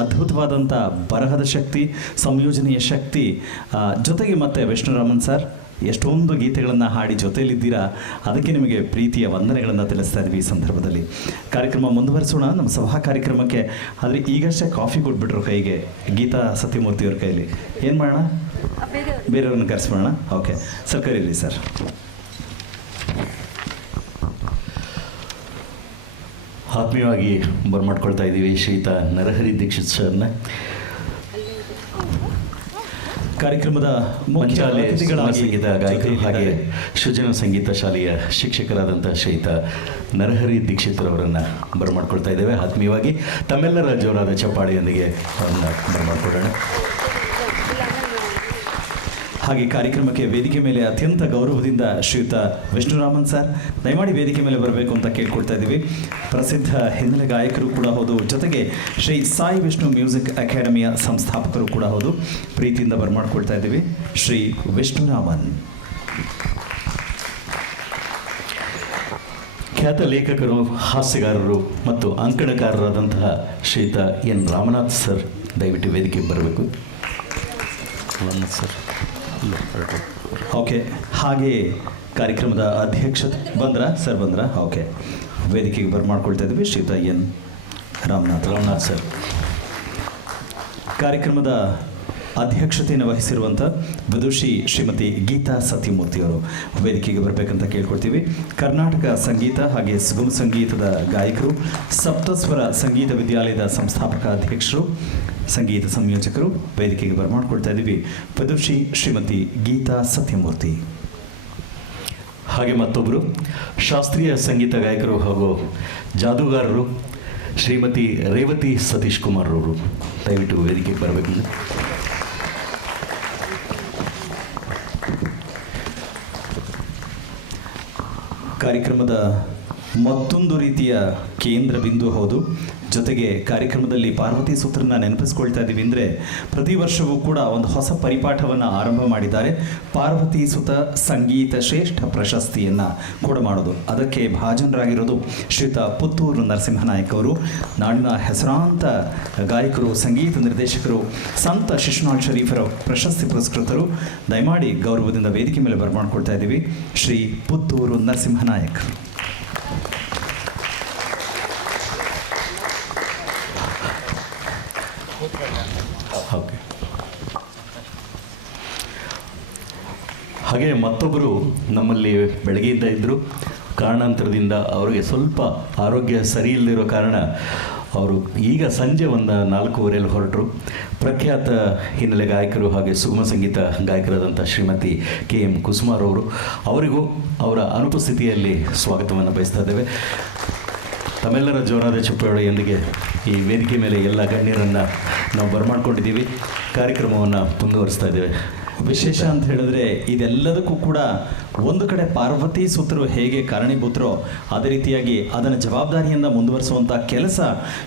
ಅದ್ಭುತವಾದಂಥ ಬರಹದ ಶಕ್ತಿ, ಸಂಯೋಜನೆಯ ಶಕ್ತಿ, ಜೊತೆಗೆ ಮತ್ತೆ ವಿಷ್ಣುರಾಮನ್ ಸರ್ ಎಷ್ಟೊಂದು ಗೀತೆಗಳನ್ನು ಹಾಡಿ ಜೊತೆಯಲ್ಲಿದ್ದೀರಾ. ಅದಕ್ಕೆ ನಿಮಗೆ ಪ್ರೀತಿಯ ವಂದನೆಗಳನ್ನು ತಿಳಿಸ್ತಾ ಇದ್ವಿ. ಈ ಸಂದರ್ಭದಲ್ಲಿ ಕಾರ್ಯಕ್ರಮ ಮುಂದುವರಿಸೋಣ ನಮ್ಮ ಸಭಾ ಕಾರ್ಯಕ್ರಮಕ್ಕೆ. ಆದರೆ ಈಗಷ್ಟೇ ಕಾಫಿ ಕೊಟ್ಬಿಟ್ರು ಕೈಗೆ ಗೀತಾ ಸತ್ಯಮೂರ್ತಿಯವ್ರ ಕೈಲಿ. ಏನು ಮಾಡೋಣ, ಬೇರೆಯವ್ರನ್ನ ಕರೆಸ್ಬೋಣ. ಓಕೆ ಸರ್, ಕರೀಲಿ ಸರ್. ಆತ್ಮೀಯವಾಗಿ ಬರ್ಮಾಡ್ಕೊಳ್ತಾ ಇದ್ದೀವಿ ಶ್ರೀಯುತ ನರಹರಿ ದೀಕ್ಷಿತ್ ಸರ್ನ. ಕಾರ್ಯಕ್ರಮದ ಸಂಗೀತ ಗಾಯಕರು ಹಾಗೆ ಸೃಜನ ಸಂಗೀತ ಶಾಲೆಯ ಶಿಕ್ಷಕರಾದಂಥ ಶ್ರೀಯುತ ನರಹರಿ ದೀಕ್ಷಿತ್ ಅವರನ್ನು ಬರ್ಮಾಡ್ಕೊಳ್ತಾ ಇದ್ದೇವೆ. ಆತ್ಮೀಯವಾಗಿ ತಮ್ಮೆಲ್ಲರ ಜೋರಾದ ಚಪ್ಪಾಳೆಯೊಂದಿಗೆ ಅವರನ್ನು ಬರ್ಮಾಡ್ಕೊಳ್ಳೋಣ. ಹಾಗೆ ಕಾರ್ಯಕ್ರಮಕ್ಕೆ ವೇದಿಕೆ ಮೇಲೆ ಅತ್ಯಂತ ಗೌರವದಿಂದ ಶ್ರೀಯುತ ವಿಷ್ಣುರಾಮನ್ ಸರ್ ದಯಮಾಡಿ ವೇದಿಕೆ ಮೇಲೆ ಬರಬೇಕು ಅಂತ ಕೇಳ್ಕೊಳ್ತಾ ಇದ್ದೀವಿ. ಪ್ರಸಿದ್ಧ ಹಿನ್ನೆಲೆ ಗಾಯಕರು ಕೂಡ ಹೌದು, ಜೊತೆಗೆ ಶ್ರೀ ಸಾಯಿ ವಿಷ್ಣು ಮ್ಯೂಸಿಕ್ ಅಕಾಡೆಮಿಯ ಸಂಸ್ಥಾಪಕರು ಕೂಡ ಹೌದು. ಪ್ರೀತಿಯಿಂದ ಬರ್ಮಾಡ್ಕೊಳ್ತಾ ಇದ್ದೀವಿ ಶ್ರೀ ವಿಷ್ಣುರಾಮನ್. ಖ್ಯಾತ ಲೇಖಕರು, ಹಾಸ್ಯಗಾರರು ಮತ್ತು ಅಂಕಣಕಾರರಾದಂತಹ ಶ್ರೀಯುತ ಎನ್ ರಾಮನಾಥ್ ಸರ್ ದಯವಿಟ್ಟು ವೇದಿಕೆಗೆ ಬರಬೇಕು. Sir okay. ಹಾಗೆ ಕಾರ್ಯಕ್ರಮದ ಅಧ್ಯಕ್ಷತೆ ಬಂದ್ರ. ಓಕೆ, ವೇದಿಕೆಗೆ ಬರ್ಮಾಡ್ಕೊಳ್ತಾ ಇದ್ದೀವಿ ಶ್ರೀಯುತ ಎನ್ ರಾಮನಾಥ್ ಸರ್. ಕಾರ್ಯಕ್ರಮದ ಅಧ್ಯಕ್ಷತೆಯನ್ನು ವಹಿಸಿರುವಂಥ ವಿದುಷಿ ಶ್ರೀಮತಿ ಗೀತಾ ಸತ್ಯಮೂರ್ತಿಯವರು ವೇದಿಕೆಗೆ ಬರಬೇಕಂತ ಕೇಳ್ಕೊಳ್ತೀವಿ. ಕರ್ನಾಟಕ ಸಂಗೀತ ಹಾಗೆ ಸುಗಮ ಸಂಗೀತದ ಗಾಯಕರು, ಸಪ್ತಸ್ವರ ಸಂಗೀತ ವಿದ್ಯಾಲಯದ ಸಂಸ್ಥಾಪಕ ಅಧ್ಯಕ್ಷರು, ಸಂಗೀತ ಸಂಯೋಜಕರು. ವೇದಿಕೆಗೆ ಬರ್ಮಾಡ್ಕೊಳ್ತಾ ಇದ್ದೀವಿ ವಿದುಷಿ ಶ್ರೀಮತಿ ಗೀತಾ ಸತ್ಯಮೂರ್ತಿ. ಹಾಗೆ ಮತ್ತೊಬ್ಬರು ಶಾಸ್ತ್ರೀಯ ಸಂಗೀತ ಗಾಯಕರು ಹಾಗೂ ಜಾದೂಗಾರರು ಶ್ರೀಮತಿ ರೇವತಿ ಸತೀಶ್ ಕುಮಾರ್ ಅವರು ದಯವಿಟ್ಟು ವೇದಿಕೆಗೆ ಬರಬೇಕು. ಕಾರ್ಯಕ್ರಮದ ಮತ್ತೊಂದು ರೀತಿಯ ಕೇಂದ್ರ ಬಿಂದು ಹೌದು. ಜೊತೆಗೆ ಕಾರ್ಯಕ್ರಮದಲ್ಲಿ ಪಾರ್ವತಿ ಸೂತ್ರನ ನೆನಪಿಸ್ಕೊಳ್ತಾ ಇದ್ದೀವಿ ಅಂದರೆ ಪ್ರತಿ ವರ್ಷವೂ ಕೂಡ ಒಂದು ಹೊಸ ಪರಿಪಾಠವನ್ನು ಆರಂಭ ಮಾಡಿದ್ದಾರೆ. ಪಾರ್ವತಿ ಸುತ ಸಂಗೀತ ಶ್ರೇಷ್ಠ ಪ್ರಶಸ್ತಿಯನ್ನು ಕೂಡ ಮಾಡೋದು. ಅದಕ್ಕೆ ಭಾಜನರಾಗಿರೋದು ಶ್ರೀಯುತ ಪುತ್ತೂರು ನರಸಿಂಹನಾಯಕ್ ಅವರು, ನಾಡಿನ ಹೆಸರಾಂತ ಗಾಯಕರು, ಸಂಗೀತ ನಿರ್ದೇಶಕರು, ಸಂತ ಶಿಶುನಾಳ್ ಶರೀಫರ ಪ್ರಶಸ್ತಿ ಪುರಸ್ಕೃತರು. ದಯಮಾಡಿ ಗೌರವದಿಂದ ವೇದಿಕೆ ಮೇಲೆ ಬರ್ಮಾಡ್ಕೊಳ್ತಾ ಇದ್ದೀವಿ ಶ್ರೀ ಪುತ್ತೂರು ನರಸಿಂಹನಾಯಕ್. ಓಕೆ. ಹಾಗೆ ಮತ್ತೊಬ್ಬರು ನಮ್ಮಲ್ಲಿ ಬೆಳಗ್ಗೆಯಿಂದ ಇದ್ದರು. ಕಾರಣಾಂತರದಿಂದ ಅವರಿಗೆ ಸ್ವಲ್ಪ ಆರೋಗ್ಯ ಸರಿ ಇಲ್ಲದಿರೋ ಕಾರಣ ಅವರು ಈಗ ಸಂಜೆ ಒಂದು 4:15 ಹೊರಟರು. ಪ್ರಖ್ಯಾತ ಹಿನ್ನೆಲೆ ಗಾಯಕರು ಹಾಗೆ ಸುಗಮ ಸಂಗೀತ ಗಾಯಕರಾದಂಥ ಶ್ರೀಮತಿ KM ಕುಸುಮಾರ್ ಅವರು, ಅವರಿಗೂ ಅವರ ಅನುಪಸ್ಥಿತಿಯಲ್ಲಿ ಸ್ವಾಗತವನ್ನು ಬಯಸ್ತಾ ಇದ್ದೇವೆ. ತಮ್ಮೆಲ್ಲರ ಜೋರಾದ ಚಪ್ಪಾಳೆಯೊಂದಿಗೆ ಈ ವೇದಿಕೆ ಮೇಲೆ ಎಲ್ಲ ಗಣ್ಯರನ್ನು ನಾವು ಬರ್ಮಾಡ್ಕೊಂಡಿದ್ದೀವಿ. ಕಾರ್ಯಕ್ರಮವನ್ನು ಮುಂದುವರಿಸ್ತಾ ಇದ್ದೇವೆ. ವಿಶೇಷ ಅಂತ ಹೇಳಿದ್ರೆ ಇದೆಲ್ಲದಕ್ಕೂ ಕೂಡ ಒಂದು ಕಡೆ ಪಾರ್ವತಿ ಸೂತ್ರರು ಹೇಗೆ ಕಾರಣೀಭೂತರೋ ಅದೇ ರೀತಿಯಾಗಿ ಅದನ್ನು ಜವಾಬ್ದಾರಿಯಿಂದ ಮುಂದುವರಿಸುವಂಥ ಕೆಲಸ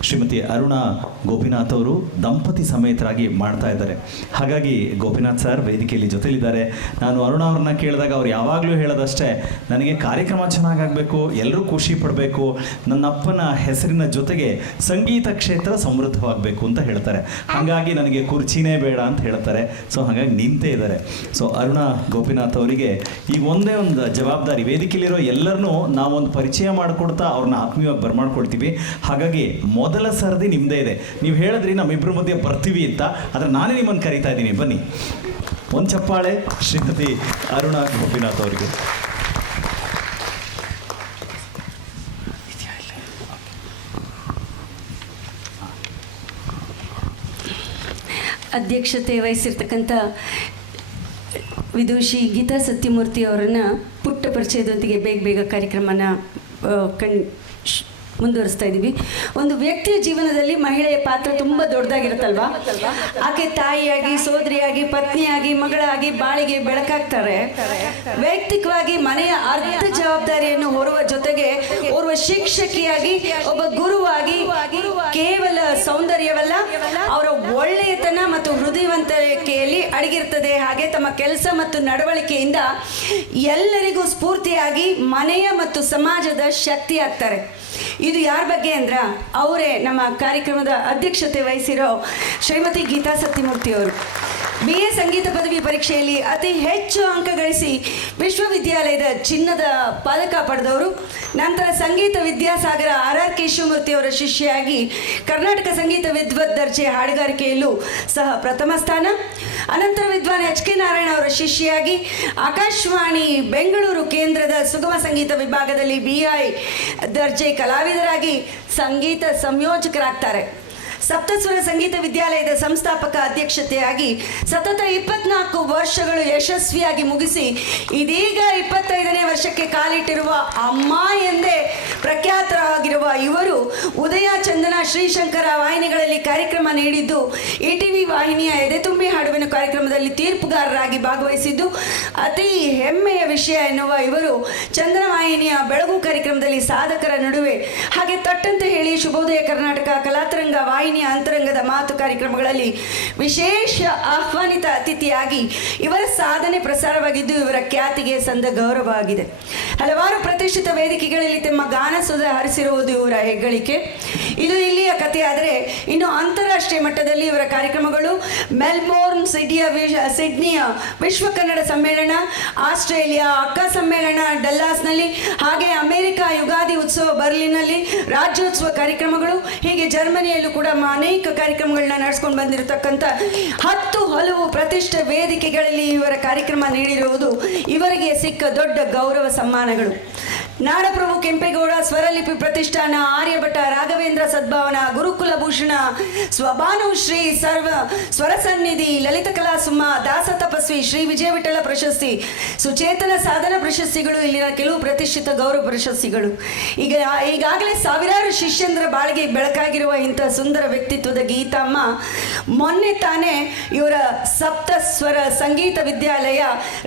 ಶ್ರೀಮತಿ ಅರುಣಾ ಗೋಪಿನಾಥ್ ಅವರು ದಂಪತಿ ಸಮೇತರಾಗಿ ಮಾಡ್ತಾ ಇದ್ದಾರೆ. ಹಾಗಾಗಿ ಗೋಪಿನಾಥ್ ಸರ್ ವೇದಿಕೆಯಲ್ಲಿ ಜೊತೆಲಿದ್ದಾರೆ. ನಾನು ಅರುಣಾ ಅವ್ರನ್ನ ಕೇಳಿದಾಗ ಅವ್ರು ಯಾವಾಗಲೂ ಹೇಳೋದಷ್ಟೇ, ನನಗೆ ಕಾರ್ಯಕ್ರಮ ಚೆನ್ನಾಗಾಗಬೇಕು, ಎಲ್ಲರೂ ಖುಷಿ ಪಡಬೇಕು, ನನ್ನ ಅಪ್ಪನ ಹೆಸರಿನ ಜೊತೆಗೆ ಸಂಗೀತ ಕ್ಷೇತ್ರ ಸಮೃದ್ಧವಾಗಬೇಕು ಅಂತ ಹೇಳ್ತಾರೆ. ಹಾಗಾಗಿ ನನಗೆ ಕುರ್ಚಿನೇ ಬೇಡ ಅಂತ ಹೇಳ್ತಾರೆ. ಸೊ ಹಾಗಾಗಿ ನಿಂತೇ ಇದ್ದಾರೆ. ಸೊ ಅರುಣಾ ಗೋಪಿನಾಥ್ ಅವರಿಗೆ ಈಗ ಒಂದೇ ಒಂದು ಜವಾಬ್ದಾರಿ, ವೇದಿಕೆಯಲ್ಲಿರೋ ಎಲ್ಲರನ್ನೂ ನಾವೊಂದು ಪರಿಚಯ ಮಾಡಿಕೊಡ್ತಾ ಅವ್ರನ್ನ ಆತ್ಮೀಯವಾಗಿ ಬರ್ಮಾಡ್ಕೊಳ್ತೀವಿ. ಹಾಗಾಗಿ ಮೊದಲ ಸರದಿ ನಿಮ್ಮದೇ ಇದೆ. ನೀವು ಹೇಳಿದ್ರಿ ನಮ್ಮಿಬ್ಬರ ಮಧ್ಯೆ ಬರ್ತೀವಿ ಅಂತ, ಆದರೆ ನಾನೇ ನಿಮ್ಮನ್ನು ಕರೀತಾ ಇದ್ದೀನಿ, ಬನ್ನಿ. ಒಂದು ಚಪ್ಪಾಳೆ ಶ್ರೀಮತಿ ಅರುಣಾ ಗೋಪಿನಾಥ್ ಅವರಿಗೆ. ಅಧ್ಯಕ್ಷತೆ ವಹಿಸಿರ್ತಕ್ಕಂಥ ವಿದುಷಿ ಗೀತಾ ಸತ್ಯಮೂರ್ತಿ ಅವರನ್ನು ಪುಟ್ಟ ಪರಿಚಯದೊಂದಿಗೆ ಬೇಗ ಕಾರ್ಯಕ್ರಮನ ಮುಂದುವರಿಸ್ತಾ ಇದ್ದೀವಿ. ಒಂದು ವ್ಯಕ್ತಿಯ ಜೀವನದಲ್ಲಿ ಮಹಿಳೆಯ ಪಾತ್ರ ತುಂಬ ದೊಡ್ಡದಾಗಿರುತ್ತಲ್ವಾ. ಆಕೆ ತಾಯಿಯಾಗಿ, ಸೋದರಿಯಾಗಿ, ಪತ್ನಿಯಾಗಿ, ಮಗಳಾಗಿ ಬಾಳಿಗೆ ಬೆಳಕಾಗ್ತಾರೆ. ವೈಯಕ್ತಿಕವಾಗಿ ಮನೆಯ ಅರ್ಧ ಜವಾಬ್ದಾರಿಯನ್ನು ಹೊರುವ ಜೊತೆಗೆ ಓರ್ವ ಶಿಕ್ಷಕಿಯಾಗಿ, ಒಬ್ಬ ಗುರುವಾಗಿ ಕೇವಲ ಸೌಂದರ್ಯವಲ್ಲ, ಅವರ ಒಳ್ಳೆಯತನ ಮತ್ತು ಹೃದಯವಂತಿಕೆಯಲ್ಲಿ ಅಡಗಿರ್ತದೆ. ಹಾಗೆ ತಮ್ಮ ಕೆಲಸ ಮತ್ತು ನಡವಳಿಕೆಯಿಂದ ಎಲ್ಲರಿಗೂ ಸ್ಫೂರ್ತಿಯಾಗಿ ಮನೆಯ ಮತ್ತು ಸಮಾಜದ ಶಕ್ತಿ ಆಗ್ತಾರೆ. ಇದು ಯಾರ ಬಗ್ಗೆ ಅಂದ್ರ ಅವರೇ ನಮ್ಮ ಕಾರ್ಯಕ್ರಮದ ಅಧ್ಯಕ್ಷತೆ ವಹಿಸಿರೋ ಶ್ರೀಮತಿ ಗೀತಾ ಸತ್ಯಮೂರ್ತಿಯವರು. BA ಸಂಗೀತ ಪದವಿ ಪರೀಕ್ಷೆಯಲ್ಲಿ ಅತಿ ಹೆಚ್ಚು ಅಂಕ ಗಳಿಸಿ ವಿಶ್ವವಿದ್ಯಾಲಯದ ಚಿನ್ನದ ಪದಕ ಪಡೆದವರು. ನಂತರ ಸಂಗೀತ ವಿದ್ಯಾಸಾಗರ RR ಕೇಶವಮೂರ್ತಿ ಅವರ ಶಿಷ್ಯೆಯಾಗಿ ಕರ್ನಾಟಕ ಸಂಗೀತ ವಿದ್ವತ್ ದರ್ಜೆ ಹಾಡುಗಾರಿಕೆಯಲ್ಲೂ ಸಹ ಪ್ರಥಮ ಸ್ಥಾನ. ಅನಂತರ ವಿದ್ವಾನ್ HK ನಾರಾಯಣ ಅವರ ಶಿಷ್ಯೆಯಾಗಿ ಆಕಾಶವಾಣಿ ಬೆಂಗಳೂರು ಕೇಂದ್ರದ ಸುಗಮ ಸಂಗೀತ ವಿಭಾಗದಲ್ಲಿ BI ದರ್ಜೆ ಕಲಾವಿದರಾಗಿ ಸಂಗೀತ ಸಂಯೋಜಕರಾಗ್ತಾರೆ. ಸಪ್ತಸ್ವರ ಸಂಗೀತ ವಿದ್ಯಾಲಯದ ಸಂಸ್ಥಾಪಕ ಅಧ್ಯಕ್ಷತೆಯಾಗಿ ಸತತ 24 ವರ್ಷಗಳು ಯಶಸ್ವಿಯಾಗಿ ಮುಗಿಸಿ ಇದೀಗ 25ನೇ ವರ್ಷಕ್ಕೆ ಕಾಲಿಟ್ಟಿರುವ ಅಮ್ಮ ಎಂದೇ ಪ್ರಖ್ಯಾತರಾಗಿರುವ ಇವರು ಉದಯ, ಚಂದನ, ಶ್ರೀಶಂಕರ ವಾಹಿನಿಗಳಲ್ಲಿ ಕಾರ್ಯಕ್ರಮ ನೀಡಿದ್ದು, ETV ವಾಹಿನಿಯ ಎದೆತುಂಬಿ ಹಾಡುವಿನ ಕಾರ್ಯಕ್ರಮದಲ್ಲಿ ತೀರ್ಪುಗಾರರಾಗಿ ಭಾಗವಹಿಸಿದ್ದು ಅತಿ ಹೆಮ್ಮೆಯ ವಿಷಯ ಎನ್ನುವ ಇವರು ಚಂದನ ವಾಹಿನಿಯ ಬೆಳಗು ಕಾರ್ಯಕ್ರಮದಲ್ಲಿ ಸಾಧಕರ ನಡುವೆ ಹಾಗೆ ತಟ್ಟಂತೆ ಹೇಳಿ ಶುಭೋದಯ ಕರ್ನಾಟಕ, ಕಲಾತರಂಗ ವಾಹಿನಿಯ ಅಂತರಂಗದ ಮಾತು ಕಾರ್ಯಕ್ರಮಗಳಲ್ಲಿ ವಿಶೇಷ ಆಹ್ವಾನಿತ ಅತಿಥಿಯಾಗಿ ಇವರ ಸಾಧನೆ ಪ್ರಸಾರವಾಗಿದ್ದು ಇವರ ಖ್ಯಾತಿಗೆ ಸಂದ ಗೌರವವಾಗಿದೆ. ಹಲವಾರು ಪ್ರತಿಷ್ಠಿತ ವೇದಿಕೆಗಳಲ್ಲಿ ತಮ್ಮ ಗಾನ ಸುಧ ಹರಿಸಿರುವುದು ಇವರ ಹೆಗ್ಗಳಿಕೆ. ಇದು ಇಲ್ಲಿಯ ಕಥೆಯಾದರೆ ಇನ್ನು ಅಂತಾರಾಷ್ಟ್ರೀಯ ಮಟ್ಟದಲ್ಲಿ ಇವರ ಕಾರ್ಯಕ್ರಮಗಳು ಮೆಲ್ಬೋರ್ನ್, ಸಿಡ್ನಿಯ ವಿಶ್ವ ಕನ್ನಡ ಸಮ್ಮೇಳನ, ಆಸ್ಟ್ರೇಲಿಯಾ ಅಕ್ಕ ಸಮ್ಮೇಳನ ಡಲ್ಲಾಸ್ನಲ್ಲಿ, ಹಾಗೆ ಅಮೆರಿಕ ಯುಗಾದಿ ಉತ್ಸವ ಬರ್ಲಿನ್ನಲ್ಲಿ, ರಾಜ್ಯೋತ್ಸವ ಕಾರ್ಯಕ್ರಮಗಳು, ಹೀಗೆ ಜರ್ಮನಿಯಲ್ಲೂ ಕೂಡ ಅನೇಕ ಕಾರ್ಯಕ್ರಮಗಳನ್ನ ನಡೆಸ್ಕೊಂಡು ಬಂದಿರತಕ್ಕಂಥ 10 ಹಲವು ಪ್ರತಿಷ್ಠೆ ವೇದಿಕೆಗಳಲ್ಲಿ ಇವರ ಕಾರ್ಯಕ್ರಮ ನೀಡಿರುವುದು ಇವರಿಗೆ ಸಿಕ್ಕ ದೊಡ್ಡ ಗೌರವ ಸಮ್ಮಾನಗಳು. ನಾಡಪ್ರಭು ಕೆಂಪೇಗೌಡ ಸ್ವರಲಿಪಿ ಪ್ರತಿಷ್ಠಾನ, ಆರ್ಯಭಟ ರಾಘವೇಂದ್ರ ಸದ್ಭಾವನ, ಗುರುಕುಲ ಭೂಷಣ, ಸ್ವಭಾನುಶ್ರೀ ಸ್ವರ ಸನ್ನಿಧಿ, ಲಲಿತ ಕಲಾ ಸುಮ್ಮ, ದಾಸ ತಪಸ್ವಿ, ಶ್ರೀ ವಿಜಯ ವಿಠಲ ಪ್ರಶಸ್ತಿ, ಸುಚೇತನ ಸಾಧನ ಪ್ರಶಸ್ತಿಗಳು ಇಲ್ಲಿನ ಕೆಲವು ಪ್ರತಿಷ್ಠಿತ ಗೌರವ ಪ್ರಶಸ್ತಿಗಳು. ಈಗಾಗಲೇ ಸಾವಿರಾರು ಶಿಷ್ಯಂದ್ರ ಬಾಳಿಗೆ ಬೆಳಕಾಗಿರುವ ಇಂಥ ಸುಂದರ ವ್ಯಕ್ತಿತ್ವದ ಗೀತಮ್ಮ ಮೊನ್ನೆ ತಾನೇ ಇವರ ಸಪ್ತಸ್ವರ ಸಂಗೀತ ವಿದ್ಯಾಲಯ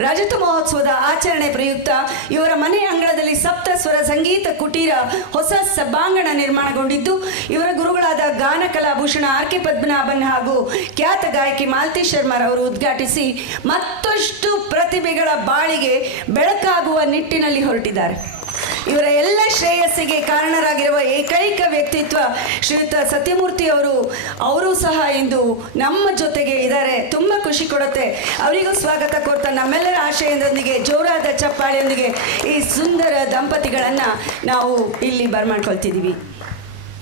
ರಜತ ಮಹೋತ್ಸವದ ಆಚರಣೆ ಪ್ರಯುಕ್ತ ಇವರ ಮನೆ ಅಂಗಳದಲ್ಲಿ ಸಪ್ತಸ್ವರ ಸಂಗೀತ ಕುಟೀರ ಹೊಸ ಸಭಾಂಗಣ ನಿರ್ಮಾಣಗೊಂಡಿದ್ದು, ಇವರ ಗುರುಗಳಾದ ಗಾನ ಕಲಾಭೂಷಣ RK ಪದ್ಮನಾಭನ್ ಹಾಗೂ ಖ್ಯಾತ ಗಾಯಕಿ ಮಾಲತಿ ಶರ್ಮಾರವರು ಉದ್ಘಾಟಿಸಿ ಮತ್ತಷ್ಟು ಪ್ರತಿಭೆಗಳ ಬಾಳಿಗೆ ಬೆಳಕಾಗುವ ನಿಟ್ಟಿನಲ್ಲಿ ಹೊರಟಿದ್ದಾರೆ. ಇವರ ಎಲ್ಲ ಶ್ರೇಯಸ್ಸಿಗೆ ಕಾರಣರಾಗಿರುವ ಏಕೈಕ ವ್ಯಕ್ತಿತ್ವ ಶ್ರೀಯುತ ಸತ್ಯಮೂರ್ತಿ ಅವರು ಸಹ ಇಂದು ನಮ್ಮ ಜೊತೆಗೆ ಇದ್ದಾರೆ. ತುಂಬ ಖುಷಿ ಕೊಡುತ್ತೆ. ಅವರಿಗೂ ಸ್ವಾಗತ ಕೋರ್ತಾ ನಮ್ಮೆಲ್ಲರ ಆಶಯದೊಂದಿಗೆ ಜೋರಾದ ಚಪ್ಪಾಳೆಯೊಂದಿಗೆ ಈ ಸುಂದರ ದಂಪತಿಗಳನ್ನು ನಾವು ಇಲ್ಲಿ ಬರಮಾಡ್ಕೊಳ್ತಿದ್ದೀವಿ.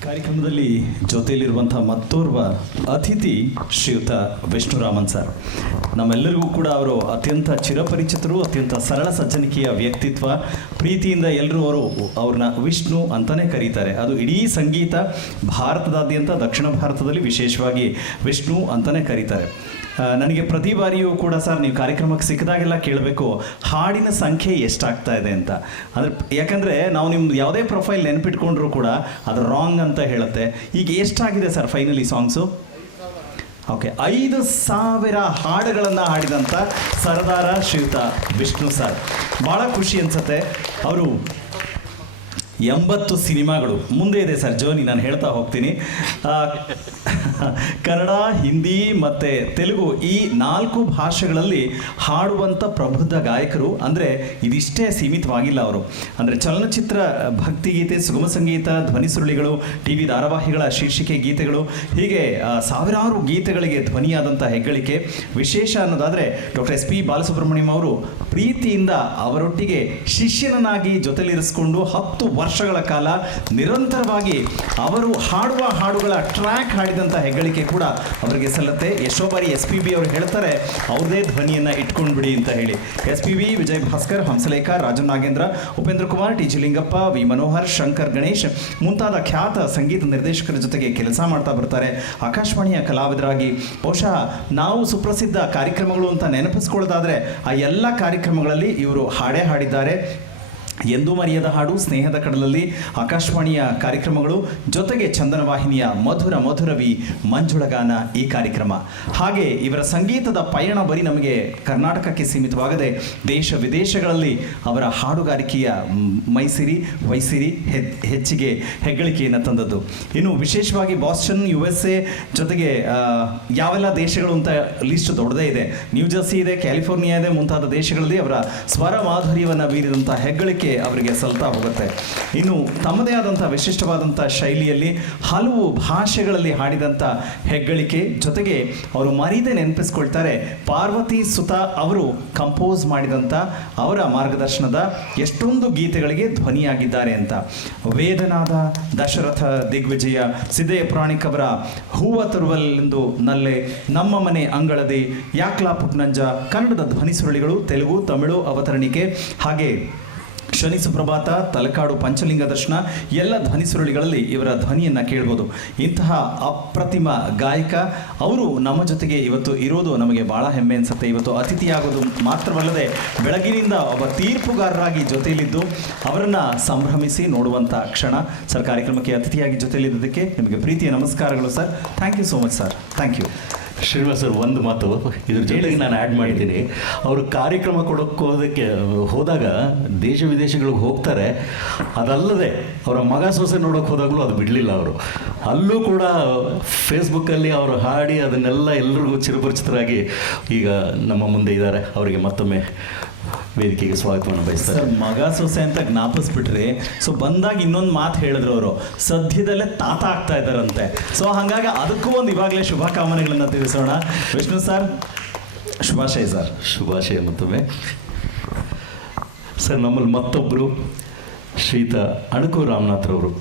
ಕಾರ್ಯಕ್ರಮದಲ್ಲಿ ಜೊತೆಯಲ್ಲಿರುವಂಥ ಮತ್ತೋರ್ವ ಅತಿಥಿ ಶ್ರೀಯುತ ವಿಷ್ಣುರಾಮನ್ ಸರ್. ನಮ್ಮೆಲ್ಲರಿಗೂ ಕೂಡ ಅವರು ಅತ್ಯಂತ ಚಿರಪರಿಚಿತರು, ಅತ್ಯಂತ ಸರಳ ಸಜ್ಜನಿಕೆಯ ವ್ಯಕ್ತಿತ್ವ. ಪ್ರೀತಿಯಿಂದ ಎಲ್ಲರೂ ಅವ್ರನ್ನ ವಿಷ್ಣು ಅಂತಲೇ ಕರೀತಾರೆ. ಅದು ಇಡೀ ಸಂಗೀತ ಭಾರತದಾದ್ಯಂತ, ದಕ್ಷಿಣ ಭಾರತದಲ್ಲಿ ವಿಶೇಷವಾಗಿ ವಿಷ್ಣು ಅಂತಲೇ ಕರೀತಾರೆ. ನನಗೆ ಪ್ರತಿ ಬಾರಿಯೂ ಕೂಡ ಸರ್ ನೀವು ಕಾರ್ಯಕ್ರಮಕ್ಕೆ ಸಿಕ್ಕಿದಾಗೆಲ್ಲ ಕೇಳಬೇಕು ಹಾಡಿನ ಸಂಖ್ಯೆ ಎಷ್ಟಾಗ್ತಾ ಇದೆ ಅಂತ. ಅಂದರೆ ಯಾಕಂದರೆ ನಾವು ನಿಮ್ದು ಯಾವುದೇ ಪ್ರೊಫೈಲ್ ನೆನಪಿಟ್ಕೊಂಡ್ರೂ ಕೂಡ ಅದು ರಾಂಗ್ ಅಂತ ಹೇಳುತ್ತೆ. ಈಗ ಎಷ್ಟಾಗಿದೆ ಸರ್ ಫೈನಲಿ ಸಾಂಗ್ಸು? ಓಕೆ, 5,000 ಹಾಡುಗಳನ್ನು ಹಾಡಿದಂಥ ಸರದಾರ ಶ್ರೀಯುತ ವಿಷ್ಣು ಸರ್. ಭಾಳ ಖುಷಿ ಅನಿಸುತ್ತೆ. ಅವರು 80 ಸಿನಿಮಾಗಳು ಮುಂದೆ ಇದೆ ಸರ್ ಜರ್ನಿ, ನಾನು ಹೇಳ್ತಾ ಹೋಗ್ತೀನಿ. ಕನ್ನಡ, ಹಿಂದಿ ಮತ್ತು ತೆಲುಗು ಈ 4 ಭಾಷೆಗಳಲ್ಲಿ ಹಾಡುವಂಥ ಪ್ರಬುದ್ಧ ಗಾಯಕರು. ಅಂದರೆ ಇದಿಷ್ಟೇ ಸೀಮಿತವಾಗಿಲ್ಲ ಅವರು. ಅಂದರೆ ಚಲನಚಿತ್ರ, ಭಕ್ತಿಗೀತೆ, ಸುಗಮ ಸಂಗೀತ, ಧ್ವನಿ ಸುರುಳಿಗಳು, TV ಧಾರಾವಾಹಿಗಳ ಶೀರ್ಷಿಕೆ ಗೀತೆಗಳು, ಹೀಗೆ ಸಾವಿರಾರು ಗೀತೆಗಳಿಗೆ ಧ್ವನಿಯಾದಂಥ ಹೆಗ್ಗಳಿಕೆ. ವಿಶೇಷ ಅನ್ನೋದಾದರೆ ಡಾಕ್ಟರ್ SP ಬಾಲಸುಬ್ರಹ್ಮಣ್ಯಂ ಅವರು ಪ್ರೀತಿಯಿಂದ ಅವರೊಟ್ಟಿಗೆ ಶಿಷ್ಯನನ್ನಾಗಿ ಜೊತೆಲಿರಿಸಿಕೊಂಡು 10 ವರ್ಷಗಳ ಕಾಲ ನಿರಂತರವಾಗಿ ಅವರು ಹಾಡುವ ಹಾಡುಗಳ ಟ್ರ್ಯಾಕ್ ಹಾಡಿದಂಥ ಹೆಗ್ಗಳಿಕೆ ಕೂಡ ಅವರಿಗೆ ಸಲ್ಲತ್ತೆ. ಎಷ್ಟೋ ಬಾರಿ SPB ಅವರು ಹೇಳ್ತಾರೆ ಅವ್ರದೇ ಧ್ವನಿಯನ್ನು ಇಟ್ಕೊಂಡ್ಬಿಡಿ ಅಂತ ಹೇಳಿ. SPB, ವಿಜಯ್ ಭಾಸ್ಕರ್, ಹಂಸಲೇಖ, ರಾಜನ್ ನಾಗೇಂದ್ರ, ಉಪೇಂದ್ರ ಕುಮಾರ್, TG ಲಿಂಗಪ್ಪ, ವಿ ಮನೋಹರ್, ಶಂಕರ್ ಗಣೇಶ್ ಮುಂತಾದ ಖ್ಯಾತ ಸಂಗೀತ ನಿರ್ದೇಶಕರ ಜೊತೆಗೆ ಕೆಲಸ ಮಾಡ್ತಾ ಬರ್ತಾರೆ. ಆಕಾಶವಾಣಿಯ ಕಲಾವಿದರಾಗಿ ಬಹುಶಃ ನಾವು ಸುಪ್ರಸಿದ್ಧ ಕಾರ್ಯಕ್ರಮಗಳು ಅಂತ ನೆನಪಿಸ್ಕೊಳ್ಳೋದಾದರೆ ಆ ಎಲ್ಲ ಕಾರ್ಯಕ್ರಮಗಳಲ್ಲಿ ಇವರು ಹಾಡೇ ಹಾಡಿದ್ದಾರೆ. ಎಂದೂ ಮರೆಯದ ಹಾಡು, ಸ್ನೇಹದ ಕಡಲಲ್ಲಿ, ಆಕಾಶವಾಣಿಯ ಕಾರ್ಯಕ್ರಮಗಳು, ಜೊತೆಗೆ ಚಂದನ ವಾಹಿನಿಯ ಮಧುರ ಮಧುರವಿ ಮಂಜುಳಗಾನ ಈ ಕಾರ್ಯಕ್ರಮ. ಹಾಗೆ ಇವರ ಸಂಗೀತದ ಪಯಣ ಬರೀ ನಮಗೆ ಕರ್ನಾಟಕಕ್ಕೆ ಸೀಮಿತವಾಗದೆ ದೇಶ ವಿದೇಶಗಳಲ್ಲಿ ಅವರ ಹಾಡುಗಾರಿಕೆಯ ಮೈಸಿರಿ ವೈಸಿರಿ ಹೆಚ್ಚಿಗೆ ಹೆಗ್ಗಳಿಕೆಯನ್ನು ತಂದದ್ದು. ಇನ್ನು ವಿಶೇಷವಾಗಿ ಬಾಸ್ಟನ್, USA ಜೊತೆಗೆ ಯಾವೆಲ್ಲ ದೇಶಗಳು ಅಂತ ಲಿಸ್ಟ್ ದೊಡ್ಡದೇ ಇದೆ. ನ್ಯೂಜರ್ಸಿ ಇದೆ, ಕ್ಯಾಲಿಫೋರ್ನಿಯಾ ಇದೆ, ಮುಂತಾದ ದೇಶಗಳಲ್ಲಿ ಅವರ ಸ್ವರ ಮಾಧುರ್ಯವನ್ನು ಬೀರಿದಂಥ ಹೆಗ್ಗಳಿಕೆ ಹಾಗೆ ಅವರಿಗೆ ಸಲ್ತಾ ಹೋಗುತ್ತೆ. ಇನ್ನು ತಮ್ಮದೇ ಆದಂಥ ವಿಶಿಷ್ಟವಾದಂಥ ಶೈಲಿಯಲ್ಲಿ ಹಲವು ಭಾಷೆಗಳಲ್ಲಿ ಹಾಡಿದಂಥ ಹೆಗ್ಗಳಿಕೆ ಜೊತೆಗೆ ಅವರು ಮರೀದೆ ನೆನಪಿಸ್ಕೊಳ್ತಾರೆ ಪಾರ್ವತಿ ಸುತ ಅವರು ಕಂಪೋಸ್ ಮಾಡಿದಂಥ ಅವರ ಮಾರ್ಗದರ್ಶನದ ಎಷ್ಟೊಂದು ಗೀತೆಗಳಿಗೆ ಧ್ವನಿಯಾಗಿದ್ದಾರೆ ಅಂತ. ವೇದನಾದ, ದಶರಥ ದಿಗ್ವಿಜಯ, ಸಿದ್ದಯ್ಯ ಪ್ರಾಣಿಕ್ ಅವರ ಹೂವ ತರುವಲ್ಲೆಂದು ನಲ್ಲೆ, ನಮ್ಮ ಮನೆ ಅಂಗಳದಿ, ಯಾಕ್ಲಾ ಪುಟ್ನಂಜ ಕನ್ನಡದ ಧ್ವನಿ ಸುರುಳಿಗಳು, ತೆಲುಗು ತಮಿಳು ಅವತರಣಿಕೆ, ಹಾಗೆ ಶನಿ ಸುಪ್ರಭಾತ, ತಲಕಾಡು ಪಂಚಲಿಂಗ ದರ್ಶನ ಎಲ್ಲ ಧ್ವನಿ ಸುರುಳಿಗಳಲ್ಲಿ ಇವರ ಧ್ವನಿಯನ್ನು ಕೇಳ್ಬೋದು. ಇಂತಹ ಅಪ್ರತಿಮ ಗಾಯಕ ಅವರು ನಮ್ಮ ಜೊತೆಗೆ ಇವತ್ತು ಇರೋದು ನಮಗೆ ಭಾಳ ಹೆಮ್ಮೆ ಅನಿಸುತ್ತೆ. ಇವತ್ತು ಅತಿಥಿಯಾಗೋದು ಮಾತ್ರವಲ್ಲದೆ ಬೆಳಗಿನಿಂದ ಒಬ್ಬ ತೀರ್ಪುಗಾರರಾಗಿ ಜೊತೆಯಲ್ಲಿದ್ದು ಅವರನ್ನು ಸಂಭ್ರಮಿಸಿ ನೋಡುವಂಥ ಕ್ಷಣ. ಸರ್, ಕಾರ್ಯಕ್ರಮಕ್ಕೆ ಅತಿಥಿಯಾಗಿ ಜೊತೆಯಲ್ಲಿದ್ದಕ್ಕೆ ನಿಮಗೆ ಪ್ರೀತಿಯ ನಮಸ್ಕಾರಗಳು sir. Thank you so much sir. Thank you. Srinivas sir, ಒಂದು ಮಾತು ಇದ್ರ ಜೊತೆಗೆ ನಾನು ಆ್ಯಡ್ ಮಾಡಿದ್ದೀನಿ. ಅವರು ಕಾರ್ಯಕ್ರಮ ಕೊಡೋಕ್ಕೆ ಹೋದಾಗ ದೇಶ ವಿದೇಶಗಳಿಗೆ ಹೋಗ್ತಾರೆ. ಅದಲ್ಲದೆ ಅವರ ಮಗ ಸೊಸೆ ನೋಡೋಕೆ ಹೋದಾಗಲೂ ಅದು ಬಿಡಲಿಲ್ಲ ಅವರು. ಅಲ್ಲೂ ಕೂಡ ಫೇಸ್ಬುಕ್ಕಲ್ಲಿ ಅವರು ಹಾಡಿ ಅದನ್ನೆಲ್ಲ ಎಲ್ಲರಿಗೂ ಚಿರಪರಿಚಿತರಾಗಿ ಈಗ ನಮ್ಮ ಮುಂದೆ ಇದ್ದಾರೆ. ಅವರಿಗೆ ಮತ್ತೊಮ್ಮೆ ವೇದಿಕೆಗೆ ಸ್ವಾಗತವನ್ನು ಬಯಸ್ತಾರೆ. ಸರ್, ಮಗ ಸೊಸೆ ಅಂತ ಜ್ಞಾಪಿಸ್ಬಿಟ್ರಿ. ಸೊ ಬಂದಾಗ ಇನ್ನೊಂದು ಮಾತು ಹೇಳಿದ್ರು ಅವರು, ಸದ್ಯದಲ್ಲೇ ತಾತ ಆಗ್ತಾ ಇದ್ದಾರಂತೆ. ಸೊ ಹಾಗಾಗಿ ಅದಕ್ಕೂ ಒಂದು ಇವಾಗಲೇ ಶುಭಕಾಮನೆಗಳನ್ನು ತಿಳಿಸೋಣ. ವಿಷ್ಣು ಸರ್, ಶುಭಾಶಯ ಸರ್. ಶುಭಾಶಯ ಮತ್ತೊಮ್ಮೆ. ಸರ್, ನಮ್ಮಲ್ಲಿ ಮತ್ತೊಬ್ಬರು ಶ್ರೀಯುತ ಅಣಕು ರಾಮನಾಥ್ರವರು.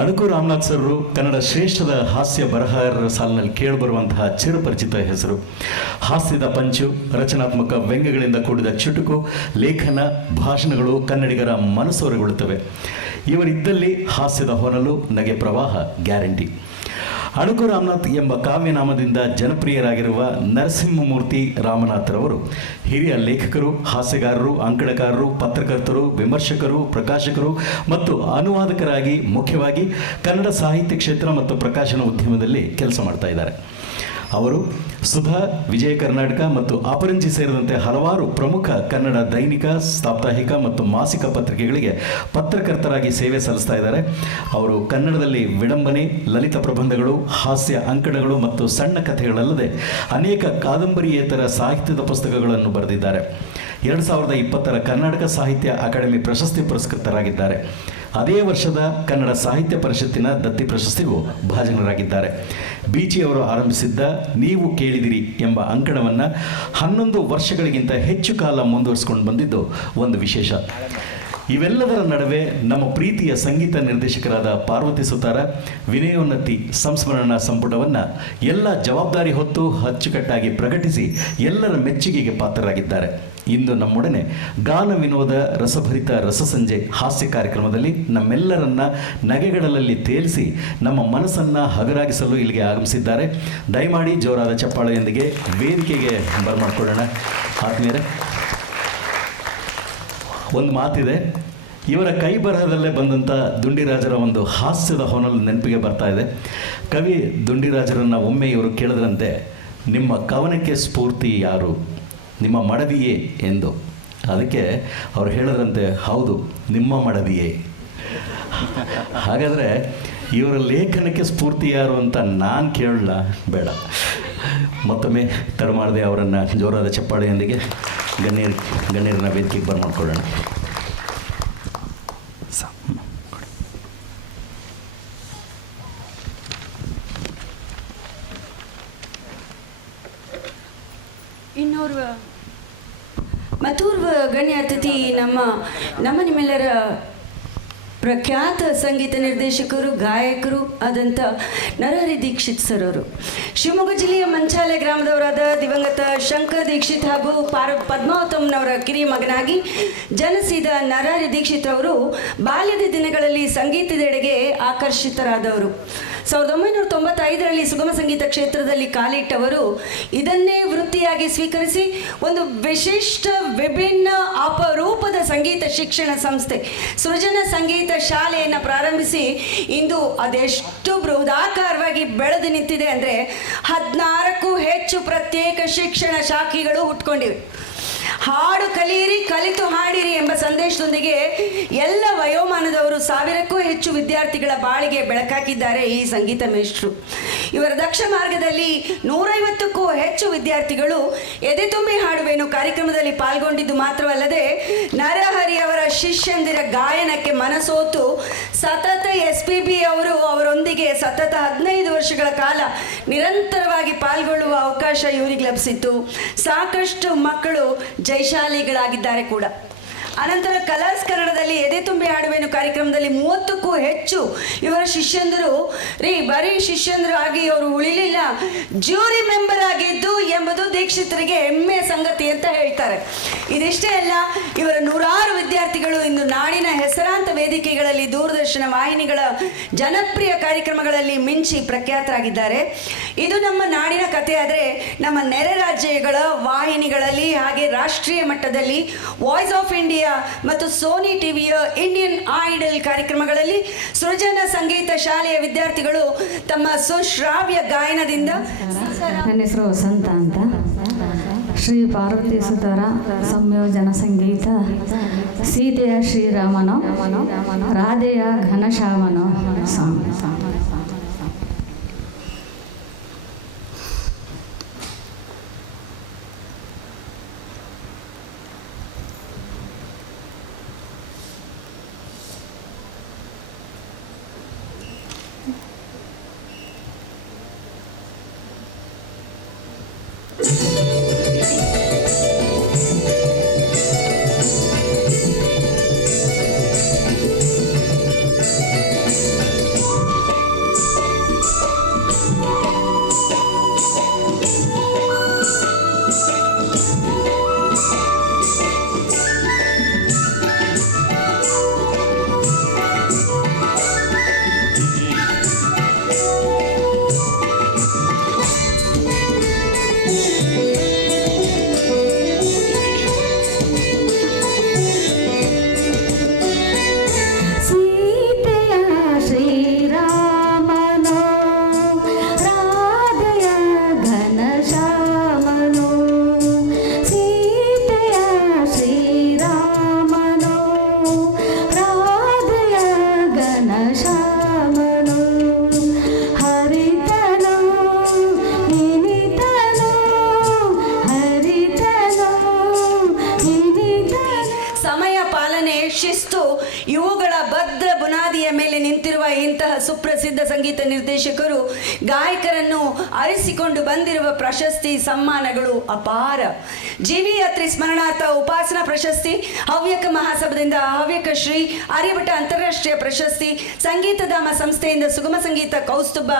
ಅಣಕು ರಾಮನಾಥ್ ಸರ್ರು ಕನ್ನಡ ಶ್ರೇಷ್ಠದ ಹಾಸ್ಯ ಬರಹಗಾರರ ಸಾಲಿನಲ್ಲಿ ಕೇಳಿಬರುವಂತಹ ಚಿರಪರಿಚಿತ ಹೆಸರು. ಹಾಸ್ಯದ ಪಂಚು, ರಚನಾತ್ಮಕ ವ್ಯಂಗ್ಯಗಳಿಂದ ಕೂಡಿದ ಚುಟುಕು ಲೇಖನ, ಭಾಷಣಗಳು ಕನ್ನಡಿಗರ ಮನಸೂರೆಗೊಳ್ಳುತ್ತವೆ. ಇವರಿದ್ದಲ್ಲಿ ಹಾಸ್ಯದ ಹೊನಲು, ನಗೆ ಪ್ರವಾಹ ಗ್ಯಾರಂಟಿ. ಅಣಕು ರಾಮನಾಥ್ ಎಂಬ ಕಾವ್ಯನಾಮದಿಂದ ಜನಪ್ರಿಯರಾಗಿರುವ ನರಸಿಂಹಮೂರ್ತಿ ರಾಮನಾಥ್ರವರು ಹಿರಿಯ ಲೇಖಕರು, ಹಾಸ್ಯಗಾರರು, ಅಂಕಣಕಾರರು, ಪತ್ರಕರ್ತರು, ವಿಮರ್ಶಕರು, ಪ್ರಕಾಶಕರು ಮತ್ತು ಅನುವಾದಕರಾಗಿ ಮುಖ್ಯವಾಗಿ ಕನ್ನಡ ಸಾಹಿತ್ಯ ಕ್ಷೇತ್ರ ಮತ್ತು ಪ್ರಕಾಶನ ಉದ್ಯಮದಲ್ಲಿ ಕೆಲಸ ಮಾಡ್ತಾ ಇದ್ದಾರೆ. ಅವರು ಸುಧಾ, ವಿಜಯ ಕರ್ನಾಟಕ ಮತ್ತು ಅಪರಂಜಿ ಸೇರಿದಂತೆ ಹಲವಾರು ಪ್ರಮುಖ ಕನ್ನಡ ದೈನಿಕ, ಸಾಪ್ತಾಹಿಕ ಮತ್ತು ಮಾಸಿಕ ಪತ್ರಿಕೆಗಳಿಗೆ ಪತ್ರಕರ್ತರಾಗಿ ಸೇವೆ ಸಲ್ಲಿಸ್ತಾ ಇದ್ದಾರೆ. ಅವರು ಕನ್ನಡದಲ್ಲಿ ವಿಡಂಬನೆ, ಲಲಿತ ಪ್ರಬಂಧಗಳು, ಹಾಸ್ಯ ಅಂಕಣಗಳು ಮತ್ತು ಸಣ್ಣ ಕಥೆಗಳಲ್ಲದೆ ಅನೇಕ ಕಾದಂಬರಿಯೇತರ ಸಾಹಿತ್ಯದ ಪುಸ್ತಕಗಳನ್ನು ಬರೆದಿದ್ದಾರೆ. 2020 ಕರ್ನಾಟಕ ಸಾಹಿತ್ಯ ಅಕಾಡೆಮಿ ಪ್ರಶಸ್ತಿ ಪುರಸ್ಕೃತರಾಗಿದ್ದಾರೆ. ಅದೇ ವರ್ಷದ ಕನ್ನಡ ಸಾಹಿತ್ಯ ಪರಿಷತ್ತಿನ ದತ್ತಿ ಪ್ರಶಸ್ತಿಗೂ ಭಾಜನರಾಗಿದ್ದಾರೆ. ಬೀಚಿಯವರು ಆರಂಭಿಸಿದ್ದ ನೀವು ಕೇಳಿದಿರಿ ಎಂಬ ಅಂಕಣವನ್ನು 11 ವರ್ಷಗಳಿಗಿಂತ ಹೆಚ್ಚು ಕಾಲ ಮುಂದುವರಿಸಿಕೊಂಡು ಬಂದಿದ್ದು ಒಂದು ವಿಶೇಷ. ಇವೆಲ್ಲದರ ನಡುವೆ ನಮ್ಮ ಪ್ರೀತಿಯ ಸಂಗೀತ ನಿರ್ದೇಶಕರಾದ ಪಾರ್ವತಿ ಸುತಾರ ವಿನಯೋನ್ನತಿ ಸಂಸ್ಮರಣಾ ಸಂಪುಟವನ್ನು ಎಲ್ಲ ಜವಾಬ್ದಾರಿ ಹೊತ್ತು ಅಚ್ಚುಕಟ್ಟಾಗಿ ಪ್ರಕಟಿಸಿ ಎಲ್ಲರ ಮೆಚ್ಚುಗೆಗೆ ಪಾತ್ರರಾಗಿದ್ದಾರೆ. ಇಂದು ನಮ್ಮೊಡನೆ ಗಾನ ವಿನೋದ ರಸಭರಿತ ರಸಸಂಜೆ ಹಾಸ್ಯ ಕಾರ್ಯಕ್ರಮದಲ್ಲಿ ನಮ್ಮೆಲ್ಲರನ್ನ ನಗೆಗಡಲಲ್ಲಿ ತೇಲಿಸಿ ನಮ್ಮ ಮನಸ್ಸನ್ನು ಹಗರಾಗಿಸಲು ಇಲ್ಲಿಗೆ ಆಗಮಿಸಿದ್ದಾರೆ. ದಯಮಾಡಿ ಜೋರಾದ ಚಪ್ಪಾಳೆಯೊಂದಿಗೆ ವೇದಿಕೆಗೆ ಬರಮಾಡ್ಕೊಳ್ಳೋಣ. ಆತ್ಮೀಯರೇ, ಒಂದು ಮಾತಿದೆ. ಇವರ ಕೈ ಬರಹದಲ್ಲೇ ಬಂದಂಥ ದುಂಡಿರಾಜರ ಒಂದು ಹಾಸ್ಯದ ಹೊನಲು ನೆನಪಿಗೆ ಬರ್ತಾ ಇದೆ. ಕವಿ ದುಂಡಿರಾಜರನ್ನು ಒಮ್ಮೆ ಇವರು ಕೇಳಿದ್ರಂತೆ, ನಿಮ್ಮ ಕವನಕ್ಕೆ ಸ್ಫೂರ್ತಿ ಯಾರು? ನಿಮ್ಮ ಮಡದಿಯೇ ಎಂದು. ಅದಕ್ಕೆ ಅವ್ರು ಹೇಳಿದ್ರಂತೆ, ಹೌದು, ನಿಮ್ಮ ಮಡದಿಯೇ. ಹಾಗಾದರೆ ಇವರ ಲೇಖನಕ್ಕೆ ಸ್ಫೂರ್ತಿ ಯಾರು ಅಂತ ನಾನು ಕೇಳಲ್ಲ, ಬೇಡ. ಮತ್ತೊಮ್ಮೆ ತಡ ಮಾಡದೆ ಅವರನ್ನು ಜೋರಾದ ಚಪ್ಪಾಳೆಯೊಂದಿಗೆ ಗಣ್ಯರನ್ನ ವೇದಿಕೆಗೆ ಬರ್ಮಾಡ್ಕೊಳ್ಳೋಣ. ಇನ್ನೋರ್ವ ಮತ್ತೋರ್ವ ಗಣ್ಯ ಅತಿಥಿ ನಮ್ಮ ನಿಮ್ಮೆಲ್ಲರ ಪ್ರಖ್ಯಾತ ಸಂಗೀತ ನಿರ್ದೇಶಕರು, ಗಾಯಕರು ಆದಂಥ ನರಹರಿ ದೀಕ್ಷಿತ್ ಸರ್ ಅವರು. ಶಿವಮೊಗ್ಗ ಜಿಲ್ಲೆಯ ಮಂಚಾಲೆ ಗ್ರಾಮದವರಾದ ದಿವಂಗತ ಶಂಕರ್ ದೀಕ್ಷಿತ್ ಹಾಗೂ ಪದ್ಮಾವತಂನವರ ಕಿರಿಯ ಮಗನಾಗಿ ಜನಿಸಿದ ನರಹರಿ ದೀಕ್ಷಿತ್ ಅವರು ಬಾಲ್ಯದ ದಿನಗಳಲ್ಲಿ ಸಂಗೀತದೆಡೆಗೆ ಆಕರ್ಷಿತರಾದವರು. 1995ರಲ್ಲಿ ಸುಗಮ ಸಂಗೀತ ಕ್ಷೇತ್ರದಲ್ಲಿ ಕಾಲಿಟ್ಟವರು ಇದನ್ನೇ ವೃತ್ತಿಯಾಗಿ ಸ್ವೀಕರಿಸಿ ಒಂದು ವಿಶಿಷ್ಟ, ವಿಭಿನ್ನ, ಅಪರೂಪದ ಸಂಗೀತ ಶಿಕ್ಷಣ ಸಂಸ್ಥೆ ಸೃಜನ ಸಂಗೀತ ಶಾಲೆಯನ್ನು ಪ್ರಾರಂಭಿಸಿ ಇಂದು ಅದೆಷ್ಟು ಬೃಹದಾಕಾರವಾಗಿ ಬೆಳೆದು ನಿಂತಿದೆ ಅಂದರೆ 16ಕ್ಕೂ ಹೆಚ್ಚು ಪ್ರತ್ಯೇಕ ಶಿಕ್ಷಣ ಶಾಖೆಗಳು ಹುಟ್ಕೊಂಡಿವೆ. ಹಾಡು ಕಲಿಯಿರಿ, ಕಲಿತು ಹಾಡಿರಿ ಎಂಬ ಸಂದೇಶದೊಂದಿಗೆ ಎಲ್ಲ ವಯೋಮಾನದವರು 1000ಕ್ಕೂ ಹೆಚ್ಚು ವಿದ್ಯಾರ್ಥಿಗಳ ಬಾಳಿಗೆ ಬೆಳಕಾಕಿದ್ದಾರೆ ಈ ಸಂಗೀತ ಮೇಷ್ಟ್ರು. ಇವರ ದಕ್ಷ ಮಾರ್ಗದಲ್ಲಿ 150ಕ್ಕೂ ಹೆಚ್ಚು ವಿದ್ಯಾರ್ಥಿಗಳು ಎದೆ ತುಂಬಿ ಹಾಡುವೆನು ಕಾರ್ಯಕ್ರಮದಲ್ಲಿ ಪಾಲ್ಗೊಂಡಿದ್ದು ಮಾತ್ರವಲ್ಲದೆ ನರಹರಿ ಅವರ ಶಿಷ್ಯಂದಿರ ಗಾಯನಕ್ಕೆ ಮನಸೋತು ಸತತ SPB ಅವರೊಂದಿಗೆ ಸತತ 15 ವರ್ಷಗಳ ಕಾಲ ನಿರಂತರವಾಗಿ ಪಾಲ್ಗೊಳ್ಳುವ ಅವಕಾಶ ಇವರಿಗೆ ಲಭಿಸಿತ್ತು. ಸಾಕಷ್ಟು ಮಕ್ಕಳು ಜಯಶಾಲಿಗಳಾಗಿದ್ದಾರೆ ಕೂಡ. ಅನಂತರ ಕಲರ್ಸ್ ಕನ್ನಡದಲ್ಲಿ ಎದೆ ತುಂಬಿ ಹಾಡುವೆನು ಕಾರ್ಯಕ್ರಮದಲ್ಲಿ 30ಕ್ಕೂ ಹೆಚ್ಚು ಇವರ ಶಿಷ್ಯಂದರು ಬರೀ ಶಿಷ್ಯಂದರು ಆಗಿ ಅವರು ಉಳಿಲಿಲ್ಲ, ಜ್ಯೂರಿ ಮೆಂಬರ್ ಆಗಿದ್ದು ಎಂಬುದು ದೀಕ್ಷಿತರಿಗೆ ಹೆಮ್ಮೆಯ ಸಂಗತಿ ಅಂತ ಹೇಳ್ತಾರೆ. ಇದಿಷ್ಟೇ ಅಲ್ಲ, ಇವರ 100 ವಿದ್ಯಾರ್ಥಿಗಳು ಇಂದು ನಾಡಿನ ಹೆಸರಾಂತ ವೇದಿಕೆಗಳಲ್ಲಿ ದೂರದರ್ಶನ ವಾಹಿನಿಗಳ ಜನಪ್ರಿಯ ಕಾರ್ಯಕ್ರಮಗಳಲ್ಲಿ ಮಿಂಚಿ ಪ್ರಖ್ಯಾತರಾಗಿದ್ದಾರೆ. ಇದು ನಮ್ಮ ನಾಡಿನ ಕಥೆಯಾದರೆ ನಮ್ಮ ನೆರೆ ರಾಜ್ಯಗಳ ವಾಹಿನಿಗಳಲ್ಲಿ ಹಾಗೆ ರಾಷ್ಟ್ರೀಯ ಮಟ್ಟದಲ್ಲಿ ವಾಯ್ಸ್ ಆಫ್ ಇಂಡಿಯಾ ಮತ್ತು ಸೋನಿ ಟಿವಿಯ ಇಂಡಿಯನ್ ಐಡಲ್ ಕಾರ್ಯಕ್ರಮಗಳಲ್ಲಿ ಸೃಜನ ಸಂಗೀತ ಶಾಲೆಯ ವಿದ್ಯಾರ್ಥಿಗಳು ತಮ್ಮ ಸುಶ್ರಾವ್ಯ ಗಾಯನದಿಂದ. ನನ್ನ ಹೆಸರು ವಸಂತ ಅಂತ. ಶ್ರೀ ಪಾರ್ವತಿ ಸುತರ ಸಂಯೋಜನ ಸಂಗೀತ. ಸೀತೆಯ ಶ್ರೀರಾಮನೋ, ರಾಧೆಯ ಘನಶ್ಯಾಮನೋ ಸಾಂಗ್. ಇವುಗಳ ಭದ್ರ ಬುನಾದಿಯ ಮೇಲೆ ನಿಂತಿರುವ ಇಂತಹ ಸುಪ್ರಸಿದ್ಧ ಸಂಗೀತ ನಿರ್ದೇಶಕರು ಗಾಯಕರನ್ನು ಅರಿಸಿಕೊಂಡು ಬಂದಿರುವ ಪ್ರಶಸ್ತಿ ಸಮ್ಮಾನಗಳು ಅಪಾರ. ಜಿ.ವಿ. ಅತ್ರಿ ಸ್ಮರಣಾರ್ಥ ಉಪಾಸನಾ ಪ್ರಶಸ್ತಿ, ಹವ್ಯಕ ಮಹಾಸಭಾದಿಂದ ಹವ್ಯಕ ಶ್ರೀ ಆರ್ಯಭಟ ಅಂತಾರಾಷ್ಟ್ರೀಯ ಪ್ರಶಸ್ತಿ, ಸಂಗೀತಧಾಮ ಸಂಸ್ಥೆಯಿಂದ ಸುಗಮ ಸಂಗೀತ ಕೌಸ್ತುಭ,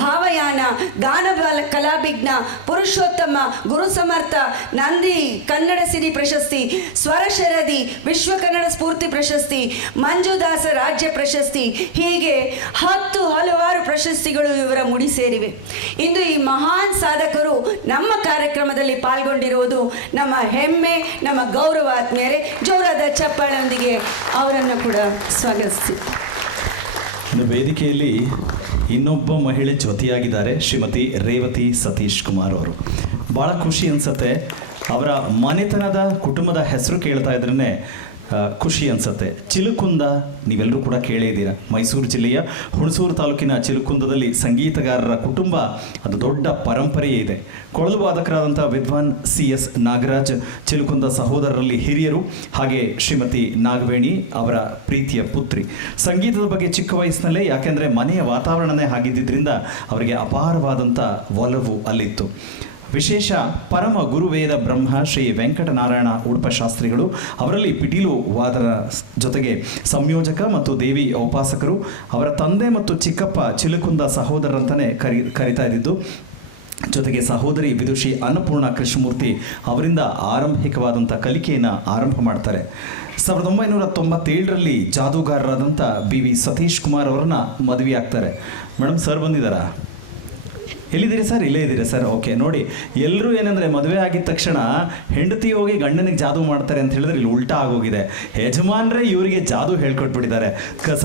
ಭಾವಯಾನ, ಗಾನ ಕಲಾಭಿಜ್ಞ, ಪುರುಷೋತ್ತಮ, ಗುರು ಸಮರ್ಥ, ನಂದಿ ಕನ್ನಡ ಸಿರಿ ಪ್ರಶಸ್ತಿ, ಸ್ವರ ಶರದಿ, ವಿಶ್ವ ಕನ್ನಡ ಸ್ಫೂರ್ತಿ ಪ್ರಶಸ್ತಿ, ಮಂಜುದಾಸ ರಾಜ್ಯ ಪ್ರಶಸ್ತಿ, ಹೀಗೆ 10 ಹಲವಾರು ಪ್ರಶಸ್ತಿಗಳು ಇವರ ಮುಡಿ ಸೇರಿವೆ. ಇಂದು ಈ ಮಹಾನ್ ಸಾಧಕರು ನಮ್ಮ ಕಾರ್ಯಕ್ರಮದಲ್ಲಿ ಪಾಲ್ಗೊಂಡಿರುವುದು ನಮ್ಮ ಹೆಮ್ಮೆ, ನಮ್ಮ ಗೌರವ. ಆತ್ಮೀಯರೇ, ಜೋರಾದ ಚಪ್ಪಾಳೆಯೊಂದಿಗೆ ಅವರನ್ನು ಕೂಡ ಸ್ವಾಗತಿಸಿ. ಇನ್ನು ವೇದಿಕೆಯಲ್ಲಿ ಇನ್ನೊಬ್ಬ ಮಹಿಳೆ ಜೊತೆಯಾಗಿದ್ದಾರೆ, ಶ್ರೀಮತಿ ರೇವತಿ ಸತೀಶ್ ಕುಮಾರ್ ಅವರು. ಭಾಳ ಖುಷಿ ಅನಿಸುತ್ತೆ. ಅವರ ಮನೆತನದ ಕುಟುಂಬದ ಹೆಸರು ಕೇಳ್ತಾ ಇದ್ರೇ ಖುಷಿ ಅನಿಸುತ್ತೆ. ಚಿಲುಕುಂದ ನೀವೆಲ್ಲರೂ ಕೂಡ ಕೇಳೇ ಇದ್ದೀರಾ. ಮೈಸೂರು ಜಿಲ್ಲೆಯ ಹುಣಸೂರು ತಾಲೂಕಿನ ಚಿಲುಕುಂದದಲ್ಲಿ ಸಂಗೀತಗಾರರ ಕುಟುಂಬ, ಅದು ದೊಡ್ಡ ಪರಂಪರೆಯೇ ಇದೆ. ಕೊಳಲು ವಾದಕರಾದಂಥ ವಿದ್ವಾನ್ CS ನಾಗರಾಜ್ ಚಿಲುಕುಂದ ಸಹೋದರರಲ್ಲಿ ಹಿರಿಯರು, ಹಾಗೆ ಶ್ರೀಮತಿ ನಾಗವೇಣಿ ಅವರ ಪ್ರೀತಿಯ ಪುತ್ರಿ. ಸಂಗೀತದ ಬಗ್ಗೆ ಚಿಕ್ಕ ವಯಸ್ಸಿನಲ್ಲೇ, ಯಾಕೆಂದರೆ ಮನೆಯ ವಾತಾವರಣನೇ ಆಗಿದ್ದರಿಂದ ಅವರಿಗೆ ಅಪಾರವಾದಂಥ ಒಲವು ಅಲ್ಲಿತ್ತು. ವಿಶೇಷ ಪರಮ ಗುರುವೇದ ಬ್ರಹ್ಮ ಶ್ರೀ ವೆಂಕಟನಾರಾಯಣ ಉಡುಪ ಶಾಸ್ತ್ರಿಗಳು ಅವರಲ್ಲಿ ಪಿಟೀಲು ವಾದನ ಜೊತೆಗೆ ಸಂಯೋಜಕ ಮತ್ತು ದೇವಿ ಉಪಾಸಕರು. ಅವರ ತಂದೆ ಮತ್ತು ಚಿಕ್ಕಪ್ಪ ಚಿಲುಕುಂದ ಸಹೋದರರಂತಲೇ ಕರಿತಾ ಇದ್ದಿದ್ದು. ಜೊತೆಗೆ ಸಹೋದರಿ ವಿದುಷಿ ಅನ್ನಪೂರ್ಣ ಕೃಷ್ಣಮೂರ್ತಿ ಅವರಿಂದ ಆರಂಭಿಕವಾದಂಥ ಕಲಿಕೆಯನ್ನು ಆರಂಭ ಮಾಡ್ತಾರೆ. 1997ರಲ್ಲಿ ಜಾದೂಗಾರರಾದಂಥ BV ಸತೀಶ್ ಕುಮಾರ್ ಅವರನ್ನ ಮದುವೆ ಆಗ್ತಾರೆ. ಮೇಡಮ್, ಸರ್ ಬಂದಿದ್ದಾರಾ? ಎಲ್ಲಿದ್ದೀರಿ ಸರ್? ಇಲ್ಲೇ ಇದ್ದೀರಿ ಸರ್. ಓಕೆ, ನೋಡಿ ಎಲ್ಲರೂ ಏನಂದರೆ ಮದುವೆ ಆಗಿದ ತಕ್ಷಣ ಹೆಂಡತಿ ಹೋಗಿ ಗಂಡನಿಗೆ ಜಾದೂ ಮಾಡ್ತಾರೆ ಅಂತ ಹೇಳಿದ್ರೆ ಇಲ್ಲಿ ಉಲ್ಟಾ ಆಗೋಗಿದೆ. ಯಜಮಾನ್ರೆ ಇವರಿಗೆ ಜಾದೂ ಹೇಳ್ಕೊಟ್ಬಿಟ್ಟಿದ್ದಾರೆ.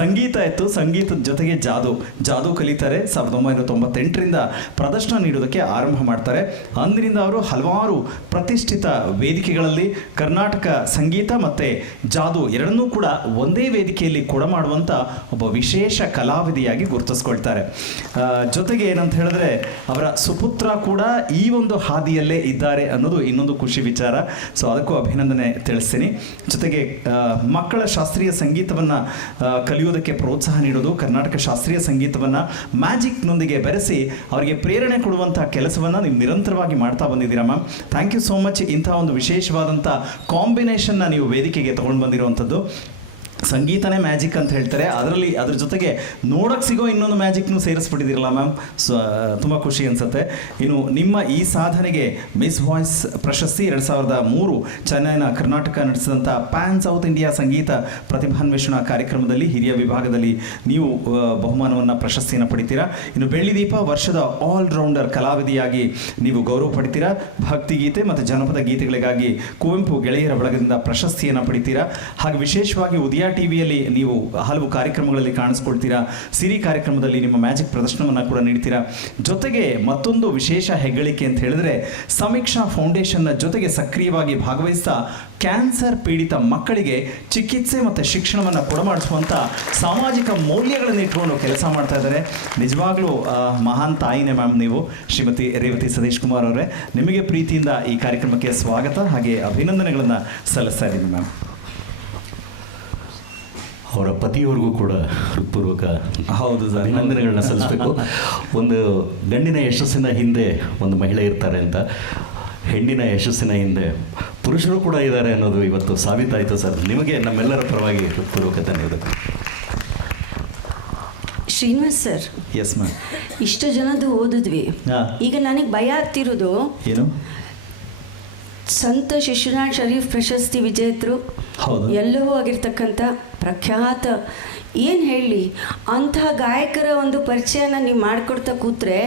ಸಂಗೀತ ಇತ್ತು, ಸಂಗೀತದ ಜೊತೆಗೆ ಜಾದೂ ಕಲಿತಾರೆ. 1998ರಿಂದ ಪ್ರದರ್ಶನ ನೀಡೋದಕ್ಕೆ ಆರಂಭ ಮಾಡ್ತಾರೆ. ಅಂದಿನಿಂದ ಅವರು ಹಲವಾರು ಪ್ರತಿಷ್ಠಿತ ವೇದಿಕೆಗಳಲ್ಲಿ ಕರ್ನಾಟಕ ಸಂಗೀತ ಮತ್ತು ಜಾದೂ ಎರಡನ್ನೂ ಕೂಡ ಒಂದೇ ವೇದಿಕೆಯಲ್ಲಿ ಕೊಡಮಾಡುವಂಥ ಒಬ್ಬ ವಿಶೇಷ ಕಲಾವಿದೆಯಾಗಿ ಗುರುತಿಸ್ಕೊಳ್ತಾರೆ. ಜೊತೆಗೆ ಏನಂತ ಹೇಳಿದ್ರೆ ಅವರ ಸುಪುತ್ರ ಕೂಡ ಈ ಒಂದು ಹಾದಿಯಲ್ಲೇ ಇದ್ದಾರೆ ಅನ್ನೋದು ಇನ್ನೊಂದು ಖುಷಿ ವಿಚಾರ. ಸೊ ಅದಕ್ಕೂ ಅಭಿನಂದನೆ ತಿಳಿಸ್ತೀನಿ. ಜೊತೆಗೆ ಮಕ್ಕಳ ಶಾಸ್ತ್ರೀಯ ಸಂಗೀತವನ್ನು ಕಲಿಯೋದಕ್ಕೆ ಪ್ರೋತ್ಸಾಹ ನೀಡೋದು, ಕರ್ನಾಟಕ ಶಾಸ್ತ್ರೀಯ ಸಂಗೀತವನ್ನು ಮ್ಯಾಜಿಕ್ನೊಂದಿಗೆ ಬೆರೆಸಿ ಅವರಿಗೆ ಪ್ರೇರಣೆ ಕೊಡುವಂಥ ಕೆಲಸವನ್ನು ನೀವು ನಿರಂತರವಾಗಿ ಮಾಡ್ತಾ ಬಂದಿದ್ದೀರಾ ma'am. Thank you so much. ಇಂಥ ಒಂದು ವಿಶೇಷವಾದಂಥ ಕಾಂಬಿನೇಷನ್ನ ನೀವು ವೇದಿಕೆಗೆ ತೊಗೊಂಡು ಬಂದಿರುವಂಥದ್ದು. ಸಂಗೀತನೇ ಮ್ಯಾಜಿಕ್ ಅಂತ ಹೇಳ್ತಾರೆ, ಅದ್ರ ಜೊತೆಗೆ ನೋಡೋಕ್ಕೆ ಸಿಗೋ ಇನ್ನೊಂದು ಮ್ಯಾಜಿಕ್ನು ಸೇರಿಸ್ಬಿಟ್ಟಿದ್ದೀರಲ್ಲ ಮ್ಯಾಮ್. ಸೊ ತುಂಬ ಖುಷಿ ಅನಿಸುತ್ತೆ. ಇನ್ನು ನಿಮ್ಮ ಈ ಸಾಧನೆಗೆ ಮಿಸ್ ವಾಯ್ಸ್ ಪ್ರಶಸ್ತಿ 2003 ಚೆನ್ನೈನ ಕರ್ನಾಟಕ ನಡೆಸಿದಂಥ ಪ್ಯಾನ್ ಸೌತ್ ಇಂಡಿಯಾ ಸಂಗೀತ ಪ್ರತಿಭಾನ್ವೇಷಣಾ ಕಾರ್ಯಕ್ರಮದಲ್ಲಿ ಹಿರಿಯ ವಿಭಾಗದಲ್ಲಿ ನೀವು ಬಹುಮಾನವನ್ನು ಪ್ರಶಸ್ತಿಯನ್ನು ಪಡಿತೀರಾ. ಇನ್ನು ಬೆಳ್ಳಿದೀಪ ವರ್ಷದ ಆಲ್ರೌಂಡರ್ ಕಲಾವಿದೆಯಾಗಿ ನೀವು ಗೌರವ ಪಡಿತೀರಾ. ಭಕ್ತಿಗೀತೆ ಮತ್ತು ಜನಪದ ಗೀತೆಗಳಿಗಾಗಿ ಕುವೆಂಪು ಗೆಳೆಯರ ಬಳಗದಿಂದ ಪ್ರಶಸ್ತಿಯನ್ನು ಪಡಿತೀರಾ. ಹಾಗೆ ವಿಶೇಷವಾಗಿ ಉದಯ ಟಿವಿಯಲ್ಲಿ ನೀವು ಹಲವು ಕಾರ್ಯಕ್ರಮಗಳಲ್ಲಿ ಕಾಣಿಸ್ಕೊಳ್ತೀರಾ. ಸಿರಿ ಕಾರ್ಯಕ್ರಮದಲ್ಲಿ ನಿಮ್ಮ ಮ್ಯಾಜಿಕ್ ಪ್ರದರ್ಶನವನ್ನು ಕೂಡ ನೀಡ್ತೀರಾ. ಜೊತೆಗೆ ಮತ್ತೊಂದು ವಿಶೇಷ ಹೆಗ್ಗಳಿಕೆ ಅಂತ ಹೇಳಿದ್ರೆ ಸಮೀಕ್ಷಾ ಫೌಂಡೇಶನ್ನ ಜೊತೆಗೆ ಸಕ್ರಿಯವಾಗಿ ಭಾಗವಹಿಸ್ತಾ ಕ್ಯಾನ್ಸರ್ ಪೀಡಿತ ಮಕ್ಕಳಿಗೆ ಚಿಕಿತ್ಸೆ ಮತ್ತು ಶಿಕ್ಷಣವನ್ನು ಕೊಡಮಾಡಿಸುವಂಥ ಸಾಮಾಜಿಕ ಮೌಲ್ಯಗಳನ್ನು ಇಟ್ಕೊಂಡು ಕೆಲಸ ಮಾಡ್ತಾ ಇದ್ದಾರೆ. ನಿಜವಾಗ್ಲೂ ಮಹಾನ್ ತಾಯಿನೇ ಮ್ಯಾಮ್ ನೀವು, ಶ್ರೀಮತಿ ರೇವತಿ ಸತೀಶ್ ಕುಮಾರ್ ಅವರೇ. ನಿಮಗೆ ಪ್ರೀತಿಯಿಂದ ಈ ಕಾರ್ಯಕ್ರಮಕ್ಕೆ ಸ್ವಾಗತ ಹಾಗೆ ಅಭಿನಂದನೆಗಳನ್ನು ಸಲ್ಲಿಸ್ತಾ ಇದ್ದೀನಿ ಮ್ಯಾಮ್. ಅವರ ಪತಿಯವರಿಗೂ ಕೂಡ ಹೃತ್ಪೂರ್ವಕ ಹೌದು ಸರ್, ಅಭಿನಂದನೆಗಳನ್ನ ಸಲ್ಲಿಸಬೇಕು. ಒಂದು ಗಂಡಿನ ಯಶಸ್ಸಿನ ಹಿಂದೆ ಒಂದು ಮಹಿಳೆ ಇರ್ತಾರೆ ಅಂತ, ಹೆಣ್ಣಿನ ಯಶಸ್ಸಿನ ಹಿಂದೆ ಪುರುಷರು ಕೂಡ ಇದ್ದಾರೆ ಅನ್ನೋದು ಇವತ್ತು ಸಾಬೀತಾಯಿತು ಸರ್. ನಿಮಗೆ ನಮ್ಮೆಲ್ಲರ ಪರವಾಗಿ ಹೃತ್ಪೂರ್ವಕ ಧನ್ಯವಾದ. Srinivas sir, yes ma'am. ಇಷ್ಟು ಜನದ್ದು ಓದಿದ್ವಿ. ಈಗ ನನಗೆ ಭಯ ಆಗ್ತಿರೋದು ಏನು, ಸಂತ ಶಿಶುನಾಳ್ ಶರೀಫ್ ಪ್ರಶಸ್ತಿ ವಿಜೇತರು ಎಲ್ಲವೂ ಆಗಿರ್ತಕ್ಕಂಥ ಪ್ರಖ್ಯಾತ, ಏನು ಹೇಳಿ, ಅಂತಹ ಗಾಯಕರ ಒಂದು ಪರಿಚಯನ ನೀವು ಮಾಡಿಕೊಡ್ತಾ ಕೂತ್ರೆ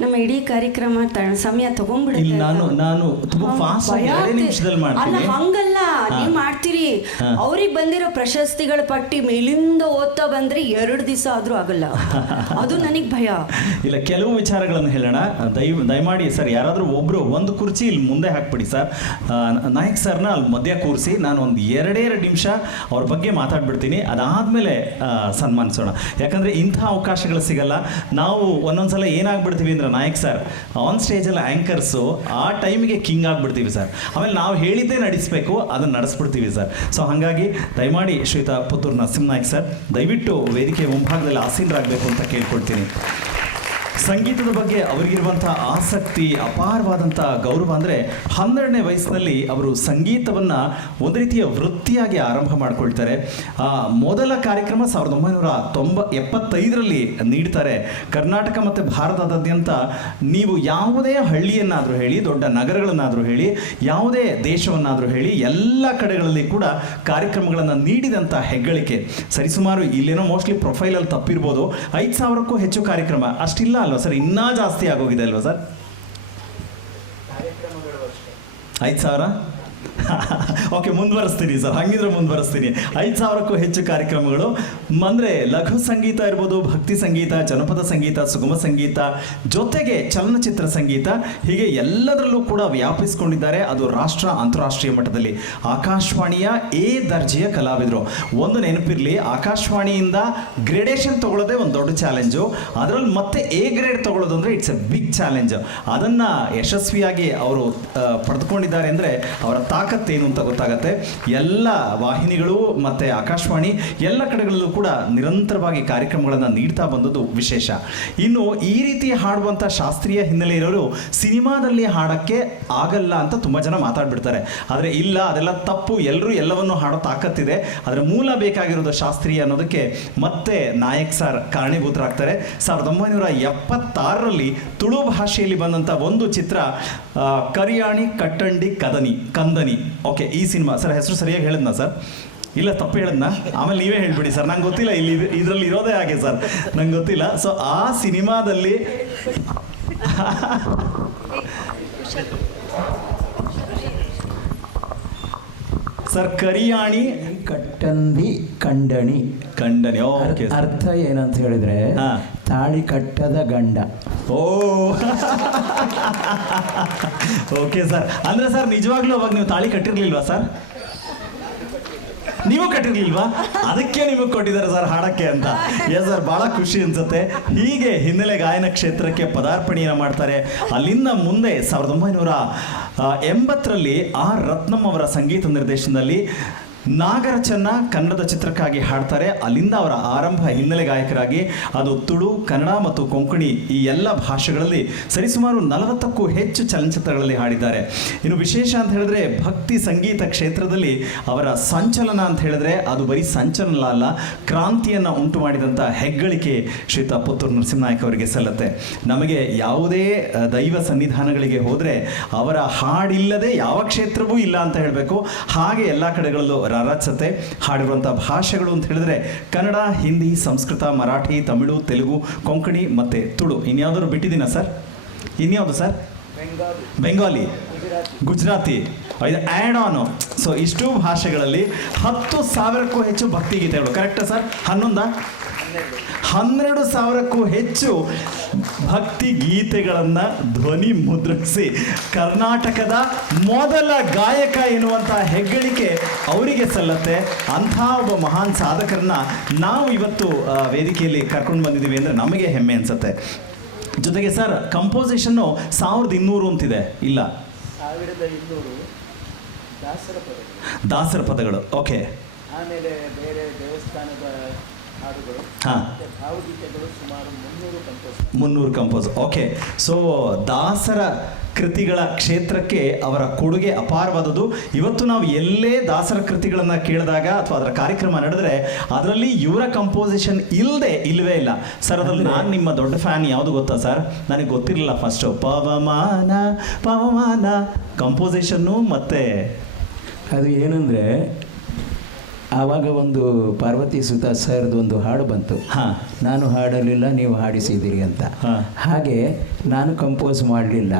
ನಮ್ಮ ಇಡೀ ಕಾರ್ಯಕ್ರಮ ಸಮಯ ತಗೊಂಡ್ಬಿಡುತ್ತೆ. ನಾನು ತುಂಬಾ ಫಾಸ್ಟ್ ಅಲ್ಲ, ಹಂಗಲ್ಲ ನೀವು ಮಾಡ್ತೀರಿ. ಅವ್ರಿಗೆ ಬಂದಿರೋ ಪ್ರಶಸ್ತಿಗಳ ಪಟ್ಟಿ ಮೇಲಿಂದ ಓದ್ತಾ ಬಂದ್ರೆ 2 ದಿವಸ ಆದ್ರೂ ಆಗಲ್ಲ. ಅದು ನನಗೆ ಭಯ. ಇಲ್ಲ, ಕೆಲವು ವಿಚಾರಗಳನ್ನು ಹೇಳೋಣ. ದಯಮಾಡಿ ಸರ್, ಯಾರಾದರೂ ಒಬ್ರು ಒಂದು ಕುರ್ಚಿ ಇಲ್ಲಿ ಮುಂದೆ ಹಾಕ್ಬಿಡಿ ಸರ್. ನಾಯಕ್ ಸರ್ನ ಅಲ್ಲಿ ಮಧ್ಯ ಕೂರಿಸಿ ನಾನು ಒಂದು 2 ನಿಮಿಷ ಅವ್ರ ಬಗ್ಗೆ ಮಾತಾಡ್ಬಿಡ್ತೀನಿ. ಅದಾದ್ಮೇಲೆ ಸನ್ಮಾನಿಸೋಣ. ಯಾಕಂದರೆ ಇಂಥ ಅವಕಾಶಗಳು ಸಿಗಲ್ಲ. ನಾವು ಒಂದೊಂದ್ಸಲ ಏನಾಗ್ಬಿಡ್ತೀವಿ ಅಂದರೆ ನಾಯಕ್ ಸರ್ ಆನ್ ಸ್ಟೇಜಲ್ಲಿ ಆ್ಯಂಕರ್ಸು ಆ ಟೈಮಿಗೆ ಕಿಂಗ್ ಆಗಿಬಿಡ್ತೀವಿ ಸರ್. ಆಮೇಲೆ ನಾವು ಹೇಳಿದ್ದೇ ನಡೆಸಬೇಕು, ಅದನ್ನು ನಡೆಸ್ಬಿಡ್ತೀವಿ ಸರ್. ಸೊ ಹಾಗಾಗಿ ದಯಮಾಡಿ ಶ್ರೀಯುತ ಪುತ್ತೂರು ನರಸಿಂಹನಾಯ್ಕ್ ಸರ್ ದಯವಿಟ್ಟು ವೇದಿಕೆ ಮುಂಭಾಗದಲ್ಲಿ ಆಸೀನರಾಗಬೇಕು ಅಂತ ಕೇಳ್ಕೊಳ್ತೀನಿ. ಸಂಗೀತದ ಬಗ್ಗೆ ಅವರಿಗಿರುವಂಥ ಆಸಕ್ತಿ, ಅಪಾರವಾದಂಥ ಗೌರವ. ಅಂದರೆ 12ನೇ ವಯಸ್ಸಿನಲ್ಲಿ ಅವರು ಸಂಗೀತವನ್ನು ಒಂದು ರೀತಿಯ ವೃತ್ತಿಯಾಗಿ ಆರಂಭ ಮಾಡಿಕೊಳ್ತಾರೆ. ಮೊದಲ ಕಾರ್ಯಕ್ರಮ 1975ರಲ್ಲಿ ನೀಡ್ತಾರೆ. ಕರ್ನಾಟಕ ಮತ್ತು ಭಾರತದಾದ್ಯಂತ ನೀವು ಯಾವುದೇ ಹಳ್ಳಿಯನ್ನಾದರೂ ಹೇಳಿ, ದೊಡ್ಡ ನಗರಗಳನ್ನಾದರೂ ಹೇಳಿ, ಯಾವುದೇ ದೇಶವನ್ನಾದರೂ ಹೇಳಿ, ಎಲ್ಲ ಕಡೆಗಳಲ್ಲಿ ಕೂಡ ಕಾರ್ಯಕ್ರಮಗಳನ್ನು ನೀಡಿದಂಥ ಹೆಗ್ಗಳಿಕೆ. ಸರಿಸುಮಾರು ಇಲ್ಲೇನೋ ಮೋಸ್ಟ್ಲಿ ಪ್ರೊಫೈಲಲ್ಲಿ ತಪ್ಪಿರ್ಬೋದು, 5,000ಕ್ಕೂ ಹೆಚ್ಚು ಕಾರ್ಯಕ್ರಮ. ಅಷ್ಟಿಲ್ಲ ಅಲ್ವಾ ಸರ್? ಇನ್ನೂ ಜಾಸ್ತಿ ಆಗೋಗಿದೆ ಅಲ್ವಾ ಸರ್? 5,000? Okay, ಮುಂದುವರಿಸ್ತೀನಿ sir. ಹಾಗಿದ್ರೆ ಮುಂದುವರಿಸ್ತೀನಿ. 5,000ಕ್ಕೂ ಹೆಚ್ಚು ಕಾರ್ಯಕ್ರಮಗಳು. ಅಂದರೆ ಲಘು ಸಂಗೀತ ಇರ್ಬೋದು, ಭಕ್ತಿ ಸಂಗೀತ, ಜನಪದ ಸಂಗೀತ, ಸುಗಮ ಸಂಗೀತ, ಜೊತೆಗೆ ಚಲನಚಿತ್ರ ಸಂಗೀತ, ಹೀಗೆ ಎಲ್ಲದರಲ್ಲೂ ಕೂಡ ವ್ಯಾಪಿಸ್ಕೊಂಡಿದ್ದಾರೆ. ಅದು ರಾಷ್ಟ್ರ ಅಂತಾರಾಷ್ಟ್ರೀಯ ಮಟ್ಟದಲ್ಲಿ. ಆಕಾಶವಾಣಿಯ ಎ ದರ್ಜೆಯ ಕಲಾವಿದರು. ಒಂದು ನೆನಪಿರಲಿ, ಆಕಾಶವಾಣಿಯಿಂದ ಗ್ರೇಡೇಷನ್ ತಗೊಳ್ಳೋದೇ ಒಂದು ದೊಡ್ಡ ಚಾಲೆಂಜು. ಅದರಲ್ಲಿ ಮತ್ತೆ ಎ ಗ್ರೇಡ್ ತಗೊಳ್ಳೋದು ಅಂದರೆ ಇಟ್ಸ್ ಎ ಬಿಗ್ ಚಾಲೆಂಜ್. ಅದನ್ನು ಯಶಸ್ವಿಯಾಗಿ ಅವರು ಪಡೆದುಕೊಂಡಿದ್ದಾರೆ ಅಂದರೆ ಅವರ ತಾಕತ್ತೇನು ಅಂತ ಗೊತ್ತಾಗತ್ತೆ. ಎಲ್ಲ ವಾಹಿನಿಗಳು ಮತ್ತು ಆಕಾಶವಾಣಿ ಎಲ್ಲ ಕಡೆಗಳಲ್ಲೂ ಕೂಡ ನಿರಂತರವಾಗಿ ಕಾರ್ಯಕ್ರಮಗಳನ್ನು ನೀಡ್ತಾ ಬಂದದ್ದು ವಿಶೇಷ. ಇನ್ನು ಈ ರೀತಿ ಹಾಡುವಂಥ ಶಾಸ್ತ್ರೀಯ ಹಿನ್ನೆಲೆ ಇರೋರು ಸಿನಿಮಾದಲ್ಲಿ ಹಾಡೋಕ್ಕೆ ಆಗಲ್ಲ ಅಂತ ತುಂಬ ಜನ ಮಾತಾಡ್ಬಿಡ್ತಾರೆ. ಆದರೆ ಇಲ್ಲ, ಅದೆಲ್ಲ ತಪ್ಪು. ಎಲ್ಲರೂ ಎಲ್ಲವನ್ನೂ ಹಾಡೋ ತಾಕತ್ತಿದೆ. ಅದರ ಮೂಲ ಬೇಕಾಗಿರೋದು ಶಾಸ್ತ್ರೀಯ ಅನ್ನೋದಕ್ಕೆ ಮತ್ತೆ ನಾಯಕ್ ಸರ್ ಕಾರಣೀಭೂತರಾಗ್ತಾರೆ. 1976ರಲ್ಲಿ ತುಳು ಭಾಷೆಯಲ್ಲಿ ಬಂದಂಥ ಒಂದು ಚಿತ್ರ ಕರಿಯಾಣಿ ಕಟ್ಟಂಡಿ ಕಂದನಿ. ಓಕೆ, ಈ ಸಿನಿಮಾ ಸರ್ ಹೆಸರು ಸರಿಯಾಗಿ ಹೇಳಿದ್ನಾ ಸರ್? ಇಲ್ಲ, ತಪ್ಪು ಹೇಳಿದ್ನಾ? ಆಮೇಲೆ ನೀವೇ ಹೇಳ್ಬಿಡಿ ಸರ್, ನಂಗೆ ಗೊತ್ತಿಲ್ಲ. ಇದರಲ್ಲಿ ಇರೋದೇ ಹಾಗೆ ಸರ್, ನಂಗೆ ಗೊತ್ತಿಲ್ಲ. ಸೊ ಆ ಸಿನಿಮಾದಲ್ಲಿ ಸರ್ ಕರಿಯಾಣಿ ಕಟ್ಟಂದಿ ಕಂಡಣಿ. ಖಂಡನೆ. ಓಕೆ ಅರ್ಥ ಏನಂತ ಹೇಳಿದ್ರೆ ಹಾ. ತಾಳಿ ಕಟ್ಟದ ಗಂಡ. ಓ ಓಕೆ ಸರ್. ಅಂದ್ರೆ ಸರ್ ನಿಜವಾಗ್ಲೂ ಅವಾಗ ನೀವು ತಾಳಿ ಕಟ್ಟಿರ್ಲಿಲ್ವಾ ಸರ್? ನೀವು ಕಟ್ಟಿರ್ಲಿಲ್ವಾ? ಅದಕ್ಕೆ ನಿಮಗೆ ಕೊಟ್ಟಿದ್ದಾರೆ ಸರ್ ಹಾಡಕ್ಕೆ ಅಂತ. ಎಸ್ ಸರ್, ಬಹಳ ಖುಷಿ ಅನ್ಸುತ್ತೆ. ಹೀಗೆ ಹಿನ್ನೆಲೆ ಗಾಯನ ಕ್ಷೇತ್ರಕ್ಕೆ ಪದಾರ್ಪಣೆಯನ್ನು ಮಾಡ್ತಾರೆ. ಅಲ್ಲಿಂದ ಮುಂದೆ 1980ರಲ್ಲಿ ಆರ್ ರತ್ನಂ ಅವರ ಸಂಗೀತ ನಿರ್ದೇಶನದಲ್ಲಿ ನಾಗರಚನ್ನ ಕನ್ನಡದ ಚಿತ್ರಕ್ಕಾಗಿ ಹಾಡ್ತಾರೆ. ಅಲ್ಲಿಂದ ಅವರ ಆರಂಭ ಹಿನ್ನೆಲೆ ಗಾಯಕರಾಗಿ ಅದು ತುಳು, ಕನ್ನಡ ಮತ್ತು ಕೊಂಕಣಿ ಈ ಎಲ್ಲ ಭಾಷೆಗಳಲ್ಲಿ ಸರಿಸುಮಾರು 40ಕ್ಕೂ ಹೆಚ್ಚು ಚಲನಚಿತ್ರಗಳಲ್ಲಿ ಹಾಡಿದ್ದಾರೆ. ಇನ್ನು ವಿಶೇಷ ಅಂತ ಹೇಳಿದ್ರೆ ಭಕ್ತಿ ಸಂಗೀತ ಕ್ಷೇತ್ರದಲ್ಲಿ ಅವರ ಸಂಚಲನ ಅಂತ ಹೇಳಿದ್ರೆ ಅದು ಬರೀ ಸಂಚಲನ ಅಲ್ಲ, ಕ್ರಾಂತಿಯನ್ನು ಉಂಟು ಮಾಡಿದಂಥ ಹೆಗ್ಗಳಿಕೆ ಶ್ರೀಯುತ ಪುತ್ತೂರು ನರಸಿಂಹನಾಯಕ್ ಅವರಿಗೆ ಸಲ್ಲತ್ತೆ. ನಮಗೆ ಯಾವುದೇ ದೈವ ಸನ್ನಿಧಾನಗಳಿಗೆ ಹೋದರೆ ಅವರ ಹಾಡಿಲ್ಲದೆ ಯಾವ ಕ್ಷೇತ್ರವೂ ಇಲ್ಲ ಅಂತ ಹೇಳಬೇಕು. ಹಾಗೆ ಎಲ್ಲ ಕಡೆಗಳಲ್ಲೂ ರಾರಾಜತೆ. ಹಾಡಿರುವಂಥ ಭಾಷೆಗಳು ಅಂತ ಹೇಳಿದ್ರೆ ಕನ್ನಡ, ಹಿಂದಿ, ಸಂಸ್ಕೃತ, ಮರಾಠಿ, ತಮಿಳು, ತೆಲುಗು, ಕೊಂಕಣಿ ಮತ್ತು ತುಳು. ಇನ್ಯಾವುದಾದ್ರು ಬಿಟ್ಟಿದ್ದೀನಾ ಸರ್? ಇನ್ಯಾವುದು ಸರ್? ಬೆಂಗಾಲಿ, ಗುಜರಾತಿ, ಇದು ಆ್ಯಡ್ ಆನು. ಸೊ ಇಷ್ಟು ಭಾಷೆಗಳಲ್ಲಿ 10,000ಕ್ಕೂ ಹೆಚ್ಚು ಭಕ್ತಿಗೀತೆಗಳು. ಕರೆಕ್ಟಾ ಸರ್? 12,000ಕ್ಕೂ ಹೆಚ್ಚು ಭಕ್ತಿ ಗೀತೆಗಳನ್ನು ಧ್ವನಿ ಮುದ್ರಿಸಿ ಕರ್ನಾಟಕದ ಮೊದಲ ಗಾಯಕ ಎನ್ನುವಂಥ ಹೆಗ್ಗಳಿಕೆ ಅವರಿಗೆ ಸಲ್ಲತ್ತೆ. ಅಂಥ ಒಬ್ಬ ಮಹಾನ್ ಸಾಧಕರನ್ನ ನಾವು ಇವತ್ತು ವೇದಿಕೆಯಲ್ಲಿ ಕರ್ಕೊಂಡು ಬಂದಿದ್ದೀವಿ ಅಂದರೆ ನಮಗೆ ಹೆಮ್ಮೆ ಅನಿಸುತ್ತೆ. ಜೊತೆಗೆ ಸರ್ ಕಂಪೋಸಿಷನ್ನು 1200 ಅಂತಿದೆ. ಇಲ್ಲ, 1200 ದಾಸರ ಪದಗಳು. ಓಕೆ. ಆಮೇಲೆ ಬೇರೆ ದೇವಸ್ಥಾನದ ಹಾಡುಗಳು, ಹಾಂ, ಭಾವಗೀತೆಗಳು ಸುಮಾರು 300 ಕಂಪೋಸ್. ಓಕೆ. ಸೊ ದಾಸರ ಕೃತಿಗಳ ಕ್ಷೇತ್ರಕ್ಕೆ ಅವರ ಕೊಡುಗೆ ಅಪಾರವಾದದ್ದು. ಇವತ್ತು ನಾವು ಎಲ್ಲೇ ದಾಸರ ಕೃತಿಗಳನ್ನು ಕೇಳಿದಾಗ ಅಥವಾ ಅದರ ಕಾರ್ಯಕ್ರಮ ನಡೆದರೆ ಅದರಲ್ಲಿ ಇವರ ಕಂಪೋಸಿಷನ್ ಇಲ್ಲವೇ ಇಲ್ಲ ಸರ್. ಅದ್ರಲ್ಲಿ ನಾನು ನಿಮ್ಮ ದೊಡ್ಡ ಫ್ಯಾನ್. ಯಾವುದು ಗೊತ್ತಾ ಸರ್? ನನಗೆ ಗೊತ್ತಿರಲಿಲ್ಲ ಫಸ್ಟು. ಪವಮಾನ ಕಂಪೋಸಿಷನ್ನು ಮತ್ತು ಅದು ಏನಂದರೆ ಆವಾಗ ಒಂದು ಪಾರ್ವತಿ ಸುತ ಸರ್ದು ಒಂದು ಹಾಡು ಬಂತು. ಹಾಂ, ನಾನು ಹಾಡಲಿಲ್ಲ, ನೀವು ಹಾಡಿಸಿದಿರಿ ಅಂತ. ಹಾಂ. ಹಾಗೆ ನಾನು ಕಂಪೋಸ್ ಮಾಡಲಿಲ್ಲ,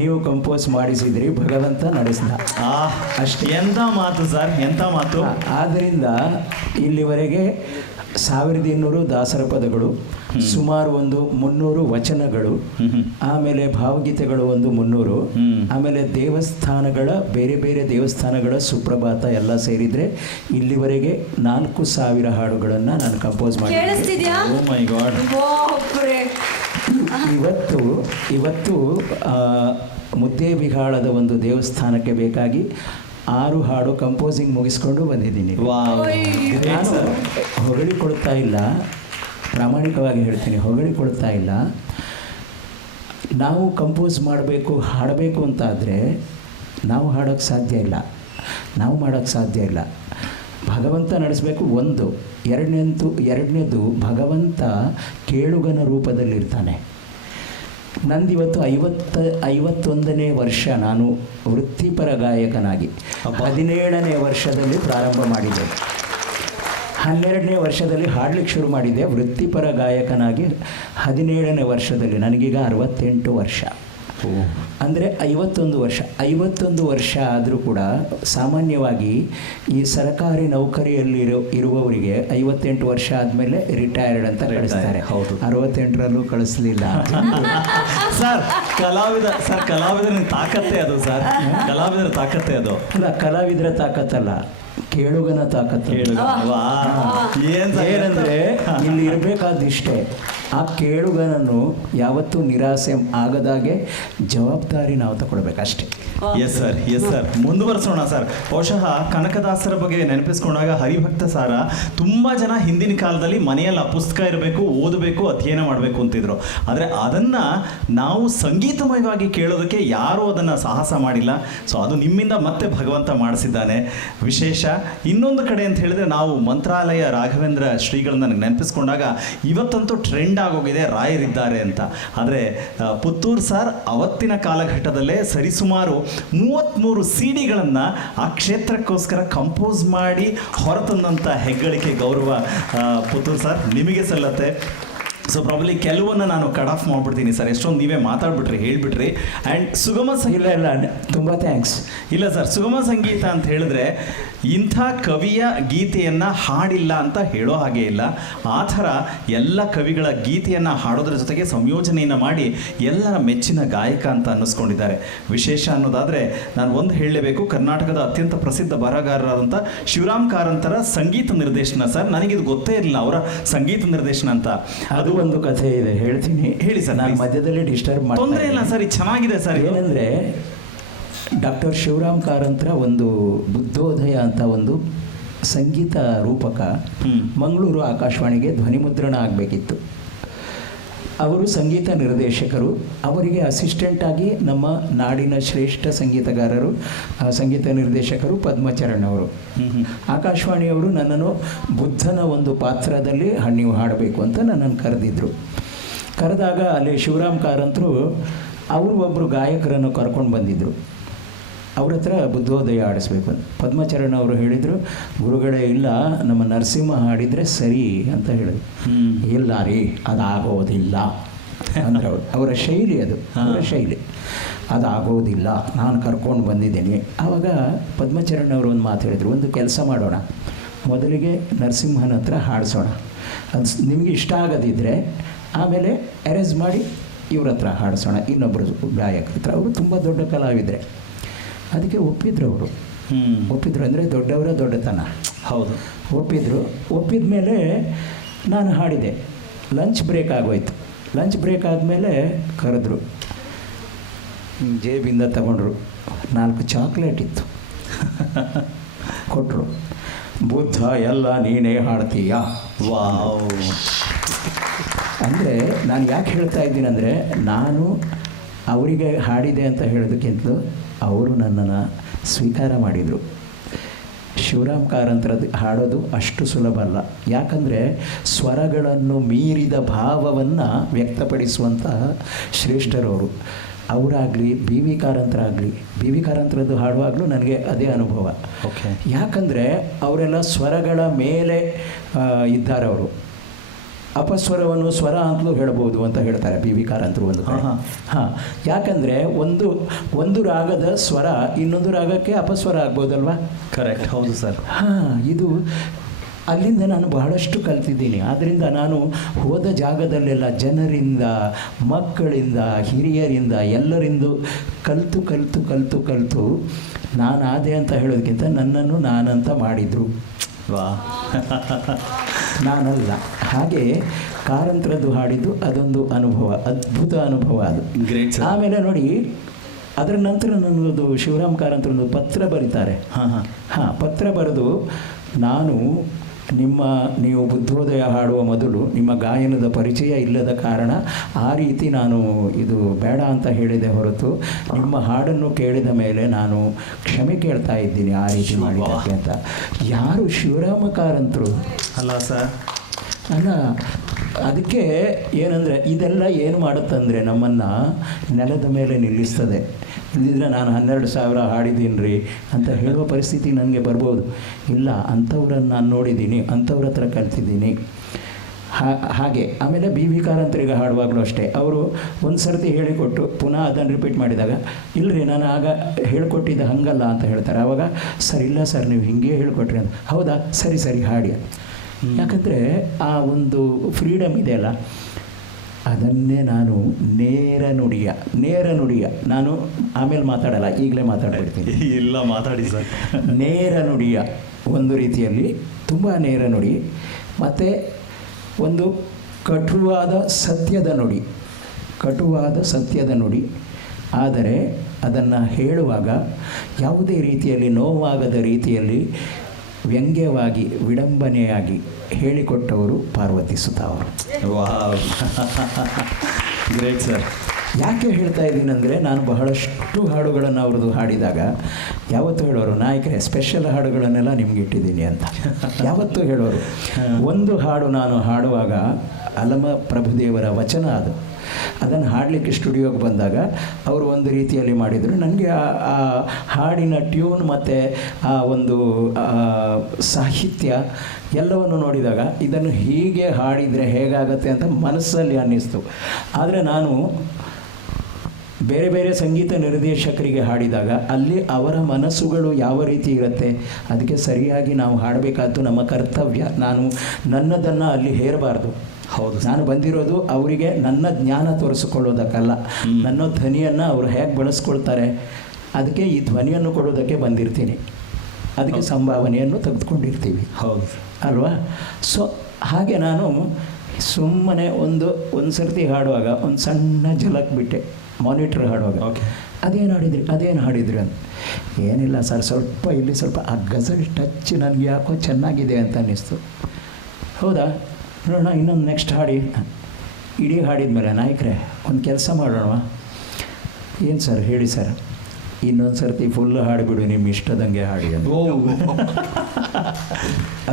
ನೀವು ಕಂಪೋಸ್ ಮಾಡಿಸಿದಿರಿ, ಭಗವಂತ ನಡೆಸ್ದ. ಅಷ್ಟು ಎಂಥ ಮಾತು ಸರ್, ಎಂಥ ಮಾತು. ಆದ್ದರಿಂದ ಇಲ್ಲಿವರೆಗೆ 1200 ದಾಸರ ಪದಗಳು, ಸುಮಾರು ಒಂದು 300 ವಚನಗಳು, ಆಮೇಲೆ ಭಾವಗೀತೆಗಳು ಒಂದು 300, ಆಮೇಲೆ ದೇವಸ್ಥಾನಗಳ ಬೇರೆ ಬೇರೆ ದೇವಸ್ಥಾನಗಳ ಸುಪ್ರಭಾತ ಎಲ್ಲ ಸೇರಿದರೆ ಇಲ್ಲಿವರೆಗೆ 4,000 ಹಾಡುಗಳನ್ನು ನಾನು ಕಂಪೋಸ್ ಮಾಡಿ. ಕೇಳಿಸ್ತಿದ್ಯಾ? ಓ ಮೈ ಗಾಡ್. ಇವತ್ತು ಮುದ್ದೇಬಿಹಾಳದ ಒಂದು ದೇವಸ್ಥಾನಕ್ಕೆ ಬೇಕಾಗಿ 6 ಹಾಡು ಕಂಪೋಸಿಂಗ್ ಮುಗಿಸ್ಕೊಂಡು ಬಂದಿದ್ದೀನಿ. ನಾನು ಹೊಗಳಿಕೊಳ್ತಾ ಇಲ್ಲ, ಪ್ರಾಮಾಣಿಕವಾಗಿ ಹೇಳ್ತೀನಿ, ಹೊಗಳಿಕೊಳ್ತಾ ಇಲ್ಲ. ನಾವು ಕಂಪೋಸ್ ಮಾಡಬೇಕು, ಹಾಡಬೇಕು ಅಂತಾದರೆ ನಾವು ಹಾಡೋಕ್ಕೆ ಸಾಧ್ಯ ಇಲ್ಲ, ನಾವು ಮಾಡೋಕ್ಕೆ ಸಾಧ್ಯ ಇಲ್ಲ. ಭಗವಂತ ನಡೆಸಬೇಕು ಒಂದು. ಎರಡನೇದು ಭಗವಂತ ಕೇಳುಗನ ರೂಪದಲ್ಲಿರ್ತಾನೆ. ನಂದಿವತ್ತು 51ನೇ ವರ್ಷ ನಾನು ವೃತ್ತಿಪರ ಗಾಯಕನಾಗಿ 17ನೇ ವರ್ಷದಲ್ಲಿ ಪ್ರಾರಂಭ ಮಾಡಿದೆ. 12ನೇ ವರ್ಷದಲ್ಲಿ ಹಾಡ್ಲಿಕ್ಕೆ ಶುರು ಮಾಡಿದ್ದೆ. ವೃತ್ತಿಪರ ಗಾಯಕನಾಗಿ 17ನೇ ವರ್ಷದಲ್ಲಿ, ನನಗೀಗ 68 ವರ್ಷ. ಅಂದರೆ 51 ವರ್ಷ ಆದರೂ ಕೂಡ ಸಾಮಾನ್ಯವಾಗಿ ಈ ಸರ್ಕಾರಿ ನೌಕರಿಯಲ್ಲಿ ಇರುವವರಿಗೆ 58 ವರ್ಷ ಆದಮೇಲೆ ರಿಟೈರ್ಡ್ ಅಂತ ಕಳಿಸ್ತಾರೆ. ಹೌದು. 68ರಲ್ಲೂ ಕಳಿಸ್ಲಿಲ್ಲ. ಸರ್ ಕಲಾವಿದರ ತಾಕತ್ತೆ ಅದು ಸರ್. ಕಲಾವಿದರ ತಾಕತ್ತೆ ಅದು. ಅಲ್ಲ, ಕಲಾವಿದರ ತಾಕತ್ತಲ್ಲ, ಕೇಳುಗನ ತಾಕತ್ತು. ಏನಂದ್ರೆ ಇಲ್ಲಿ ಇರಬೇಕಾದಿಷ್ಟೇ, ಆ ಕೇಳುಗನನ್ನು ಯಾವತ್ತೂ ನಿರಾಸೆ ಆಗದಾಗೆ ಜವಾಬ್ದಾರಿ ನಾವು ತಗೊಳ್ಬೇಕಷ್ಟೇ. Yes sir. ಮುಂದುವರಿಸೋಣ ಸರ್. ಬಹುಶಃ ಕನಕದಾಸರ ಬಗ್ಗೆ ನೆನಪಿಸ್ಕೊಂಡಾಗ ಹರಿಭಕ್ತ ಸಾರ ತುಂಬ ಜನ ಹಿಂದಿನ ಕಾಲದಲ್ಲಿ ಮನೆಯಲ್ಲಿ ಆ ಪುಸ್ತಕ ಇರಬೇಕು, ಓದಬೇಕು, ಅಧ್ಯಯನ ಮಾಡಬೇಕು ಅಂತಿದ್ರು. ಆದರೆ ಅದನ್ನು ನಾವು ಸಂಗೀತಮಯವಾಗಿ ಕೇಳೋದಕ್ಕೆ ಯಾರೂ ಅದನ್ನು ಸಾಹಸ ಮಾಡಿಲ್ಲ. ಸೊ ಅದು ನಿಮ್ಮಿಂದ ಮತ್ತೆ ಭಗವಂತ ಮಾಡಿಸಿದ್ದಾನೆ. ವಿಶೇಷ ಇನ್ನೊಂದು ಕಡೆ ಅಂತ ಹೇಳಿದ್ರೆ ನಾವು ಮಂತ್ರಾಲಯ ರಾಘವೇಂದ್ರ ಶ್ರೀಗಳನ್ನ ನೆನಪಿಸ್ಕೊಂಡಾಗ ಇವತ್ತಂತೂ ಟ್ರೆಂಡ್ ಆಗೋಗಿದೆ ರಾಯರಿದ್ದಾರೆ ಅಂತ. ಆದರೆ ಪುತ್ತೂರು ಸರ್ ಅವತ್ತಿನ ಕಾಲಘಟ್ಟದಲ್ಲೇ ಸರಿಸುಮಾರು 33 CD-ಗಳನ್ನು ಆ ಕ್ಷೇತ್ರಕ್ಕೋಸ್ಕರ ಕಂಪೋಸ್ ಮಾಡಿ ಹೊರತಂದಂಥ ಹೆಗ್ಗಳಿಕೆ, ಗೌರವ ಪುತ್ತೂರು ಸರ್ ನಿಮಗೆ ಸಲ್ಲತ್ತೆ. ಸೊ ಪ್ರಾಬಲಿ ಕೆಲವನ್ನ ನಾನು ಕಟ್ ಆಫ್ ಮಾಡ್ಬಿಡ್ತೀನಿ ಸರ್, ಎಷ್ಟೊಂದು ನೀವೇ ಮಾತಾಡ್ಬಿಟ್ರಿ, ಹೇಳ್ಬಿಟ್ರಿ. ಆ್ಯಂಡ್ ಸುಗಮ ಇಲ್ಲ ಇಲ್ಲ, ತುಂಬ ಥ್ಯಾಂಕ್ಸ್. ಇಲ್ಲ ಸರ್, ಸುಗಮ ಸಂಗೀತ ಅಂತ ಹೇಳಿದ್ರೆ ಇಂಥ ಕವಿಯ ಗೀತೆಯನ್ನು ಹಾಡಿಲ್ಲ ಅಂತ ಹೇಳೋ ಹಾಗೆ ಇಲ್ಲ. ಆ ಥರ ಎಲ್ಲ ಕವಿಗಳ ಗೀತೆಯನ್ನು ಹಾಡೋದ್ರ ಜೊತೆಗೆ ಸಂಯೋಜನೆಯನ್ನು ಮಾಡಿ ಎಲ್ಲರ ಮೆಚ್ಚಿನ ಗಾಯಕ ಅಂತ ಅನ್ನಿಸ್ಕೊಂಡಿದ್ದಾರೆ. ವಿಶೇಷ ಅನ್ನೋದಾದರೆ ನಾನು ಒಂದು ಹೇಳಲೇಬೇಕು, ಕರ್ನಾಟಕದ ಅತ್ಯಂತ ಪ್ರಸಿದ್ಧ ಬರಹಗಾರರಾದಂಥ ಶಿವರಾಮ್ ಕಾರಂತರ ಸಂಗೀತ ನಿರ್ದೇಶನ ಸರ್. ನನಗಿದು ಗೊತ್ತೇ ಇರಲಿಲ್ಲ ಅವರ ಸಂಗೀತ ನಿರ್ದೇಶನ ಅಂತ. ಅದು ಒಂದು ಕಥೆ ಇದೆ, ಹೇಳ್ತೀನಿ. ಹೇಳಿ ಸರ್. ನಾನು ಮಧ್ಯದಲ್ಲಿ ಡಿಸ್ಟರ್ಬ್ ಮಾಡಿ. ತೊಂದರೆ ಇಲ್ಲ ಸರ್, ಇದು ಚೆನ್ನಾಗಿದೆ ಸರ್. ಏನಂದರೆ ಡಾಕ್ಟರ್ ಶಿವರಾಮ್ ಕಾರಂತರ ಒಂದು ಬುದ್ಧೋದಯ ಅಂತ ಒಂದು ಸಂಗೀತ ರೂಪಕ ಮಂಗಳೂರು ಆಕಾಶವಾಣಿಗೆ ಧ್ವನಿಮುದ್ರಣ ಆಗಬೇಕಿತ್ತು. ಅವರು ಸಂಗೀತ ನಿರ್ದೇಶಕರು. ಅವರಿಗೆ ಅಸಿಸ್ಟೆಂಟ್ ಆಗಿ ನಮ್ಮ ನಾಡಿನ ಶ್ರೇಷ್ಠ ಸಂಗೀತಗಾರರು, ಸಂಗೀತ ನಿರ್ದೇಶಕರು ಪದ್ಮಚರಣ್ ಅವರು. ಆಕಾಶವಾಣಿಯವರು ನನ್ನನ್ನು ಬುದ್ಧನ ಒಂದು ಪಾತ್ರದಲ್ಲಿ ನೀವು ಹಾಡಬೇಕು ಅಂತ ನನ್ನನ್ನು ಕರೆದಿದ್ದರು. ಕರೆದಾಗ ಅಲ್ಲಿ ಶಿವರಾಮ್ ಕಾರಂತರು ಅವರು ಒಬ್ಬರು ಗಾಯಕರನ್ನು ಕರ್ಕೊಂಡು ಬಂದಿದ್ದರು. ಅವ್ರ ಹತ್ರ ಬುದ್ಧೋದಯ ಆಡಿಸ್ಬೇಕು ಅಂತ. ಪದ್ಮಚರಣ್ ಅವರು ಹೇಳಿದರು, ಗುರುಗಳೇ ಇಲ್ಲ, ನಮ್ಮ ನರಸಿಂಹ ಹಾಡಿದರೆ ಸರಿ ಅಂತ ಹೇಳಿದ್ರು. ಇಲ್ಲ ರೀ, ಅದಾಗೋದಿಲ್ಲ ಅಂದ್ರೆ ಅವರ ಶೈಲಿ, ಅದು ಅವರ ಶೈಲಿ. ಅದಾಗೋದಿಲ್ಲ, ನಾನು ಕರ್ಕೊಂಡು ಬಂದಿದ್ದೀನಿ. ಆವಾಗ ಪದ್ಮಚರಣ್ ಅವರು ಒಂದು ಮಾತು ಹೇಳಿದರು, ಒಂದು ಕೆಲಸ ಮಾಡೋಣ, ಮೊದಲಿಗೆ ನರಸಿಂಹನ ಹತ್ರ ಹಾಡಿಸೋಣ, ಅದು ನಿಮಗೆ ಇಷ್ಟ ಆಗೋದಿದ್ದರೆ ಆಮೇಲೆ ಅರೇಂಜ್ ಮಾಡಿ ಇವ್ರ ಹತ್ರ ಹಾಡಿಸೋಣ, ಇನ್ನೊಬ್ಬರು ಗಾಯಕರ ಹತ್ರ. ಅವರು ತುಂಬ ದೊಡ್ಡ ಕಲಾವಿದರೆ. ಅದಕ್ಕೆ ಒಪ್ಪಿದ್ರು ಅವರು. ಒಪ್ಪಿದ್ರು ಅಂದರೆ ದೊಡ್ಡವರ ದೊಡ್ಡತನ. ಹೌದು, ಒಪ್ಪಿದ್ರು. ಒಪ್ಪಿದ ಮೇಲೆ ನಾನು ಹಾಡಿದೆ. ಲಂಚ್ ಬ್ರೇಕ್ ಆಗೋಯ್ತು. ಲಂಚ್ ಬ್ರೇಕ್ ಆದಮೇಲೆ ಕರೆದ್ರು, ಜೇಬಿಂದ ತಗೊಂಡ್ರು, 4 ಚಾಕ್ಲೇಟ್ ಇತ್ತು, ಕೊಟ್ಟರು. ಬುದ್ಧ ಎಲ್ಲ ನೀನೇ ಹಾಡ್ತೀಯಾ? ವಾವ್. ಅಂದರೆ ನಾನು ಯಾಕೆ ಹೇಳ್ತಾ ಇದ್ದೀನಿ ಅಂದರೆ, ನಾನು ಅವರಿಗೆ ಹಾಡಿದೆ ಅಂತ ಹೇಳೋದಕ್ಕಿಂತಲೂ ಅವರು ನನ್ನನ್ನು ಸ್ವೀಕಾರ ಮಾಡಿದರು. ಶಿವರಾಮ್ ಕಾರಂತರದ್ದು ಹಾಡೋದು ಅಷ್ಟು ಸುಲಭ ಅಲ್ಲ. ಯಾಕಂದರೆ ಸ್ವರಗಳನ್ನು ಮೀರಿದ ಭಾವವನ್ನು ವ್ಯಕ್ತಪಡಿಸುವಂತಹ ಶ್ರೇಷ್ಠರವರು. ಅವರಾಗಲಿ, ಬಿ ವಿ ಕಾರಂತರದ್ದು ಹಾಡುವಾಗಲೂ ನನಗೆ ಅದೇ ಅನುಭವ. ಓಕೆ. ಯಾಕಂದರೆ ಅವರೆಲ್ಲ ಸ್ವರಗಳ ಮೇಲೆ ಇದ್ದಾರೆ. ಅವರು ಅಪಸ್ವರವನ್ನು ಸ್ವರ ಅಂತಲೂ ಹೇಳ್ಬೋದು ಅಂತ ಹೇಳ್ತಾರೆ ಬಿ ವಿ ಕಾರಂತರು ಒಂದು ಕಡೆ. ಹಾಂ, ಯಾಕಂದರೆ ಒಂದು ರಾಗದ ಸ್ವರ ಇನ್ನೊಂದು ರಾಗಕ್ಕೆ ಅಪಸ್ವರ ಆಗ್ಬೋದಲ್ವಾ? ಕರೆಕ್ಟ್, ಹೌದು ಸರ್. ಹಾಂ, ಇದು ಅಲ್ಲಿಂದ ನಾನು ಬಹಳಷ್ಟು ಕಲ್ತಿದ್ದೀನಿ. ಆದ್ದರಿಂದ ನಾನು ಹೋದ ಜಾಗದಲ್ಲೆಲ್ಲ ಜನರಿಂದ, ಮಕ್ಕಳಿಂದ, ಹಿರಿಯರಿಂದ, ಎಲ್ಲರಿಂದ ಕಲಿತು ನಾನು ಆದೆ ಅಂತ ಹೇಳೋದಕ್ಕಿಂತ ನನ್ನನ್ನು ನಾನಂತ ಮಾಡಿದರು. ವಾ. ನಾನಲ್ಲ. ಹಾಗೆ ಕಾರಂತರದ್ದು ಹಾಡಿದ್ದು ಅದೊಂದು ಅನುಭವ, ಅದ್ಭುತ ಅನುಭವ ಅದು. ಗ್ರೇಟ್. ಆಮೇಲೆ ನೋಡಿ, ಅದರ ನಂತರ ನನ್ನದು ಶಿವರಾಮ್ ಕಾರಂತರೊಂದು ಪತ್ರ ಬರೀತಾರೆ. ಹಾಂ, ಪತ್ರ ಬರೆದು, ನೀವು ಬುದ್ಧೋದಯ ಹಾಡುವ ಮೊದಲು ನಿಮ್ಮ ಗಾಯನದ ಪರಿಚಯ ಇಲ್ಲದ ಕಾರಣ ಆ ರೀತಿ ನಾನು ಇದು ಬೇಡ ಅಂತ ಹೇಳಿದೆ ಹೊರತು, ನಿಮ್ಮ ಹಾಡನ್ನು ಕೇಳಿದ ಮೇಲೆ ನಾನು ಕ್ಷಮೆ ಕೇಳ್ತಾ ಇದ್ದೀನಿ ಆ ರೀತಿ ಮಾಡಿದ್ದಕ್ಕೆ ಅಂತ. ಯಾರು? ಶಿವರಾಮ ಕಾರಂತರು ಅಲ್ಲ ಸರ್? ಅಲ್ಲ, ಅದಕ್ಕೆ ಏನಂದರೆ ಇದೆಲ್ಲ ಏನು ಮಾಡುತ್ತಂದರೆ ನಮ್ಮನ್ನು ನೆಲದ ಮೇಲೆ ನಿಲ್ಲಿಸ್ತದೆ. ಇಲ್ಲದಿದ್ದರೆ ನಾನು 12,000 ಹಾಡಿದ್ದೀನಿ ರೀ ಅಂತ ಹೇಳುವ ಪರಿಸ್ಥಿತಿ ನನಗೆ ಬರ್ಬೋದು. ಇಲ್ಲ, ಅಂಥವ್ರನ್ನು ನಾನು ನೋಡಿದ್ದೀನಿ, ಅಂಥವ್ರ ಹತ್ರ ಕಲ್ತಿದ್ದೀನಿ. ಹಾಗೆ ಆಮೇಲೆ ಬಿ ವಿ ಕಾರಂತರಿಗೆ ಹಾಡುವಾಗಲೂ ಅಷ್ಟೇ, ಅವರು ಒಂದು ಸರ್ತಿ ಹೇಳಿಕೊಟ್ಟು ಪುನಃ ಅದನ್ನು ರಿಪೀಟ್ ಮಾಡಿದಾಗ, ಇಲ್ಲರಿ ನಾನು ಆಗ ಹೇಳಿಕೊಟ್ಟಿದ್ದ ಹಂಗಲ್ಲ ಅಂತ ಹೇಳ್ತಾರೆ. ಆವಾಗ ಸರ್, ಇಲ್ಲ ಸರ್, ನೀವು ಹಿಂಗೆ ಹೇಳಿಕೊಟ್ರಿ ಅಂತ. ಹೌದಾ, ಸರಿ ಹಾಡಿ. ಯಾಕಂದರೆ ಆ ಒಂದು ಫ್ರೀಡಮ್ ಇದೆಯಲ್ಲ, ಅದನ್ನೇ ನಾನು ನೇರ ನುಡಿಯ ನಾನು ಆಮೇಲೆ ಮಾತಾಡಲ್ಲ, ಈಗಲೇ ಮಾತಾಡ್ಬಿಡ್ತೀನಿ. ಇಲ್ಲ, ಮಾತಾಡಿ ಸರ್. ನೇರ ನುಡಿಯ ಒಂದು ರೀತಿಯಲ್ಲಿ ತುಂಬ ನೇರ ನುಡಿ, ಮತ್ತು ಒಂದು ಕಟುವಾದ ಸತ್ಯದ ನುಡಿ. ಆದರೆ ಅದನ್ನು ಹೇಳುವಾಗ ಯಾವುದೇ ರೀತಿಯಲ್ಲಿ ನೋವಾಗದ ರೀತಿಯಲ್ಲಿ ವ್ಯಂಗ್ಯವಾಗಿ, ವಿಡಂಬನೆಯಾಗಿ ಹೇಳಿಕೊಟ್ಟವರು ಪಾರ್ವತಿ ಸುತ ಅವರು. Wow, great sir. ಯಾಕೆ ಹೇಳ್ತಾ ಇದ್ದೀನಿ ಅಂದರೆ, ನಾನು ಬಹಳಷ್ಟು ಹಾಡುಗಳನ್ನು ಅವ್ರದ್ದು ಹಾಡಿದಾಗ ಯಾವತ್ತೂ ಹೇಳೋರು, ನಾಯಕರೇ ಸ್ಪೆಷಲ್ ಹಾಡುಗಳನ್ನೆಲ್ಲ ನಿಮ್ಗೆ ಇಟ್ಟಿದ್ದೀನಿ ಅಂತ ಯಾವತ್ತೂ ಹೇಳೋರು. ಒಂದು ಹಾಡು ನಾನು ಹಾಡುವಾಗ ಅಲಮ ಪ್ರಭುದೇವರ ವಚನ ಅದು. ಅದನ್ನು ಹಾಡಲಿಕ್ಕೆ ಸ್ಟುಡಿಯೋಗೆ ಬಂದಾಗ ಅವರು ಒಂದು ರೀತಿಯಲ್ಲಿ ಮಾಡಿದರು. ನನಗೆ ಆ ಹಾಡಿನ ಟ್ಯೂನ್ ಮತ್ತು ಆ ಒಂದು ಸಾಹಿತ್ಯ ಎಲ್ಲವನ್ನು ನೋಡಿದಾಗ ಇದನ್ನು ಹೀಗೆ ಹಾಡಿದರೆ ಹೇಗಾಗತ್ತೆ ಅಂತ ಮನಸ್ಸಲ್ಲಿ ಅನ್ನಿಸ್ತು. ಆದರೆ ನಾನು ಬೇರೆ ಬೇರೆ ಸಂಗೀತ ನಿರ್ದೇಶಕರಿಗೆ ಹಾಡಿದಾಗ ಅಲ್ಲಿ ಅವರ ಮನಸ್ಸುಗಳು ಯಾವ ರೀತಿ ಇರುತ್ತೆ, ಅದಕ್ಕೆ ಸರಿಯಾಗಿ ನಾವು ಹಾಡಬೇಕಾದ್ದು ನಮ್ಮ ಕರ್ತವ್ಯ. ನನ್ನದನ್ನು ಅಲ್ಲಿ ಹೇರಬಾರ್ದು. ಹೌದು, ನಾನು ಬಂದಿರೋದು ಅವರಿಗೆ ನನ್ನ ಜ್ಞಾನ ತೋರಿಸಿಕೊಳ್ಳೋದಕ್ಕಲ್ಲ, ನನ್ನ ಧ್ವನಿಯನ್ನು ಅವರು ಹೇಗೆ ಬಳಸ್ಕೊಳ್ತಾರೆ ಅದಕ್ಕೆ ಈ ಧ್ವನಿಯನ್ನು ಕೊಡೋದಕ್ಕೆ ಬಂದಿರ್ತೀನಿ. ಅದಕ್ಕೆ ಸಂಭಾವನೆಯನ್ನು ತೆಗೆದುಕೊಂಡಿರ್ತೀವಿ, ಹೌದು ಅಲ್ವಾ? ಸೊ ಹಾಗೆ ನಾನು ಸುಮ್ಮನೆ ಒಂದು ಸರ್ತಿ ಹಾಡುವಾಗ ಒಂದು ಸಣ್ಣ ಝಲಕ್ ಬಿಟ್ಟೆ, ಮಾನಿಟ್ರ್ ಹಾಡುವಾಗ. ಓಕೆ, ಅದೇನು ಹಾಡಿದ್ರಿ ಅಂತ. ಏನಿಲ್ಲ ಸರ್, ಇಲ್ಲಿ ಸ್ವಲ್ಪ ಆ ಗಜಲ್ ಟಚ್ ನನಗೆ ಯಾಕೋ ಚೆನ್ನಾಗಿದೆ ಅಂತ ಅನ್ನಿಸ್ತು. ಹೌದಾ, ನೋಡೋಣ ಇನ್ನೊಂದು ನೆಕ್ಸ್ಟ್ ಹಾಡಿ. ಇಡೀ ಹಾಡಿದ್ಮೇಲೆ ನಾಯಕರೇ ಒಂದು ಕೆಲಸ ಮಾಡೋಣ. ಏನು ಸರ್ ಹೇಳಿ ಸರ್, ಇನ್ನೊಂದು ಸರ್ತಿ ಫುಲ್ ಹಾಡಿಬಿಡು, ನಿಮ್ಮ ಇಷ್ಟದಂಗೆ ಹಾಡಿ ಅಂತ.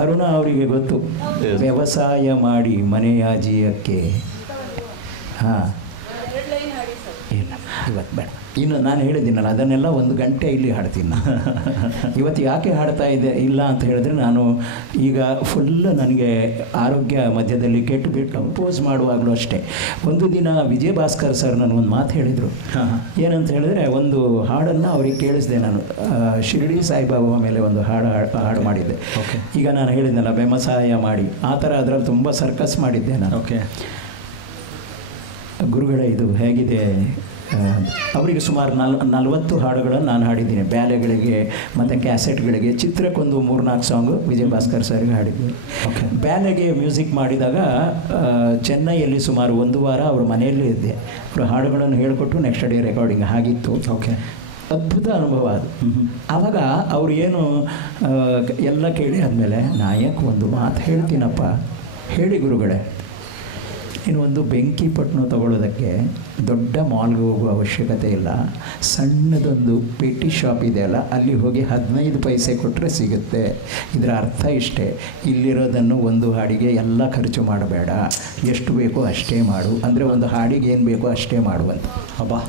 ಅರುಣ ಅವರಿಗೆ ಗೊತ್ತು, ವ್ಯವಸಾಯ ಮಾಡಿ ಮನೆಯ ಜೀವಕ್ಕೆ. ಹಾಂ, ಇಲ್ಲ ಇವತ್ತು ಬೇಡ. ಇನ್ನು ನಾನು ಹೇಳಿದ್ದೀನಲ್ಲ ಅದನ್ನೆಲ್ಲ 1 ಗಂಟೆ ಇಲ್ಲಿ ಹಾಡ್ತೀನಿ. ಇವತ್ತು ಯಾಕೆ ಹಾಡ್ತಾ ಇಲ್ಲ ಅಂತ ಹೇಳಿದ್ರೆ, ನಾನು ಈಗ ಫುಲ್ ನನಗೆ ಆರೋಗ್ಯ ಮಧ್ಯದಲ್ಲಿ ಕೆಟ್ಟುಬಿಟ್ಟು ಕಂಪೋಸ್ ಮಾಡುವಾಗಲೂ ಅಷ್ಟೇ. ಒಂದು ದಿನ ವಿಜಯ ಭಾಸ್ಕರ್ ಸರ್ ನನಗೊಂದು ಮಾತು ಹೇಳಿದರು. ಏನಂತ ಹೇಳಿದ್ರೆ, ಒಂದು ಹಾಡನ್ನು ಅವ್ರಿಗೆ ಕೇಳಿಸಿದೆ ನಾನು. ಶಿರಡಿ ಸಾಯಿಬಾಬಾ ಮೇಲೆ ಒಂದು ಹಾಡು ಮಾಡಿದ್ದೆ. ಈಗ ನಾನು ಹೇಳಿದ್ನಲ್ಲ ವ್ಯವಸಾಯ ಮಾಡಿ, ಆ ಥರ ಅದರಲ್ಲಿ ತುಂಬ ಸರ್ಕಸ್ ಮಾಡಿದ್ದೆ ನಾನು. ಓಕೆ, ಗುರುಗಳೇ ಇದು ಹೇಗಿದೆ? ಅವರಿಗೆ ಸುಮಾರು 40 ಹಾಡುಗಳನ್ನು ನಾನು ಹಾಡಿದ್ದೀನಿ, ಬ್ಯಾಲೆಗಳಿಗೆ ಮತ್ತು ಕ್ಯಾಸೆಟ್ಗಳಿಗೆ. ಚಿತ್ರಕ್ಕೊಂದು 3-4 ಸಾಂಗು ವಿಜಯ ಭಾಸ್ಕರ್ ಸರ್ಗೆ ಹಾಡಿದ್ದೀನಿ. ಓಕೆ, ಬ್ಯಾಲೆಗೆ ಮ್ಯೂಸಿಕ್ ಮಾಡಿದಾಗ ಚೆನ್ನೈಯಲ್ಲಿ ಸುಮಾರು 1 ವಾರ ಅವ್ರ ಮನೆಯಲ್ಲೇ ಇದ್ದೆ. ಅವರು ಹಾಡುಗಳನ್ನು ಹೇಳಿಕೊಟ್ಟು ನೆಕ್ಸ್ಟ್ ಡೇ ರೆಕಾರ್ಡಿಂಗ್ ಆಗಿತ್ತು. ಓಕೆ, ಅದ್ಭುತ ಅನುಭವ ಅದು. ಆವಾಗ ಅವರು ಏನು ಎಲ್ಲ ಕೇಳಿ ಆದಮೇಲೆ, ನಾಯಕ್ ಒಂದು ಮಾತು ಹೇಳ್ತೀನಪ್ಪ, ಹೇಳಿ ಗುರುಗಳೇ. ಇನ್ನು ಒಂದು ಬೆಂಕಿ ಪಟ್ಟಣ ತಗೊಳ್ಳೋದಕ್ಕೆ ದೊಡ್ಡ ಮಾಲ್ಗೆ ಹೋಗುವ ಅವಶ್ಯಕತೆ ಇಲ್ಲ. ಸಣ್ಣದೊಂದು ಪೆಟ್ಟಿ ಶಾಪ್ ಇದೆಯಲ್ಲ, ಅಲ್ಲಿ ಹೋಗಿ 15 ಪೈಸೆ ಕೊಟ್ಟರೆ ಸಿಗುತ್ತೆ. ಇದರ ಅರ್ಥ ಇಷ್ಟೇ, ಇಲ್ಲಿರೋದನ್ನು ಒಂದು ಹಾಡಿಗೆ ಎಲ್ಲ ಖರ್ಚು ಮಾಡಬೇಡ, ಎಷ್ಟು ಬೇಕೋ ಅಷ್ಟೇ ಮಾಡು. ಅಂದರೆ ಒಂದು ಹಾಡಿಗೆ ಏನು ಬೇಕೋ ಅಷ್ಟೇ ಮಾಡುವಂತ. ಅಬ್ಬಾ,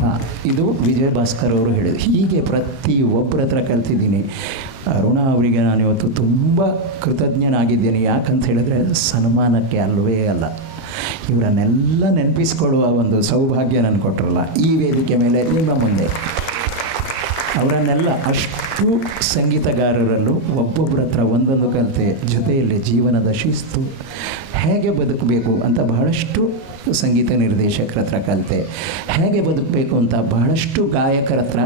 ಹಾಂ, ಇದು ವಿಜಯ ಭಾಸ್ಕರ್ ಅವರು ಹೇಳಿದ್ರು. ಹೀಗೆ ಪ್ರತಿಯೊಬ್ಬರ ಹತ್ರ ಕಲ್ತಿದ್ದೀನಿ. ಅರುಣ ಅವರಿಗೆ ನಾನು ಇವತ್ತು ತುಂಬ ಕೃತಜ್ಞನಾಗಿದ್ದೇನೆ. ಯಾಕಂತ ಹೇಳಿದ್ರೆ ಸನ್ಮಾನಕ್ಕೆ ಅಲ್ಲವೇ ಅಲ್ಲ, ಇವರನ್ನೆಲ್ಲ ನೆನಪಿಸ್ಕೊಳ್ಳುವ ಒಂದು ಸೌಭಾಗ್ಯ ನನಗೆ ಕೊಟ್ಟರಲ್ಲ ಈ ವೇದಿಕೆ ಮೇಲೆ ನಿಮ್ಮ ಮುಂದೆ. ಅವರನ್ನೆಲ್ಲ ಅಷ್ಟು ಸಂಗೀತಗಾರರಲ್ಲೂ ಒಬ್ಬೊಬ್ಬರ ಹತ್ರ ಒಂದೊಂದು ಕಲಿತೆ, ಜೊತೆಯಲ್ಲಿ ಜೀವನದ ಶಿಸ್ತು, ಹೇಗೆ ಬದುಕಬೇಕು ಅಂತ ಬಹಳಷ್ಟು ಸಂಗೀತ ನಿರ್ದೇಶಕರ ಹತ್ರ ಕಲಿತೆ, ಹೇಗೆ ಬದುಕಬೇಕು ಅಂತ ಬಹಳಷ್ಟು ಗಾಯಕರ ಹತ್ರ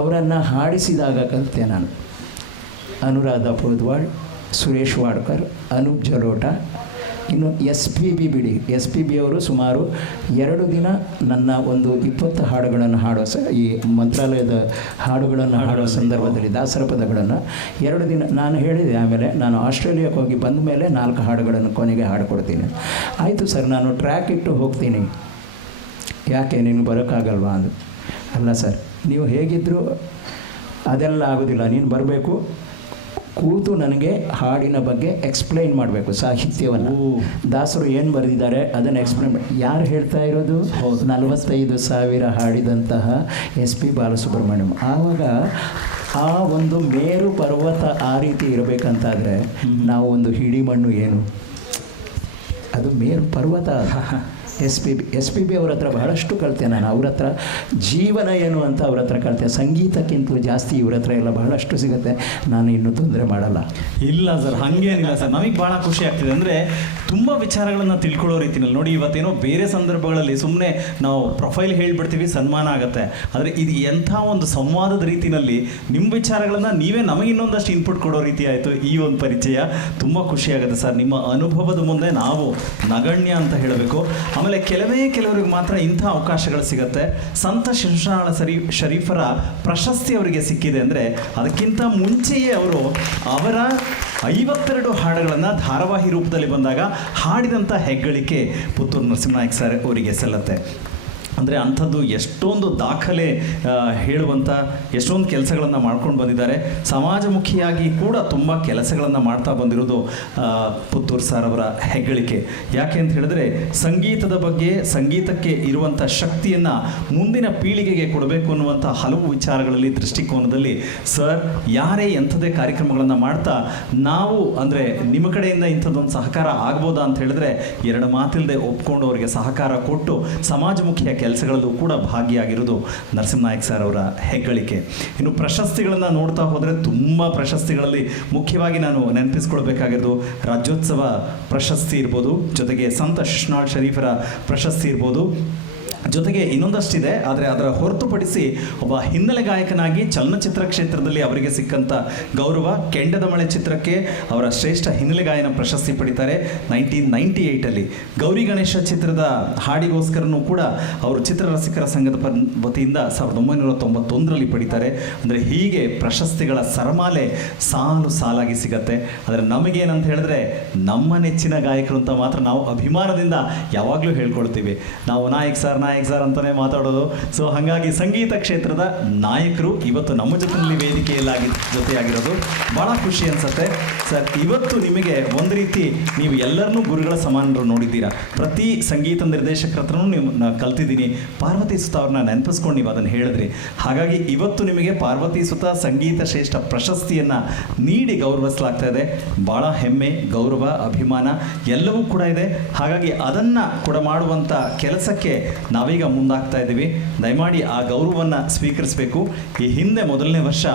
ಅವರನ್ನು ಹಾಡಿಸಿದಾಗ ಕಲಿತೆ ನಾನು. ಅನುರಾಧ ಪೋದ್ವಾಳ್, ಸುರೇಶ್ ವಾಡ್ಕರ್, ಅನೂಪ್ ಜಲೋಟ, ಇನ್ನು SPB SPB ಅವರು ಸುಮಾರು 2 ದಿನ ನನ್ನ ಒಂದು 20 ಹಾಡುಗಳನ್ನು ಹಾಡೋ ಈ ಮಂತ್ರಾಲಯದ ಹಾಡುಗಳನ್ನು ಹಾಡೋ ಸಂದರ್ಭದಲ್ಲಿ ದಾಸರ ಪದಗಳನ್ನು 2 ದಿನ ನಾನು ಹೇಳಿದೆ. ಆಮೇಲೆ ನಾನು ಆಸ್ಟ್ರೇಲಿಯಾಕ್ಕೆ ಹೋಗಿ ಬಂದ ಮೇಲೆ 4 ಹಾಡುಗಳನ್ನು ಕೊನೆಗೆ ಹಾಡಿಕೊಡ್ತೀನಿ. ಆಯಿತು ಸರ್, ನಾನು ಟ್ರ್ಯಾಕ್ ಇಟ್ಟು ಹೋಗ್ತೀನಿ, ಯಾಕೆ ನೀನು ಬರೋಕ್ಕಾಗಲ್ವಾ ಅಂದು. ಅಲ್ಲ ಸರ್, ನೀವು ಹೇಗಿದ್ದರೂ ಅದೆಲ್ಲ ಆಗೋದಿಲ್ಲ, ನೀನು ಬರಬೇಕು, ಕೂತು ನನಗೆ ಹಾಡಿನ ಬಗ್ಗೆ ಎಕ್ಸ್ಪ್ಲೈನ್ ಮಾಡಬೇಕು, ಸಾಹಿತ್ಯವನ್ನು. ದಾಸರು ಏನು ಬರೆದಿದ್ದಾರೆ ಅದನ್ನು ಎಕ್ಸ್ಪ್ಲೈನ್ ಮಾಡಿ. ಯಾರು ಹೇಳ್ತಾ ಇರೋದು? 45,000 ಹಾಡಿದಂತಹ SP ಬಾಲಸುಬ್ರಹ್ಮಣ್ಯಂ. ಆವಾಗ ಆ ಒಂದು ಮೇರು ಪರ್ವತ ಆ ರೀತಿ ಇರಬೇಕಂತಾದರೆ ನಾವು ಒಂದು ಹಿಡಿಮಣ್ಣು ಏನು, ಅದು ಮೇರು ಪರ್ವತ. SPB ಅವ್ರ ಹತ್ರ ಬಹಳಷ್ಟು ಕಲಿತೆ ನಾನು. ಅವ್ರ ಹತ್ರ ಜೀವನ ಏನು ಅಂತ ಅವ್ರ ಹತ್ರ ಕಲಿತೆ. ಸಂಗೀತಕ್ಕಿಂತಲೂ ಜಾಸ್ತಿ ಇವ್ರ ಹತ್ರ ಎಲ್ಲ ಬಹಳಷ್ಟು ಸಿಗುತ್ತೆ. ನಾನು ಇನ್ನೂ ತೊಂದರೆ ಮಾಡಲ್ಲ. ಇಲ್ಲ ಸರ್, ಹಾಗೇನಿಲ್ಲ ಸರ್. ನಮಗೆ ಭಾಳ ಖುಷಿ ಆಗ್ತಿದೆ. ಅಂದರೆ ತುಂಬ ವಿಚಾರಗಳನ್ನು ತಿಳ್ಕೊಳ್ಳೋ ರೀತಿಯಲ್ಲಿ ನೋಡಿ, ಇವತ್ತೇನೋ ಬೇರೆ ಸಂದರ್ಭಗಳಲ್ಲಿ ಸುಮ್ಮನೆ ನಾವು ಪ್ರೊಫೈಲ್ ಹೇಳಿಬಿಡ್ತೀವಿ, ಸನ್ಮಾನ ಆಗುತ್ತೆ. ಆದರೆ ಇದು ಎಂಥ ಒಂದು ಸಂವಾದದ ರೀತಿಯಲ್ಲಿ ನಿಮ್ಮ ವಿಚಾರಗಳನ್ನು ನೀವೇ ನಮಗೆ ಇನ್ನೊಂದಷ್ಟು ಇನ್ಪುಟ್ ಕೊಡೋ ರೀತಿ ಆಯಿತು ಈ ಒಂದು ಪರಿಚಯ. ತುಂಬ ಖುಷಿಯಾಗುತ್ತೆ ಸರ್. ನಿಮ್ಮ ಅನುಭವದ ಮುಂದೆ ನಾವು ನಗಣ್ಯ ಅಂತ ಹೇಳಬೇಕು. ಆಮೇಲೆ ಕೆಲವರಿಗೆ ಮಾತ್ರ ಇಂಥ ಅವಕಾಶಗಳು ಸಿಗುತ್ತೆ. ಸಂತ ಶಿಶುನಾಳ ಶರೀಫರ ಪ್ರಶಸ್ತಿ ಅವರಿಗೆ ಸಿಕ್ಕಿದೆ ಅಂದರೆ ಅದಕ್ಕಿಂತ ಮುಂಚೆಯೇ ಅವರ 52 ಹಾಡುಗಳನ್ನು ಧಾರಾವಾಹಿ ರೂಪದಲ್ಲಿ ಬಂದಾಗ ಹಾಡಿದಂಥ ಹೆಗ್ಗಳಿಕೆ ಪುತ್ತೂರು ನರಸಿಂಹನಾಯಕ್ ಸರ್ ಅವರಿಗೆ ಸಲ್ಲತ್ತೆ. ಅಂದರೆ ಅಂಥದ್ದು ಎಷ್ಟೊಂದು ದಾಖಲೆ ಹೇಳುವಂಥ ಎಷ್ಟೊಂದು ಕೆಲಸಗಳನ್ನು ಮಾಡ್ಕೊಂಡು ಬಂದಿದ್ದಾರೆ. ಸಮಾಜಮುಖಿಯಾಗಿ ಕೂಡ ತುಂಬ ಕೆಲಸಗಳನ್ನು ಮಾಡ್ತಾ ಬಂದಿರೋದು ಪುತ್ತೂರು ಸರ್ ಅವರ ಹೆಗ್ಗಳಿಕೆ. ಯಾಕೆ ಅಂತ ಹೇಳಿದ್ರೆ ಸಂಗೀತದ ಬಗ್ಗೆ, ಸಂಗೀತಕ್ಕೆ ಇರುವಂಥ ಶಕ್ತಿಯನ್ನು ಮುಂದಿನ ಪೀಳಿಗೆಗೆ ಕೊಡಬೇಕು ಅನ್ನುವಂಥ ಹಲವು ವಿಚಾರಗಳಲ್ಲಿ, ದೃಷ್ಟಿಕೋನದಲ್ಲಿ ಸರ್ ಯಾರೇ ಎಂಥದೇ ಕಾರ್ಯಕ್ರಮಗಳನ್ನು ಮಾಡ್ತಾ ನಾವು ಅಂದರೆ ನಿಮ್ಮ ಕಡೆಯಿಂದ ಇಂಥದ್ದೊಂದು ಸಹಕಾರ ಆಗ್ಬೋದಾ ಅಂತ ಹೇಳಿದ್ರೆ ಎರಡು ಮಾತಿಲ್ಲದೆ ಒಪ್ಕೊಂಡು ಅವರಿಗೆ ಸಹಕಾರ ಕೊಟ್ಟು ಸಮಾಜಮುಖಿಯ ಕೆಲಸಗಳಲ್ಲೂ ಕೂಡ ಭಾಗಿಯಾಗಿರೋದು ನರಸಿಂಹನಾಯಕ್ ಸರ್ ಅವರ ಹೆಗ್ಗಳಿಕೆ. ಇನ್ನು ಪ್ರಶಸ್ತಿಗಳನ್ನು ನೋಡ್ತಾ ಹೋದರೆ ತುಂಬ ಪ್ರಶಸ್ತಿಗಳಲ್ಲಿ ಮುಖ್ಯವಾಗಿ ನಾನು ನೆನಪಿಸ್ಕೊಳ್ಬೇಕಾಗಿರೋದು ರಾಜ್ಯೋತ್ಸವ ಪ್ರಶಸ್ತಿ ಇರ್ಬೋದು, ಜೊತೆಗೆ ಸಂತ ಶಿಶ್ನಾಳ್ ಶರೀಫರ ಪ್ರಶಸ್ತಿ ಇರ್ಬೋದು, ಜೊತೆಗೆ ಇನ್ನೊಂದಷ್ಟಿದೆ. ಆದರೆ ಅದರ ಹೊರತುಪಡಿಸಿ ಒಬ್ಬ ಹಿನ್ನೆಲೆ ಗಾಯಕನಾಗಿ ಚಲನಚಿತ್ರ ಕ್ಷೇತ್ರದಲ್ಲಿ ಅವರಿಗೆ ಸಿಕ್ಕಂಥ ಗೌರವ, ಕೆಂಡದ ಮಳೆ ಚಿತ್ರಕ್ಕೆ ಅವರ ಶ್ರೇಷ್ಠ ಹಿನ್ನೆಲೆ ಗಾಯನ ಪ್ರಶಸ್ತಿ ಪಡಿತಾರೆ 1998. ಗೌರಿ ಗಣೇಶ ಚಿತ್ರದ ಹಾಡಿಗೋಸ್ಕರನೂ ಕೂಡ ಅವರು ಚಿತ್ರರಸಿಕರ ಸಂಘದ ವತಿಯಿಂದ 1991 ಪಡಿತಾರೆ. ಅಂದರೆ ಹೀಗೆ ಪ್ರಶಸ್ತಿಗಳ ಸರಮಾಲೆ ಸಾಲು ಸಾಲಾಗಿ ಸಿಗತ್ತೆ. ಆದರೆ ನಮಗೇನಂತ ಹೇಳಿದ್ರೆ ನಮ್ಮ ನೆಚ್ಚಿನ ಗಾಯಕರು ಅಂತ ಮಾತ್ರ ನಾವು ಅಭಿಮಾನದಿಂದ ಯಾವಾಗಲೂ ಹೇಳ್ಕೊಳ್ತೀವಿ. ನಾವು ನಾಯಕ್ ಸರ್ ಅಂತಲೇ ಮಾತಾಡೋದು. ಸೊ ಹಾಗಾಗಿ ಸಂಗೀತ ಕ್ಷೇತ್ರದ ನಾಯಕರು ಇವತ್ತು ನಮ್ಮ ಜೊತೆಯಲ್ಲಿ ವೇದಿಕೆಯಲ್ಲಿ ಜೊತೆಯಾಗಿರೋದು ಭಾಳ ಖುಷಿ ಅನಿಸುತ್ತೆ. ಸರ್, ಇವತ್ತು ನಿಮಗೆ ಒಂದು ರೀತಿ ನೀವು ಎಲ್ಲರನ್ನೂ ಗುರುಗಳ ಸಮಾನರು ನೋಡಿದ್ದೀರಾ. ಪ್ರತಿ ಸಂಗೀತ ನಿರ್ದೇಶಕರ ಹತ್ರನೂ ನೀವು ಕಲ್ತಿದ್ದೀನಿ. ಪಾರ್ವತಿ ಸುತ ಅವ್ರನ್ನ ನೆನಪಿಸ್ಕೊಂಡು ನೀವು ಅದನ್ನು ಹೇಳಿದ್ರಿ. ಹಾಗಾಗಿ ಇವತ್ತು ನಿಮಗೆ ಪಾರ್ವತಿ ಸುತ ಸಂಗೀತ ಶ್ರೇಷ್ಠ ಪ್ರಶಸ್ತಿಯನ್ನು ನೀಡಿ ಗೌರವಿಸಲಾಗ್ತಾ ಇದೆ. ಭಾಳ ಹೆಮ್ಮೆ, ಗೌರವ, ಅಭಿಮಾನ ಎಲ್ಲವೂ ಕೂಡ ಇದೆ. ಹಾಗಾಗಿ ಅದನ್ನು ಕೂಡ ಮಾಡುವಂಥ ಕೆಲಸಕ್ಕೆ ನಾವೀಗ ಮುಂದಾಗ್ತಾ ಇದ್ದೀವಿ. ದಯಮಾಡಿ ಆ ಗೌರವವನ್ನು ಸ್ವೀಕರಿಸಬೇಕು. ಈ ಹಿಂದೆ ಮೊದಲನೇ ವರ್ಷ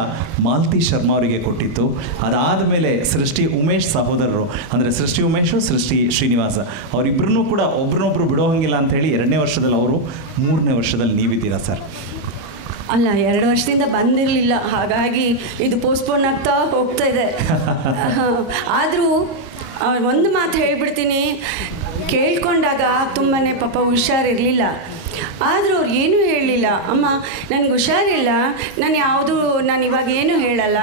ಮಾಲತಿ ಶರ್ಮಾ ಅವರಿಗೆ ಕೊಟ್ಟಿತ್ತು. ಅದಾದ ಮೇಲೆ ಸೃಷ್ಟಿ ಉಮೇಶ್ ಸಹೋದರರು, ಅಂದರೆ ಸೃಷ್ಟಿ ಉಮೇಶು, ಸೃಷ್ಟಿ ಶ್ರೀನಿವಾಸ, ಅವರಿಬ್ಬರನ್ನೂ ಕೂಡ ಒಬ್ರನ್ನೊಬ್ರು ಬಿಡೋ ಹಂಗಿಲ್ಲ ಅಂತ ಹೇಳಿ 2ನೇ ವರ್ಷದಲ್ಲಿ ಅವರು, 3ನೇ ವರ್ಷದಲ್ಲಿ ನೀವಿದ್ದೀರಾ ಸರ್. ಅಲ್ಲ, 2 ವರ್ಷದಿಂದ ಬಂದಿರಲಿಲ್ಲ, ಹಾಗಾಗಿ ಇದು ಪೋಸ್ಟ್ಪೋನ್ ಆಗ್ತಾ ಹೋಗ್ತಾ ಇದೆ. ಆದರೂ ಒಂದು ಮಾತು ಹೇಳ್ಬಿಡ್ತೀನಿ, ಕೇಳ್ಕೊಂಡಾಗ ತುಂಬಾ ಪಾಪ ಹುಷಾರಿರಲಿಲ್ಲ. ಆದರೂ ಅವ್ರು ಏನೂ ಹೇಳಲಿಲ್ಲ. ಅಮ್ಮ ನನಗೆ ಹುಷಾರಿಲ್ಲ, ನಾನು ಇವಾಗ ಏನೂ ಹೇಳಲ್ಲ,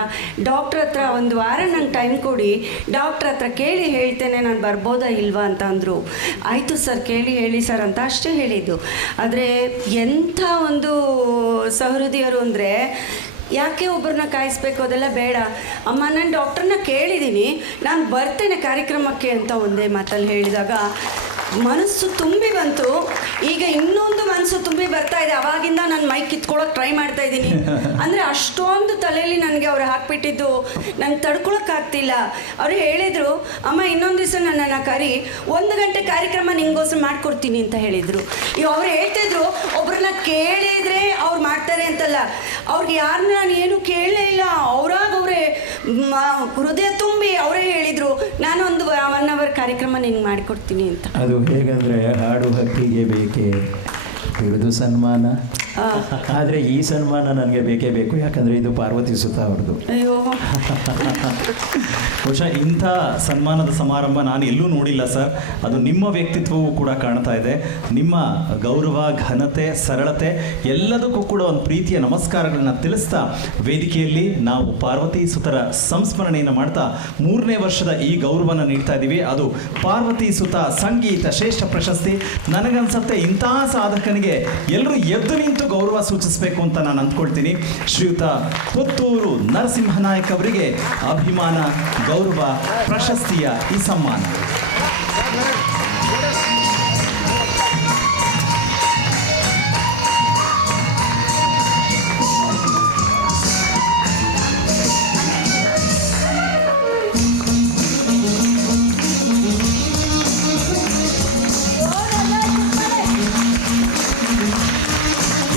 ಡಾಕ್ಟ್ರ್ ಹತ್ರ 1 ವಾರ ನಂಗೆ ಟೈಮ್ ಕೊಡಿ, ಡಾಕ್ಟ್ರ್ ಹತ್ರ ಕೇಳಿ ಹೇಳ್ತೇನೆ ನಾನು ಬರ್ಬೋದಾ ಇಲ್ವಾ ಅಂತ ಅಂದರು. ಆಯಿತು ಸರ್, ಕೇಳಿ ಹೇಳಿ ಸರ್ ಅಂತ ಅಷ್ಟೇ ಹೇಳಿದ್ದು. ಆದರೆ ಎಂಥ ಒಂದು ಸಹೃದಯರು ಅಂದರೆ, ಯಾಕೆ ಒಬ್ಬರನ್ನ ಕಾಯಿಸ್ಬೇಕು, ಅದೆಲ್ಲ ಬೇಡ ಅಮ್ಮ, ನಾನು ಡಾಕ್ಟ್ರನ್ನ ಕೇಳಿದ್ದೀನಿ, ನಾನು ಬರ್ತೇನೆ ಕಾರ್ಯಕ್ರಮಕ್ಕೆ ಅಂತ ಒಂದೇ ಮಾತಲ್ಲಿ ಹೇಳಿದಾಗ ಮನಸ್ಸು ತುಂಬಿ ಬಂತು. ಈಗ ಇನ್ನೊಂದು ಮನಸ್ಸು ತುಂಬಿ ಬರ್ತಾ ಇದೆ. ಅವಾಗಿಂದ ನಾನು ಮೈಕ್ ಕಿತ್ಕೊಳ್ಳೋಕೆ ಟ್ರೈ ಮಾಡ್ತಾ ಇದ್ದೀನಿ. ಅಂದರೆ ಅಷ್ಟೊಂದು ತಲೆಯಲ್ಲಿ ನನಗೆ ಅವ್ರು ಹಾಕ್ಬಿಟ್ಟಿದ್ದು ನಂಗೆ ತಡ್ಕೊಳಕ್ಕಾಗ್ತಿಲ್ಲ. ಅವರು ಹೇಳಿದರು, ಅಮ್ಮ ಇನ್ನೊಂದು ದಿವಸ ನನ್ನನ್ನು ಕರಿ, 1 ಗಂಟೆ ಕಾರ್ಯಕ್ರಮ ನಿಂಗೋಸ್ಕರ ಮಾಡಿಕೊಡ್ತೀನಿ ಅಂತ ಹೇಳಿದರು. ಈಗ ಅವ್ರು ಹೇಳ್ತಿದ್ರು, ಒಬ್ರನ್ನ ಕೇಳಿದರೆ ಅವ್ರು ಮಾಡ್ತಾರೆ ಅಂತಲ್ಲ, ಅವ್ರಿಗೆ ಯಾರನ್ನ ನಾನು ಏನು ಕೇಳಲೇ ಇಲ್ಲ, ಅವರೇ ಹೃದಯ ತುಂಬಿ ಅವರೇ ಹೇಳಿದರು, ನಾನು ಒಂದು 1 ಅವರ್ ಕಾರ್ಯಕ್ರಮ ನಿಂಗೆ ಮಾಡಿಕೊಡ್ತೀನಿ ಅಂತ. ಅದು ಹೇಗಂದರೆ, ಹಾಡು ಹಕ್ಕಿಗೆ ಬೇಕೇ ಬಿರುದು ಸನ್ಮಾನ, ಆದರೆ ಈ ಸನ್ಮಾನ ನನಗೆ ಬೇಕೇ ಬೇಕು. ಯಾಕಂದರೆ ಇದು ಪಾರ್ವತಿ ಸುತ ಅವ್ರದ್ದು. ಅಯ್ಯೋ, ಬಹುಶಃ ಇಂಥ ಸನ್ಮಾನದ ಸಮಾರಂಭ ನಾನು ಎಲ್ಲೂ ನೋಡಿಲ್ಲ ಸರ್. ಅದು ನಿಮ್ಮ ವ್ಯಕ್ತಿತ್ವವೂ ಕೂಡ ಕಾಣ್ತಾ ಇದೆ. ನಿಮ್ಮ ಗೌರವ, ಘನತೆ, ಸರಳತೆ ಎಲ್ಲದಕ್ಕೂ ಕೂಡ ಒಂದು ಪ್ರೀತಿಯ ನಮಸ್ಕಾರಗಳನ್ನ ತಿಳಿಸ್ತಾ ವೇದಿಕೆಯಲ್ಲಿ ನಾವು ಪಾರ್ವತಿ ಸುತರ ಸಂಸ್ಮರಣೆಯನ್ನು ಮಾಡ್ತಾ 3ನೇ ವರ್ಷದ ಈ ಗೌರವನ ನೀಡ್ತಾ ಇದ್ದೀವಿ. ಅದು ಪಾರ್ವತಿ ಸುತ ಸಂಗೀತ ಶ್ರೇಷ್ಠ ಪ್ರಶಸ್ತಿ. ನನಗನ್ಸುತ್ತೆ ಇಂಥ ಸಾಧಕನಿಗೆ ಎಲ್ಲರೂ ಎದ್ದು ನಿಂತು ಗೌರವ ಸೂಚಿಸಬೇಕು ಅಂತ ನಾನು ಅಂದ್ಕೊಳ್ತೀನಿ. ಶ್ರೀಯುತ ಪುತ್ತೂರು ನರಸಿಂಹನಾಯಕ್ ಅವರಿಗೆ ಅಭಿಮಾನ, ಗೌರವ, ಪ್ರಶಸ್ತಿಯ ಈ ಸಮ್ಮಾನ.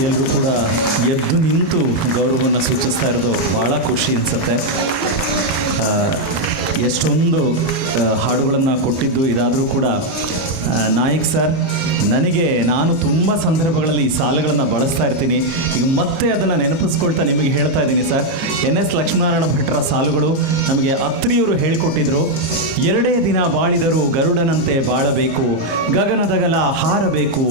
ಎಲ್ಲರೂ ಕೂಡ ಎದ್ದು ನಿಂತು ಗೌರವವನ್ನು ಸೂಚಿಸ್ತಾ ಇರೋದು ಭಾಳ ಖುಷಿ ಅನಿಸುತ್ತೆ. ಎಷ್ಟೊಂದು ಹಾಡುಗಳನ್ನು ಕೊಟ್ಟಿದ್ದು ಇದಾದರೂ ಕೂಡ ನಾಯಕ್ ಸರ್, ನಾನು ತುಂಬ ಸಂದರ್ಭಗಳಲ್ಲಿ ಈ ಸಾಲುಗಳನ್ನು ಬಳಸ್ತಾ ಇರ್ತೀನಿ. ಈಗ ಮತ್ತೆ ಅದನ್ನು ನೆನಪಿಸ್ಕೊಳ್ತಾ ನಿಮಗೆ ಹೇಳ್ತಾ ಇದ್ದೀನಿ ಸರ್. NS ಲಕ್ಷ್ಮೀನಾರಾಯಣ ಭಟ್ರ ಸಾಲುಗಳು ನಮಗೆ ಅತ್ರಿಯವರು ಹೇಳಿಕೊಟ್ಟಿದ್ರು. 2 ದಿನ ಬಾಳಿದರೂ ಗರುಡನಂತೆ ಬಾಳಬೇಕು, ಗಗನದಗಲ ಹಾರಬೇಕು,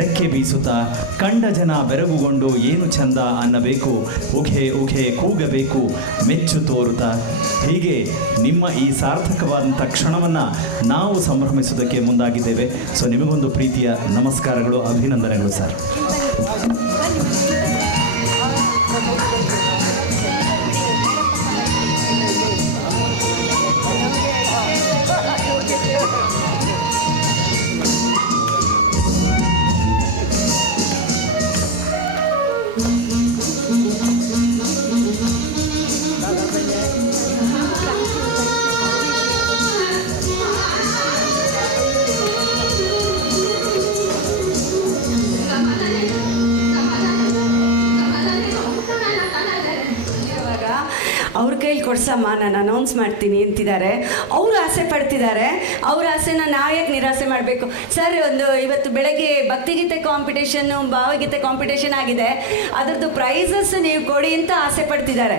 ರೆಕ್ಕೆ ಬೀಸುತ್ತಾ ಕಂಡ ಜನ ಬೆರಗುಗೊಂಡು ಏನು ಚಂದ ಅನ್ನಬೇಕು, ಉಘೆ ಉಘೆ ಕೂಗಬೇಕು, ಮೆಚ್ಚು ತೋರುತ್ತಾ. ಹೀಗೆ ನಿಮ್ಮ ಈ ಸಾರ್ಥಕವಾದಂಥ ಕ್ಷಣವನ್ನು ನಾವು ಸಂಭ್ರಮಿಸೋದಕ್ಕೆ ಮುಂದಾಗಿದ್ದೇವೆ. ಸೊ ನಿಮಗೊಂದು ಪ್ರೀತಿಯ ಪ್ರೀತಿಯ ನಮಸ್ಕಾರಗಳು, ಅಭಿನಂದನೆಗಳು ಸರ್. ಅವ್ರ ಕೈಲಿ ಕೊಡ್ಸಮ್ಮ, ನಾನು ಅನೌನ್ಸ್ ಮಾಡ್ತೀನಿ ಅಂತಿದ್ದಾರೆ. ಅವರು ಆಸೆ ಪಡ್ತಿದ್ದಾರೆ. ಅವ್ರ ಆಸೆನ ನಾಯಕ್ ನಿರಾಸೆ ಮಾಡಬೇಕು ಸರ್. ಇವತ್ತು ಬೆಳಗ್ಗೆ ಭಕ್ತಿಗೀತೆ ಕಾಂಪಿಟೇಷನ್ನು, ಭಾವಗೀತೆ ಕಾಂಪಿಟೇಷನ್ ಆಗಿದೆ. ಅದರದ್ದು ಪ್ರೈಸಸ್ ನೀವು ಕೊಡಿ ಅಂತ ಆಸೆ ಪಡ್ತಿದ್ದಾರೆ.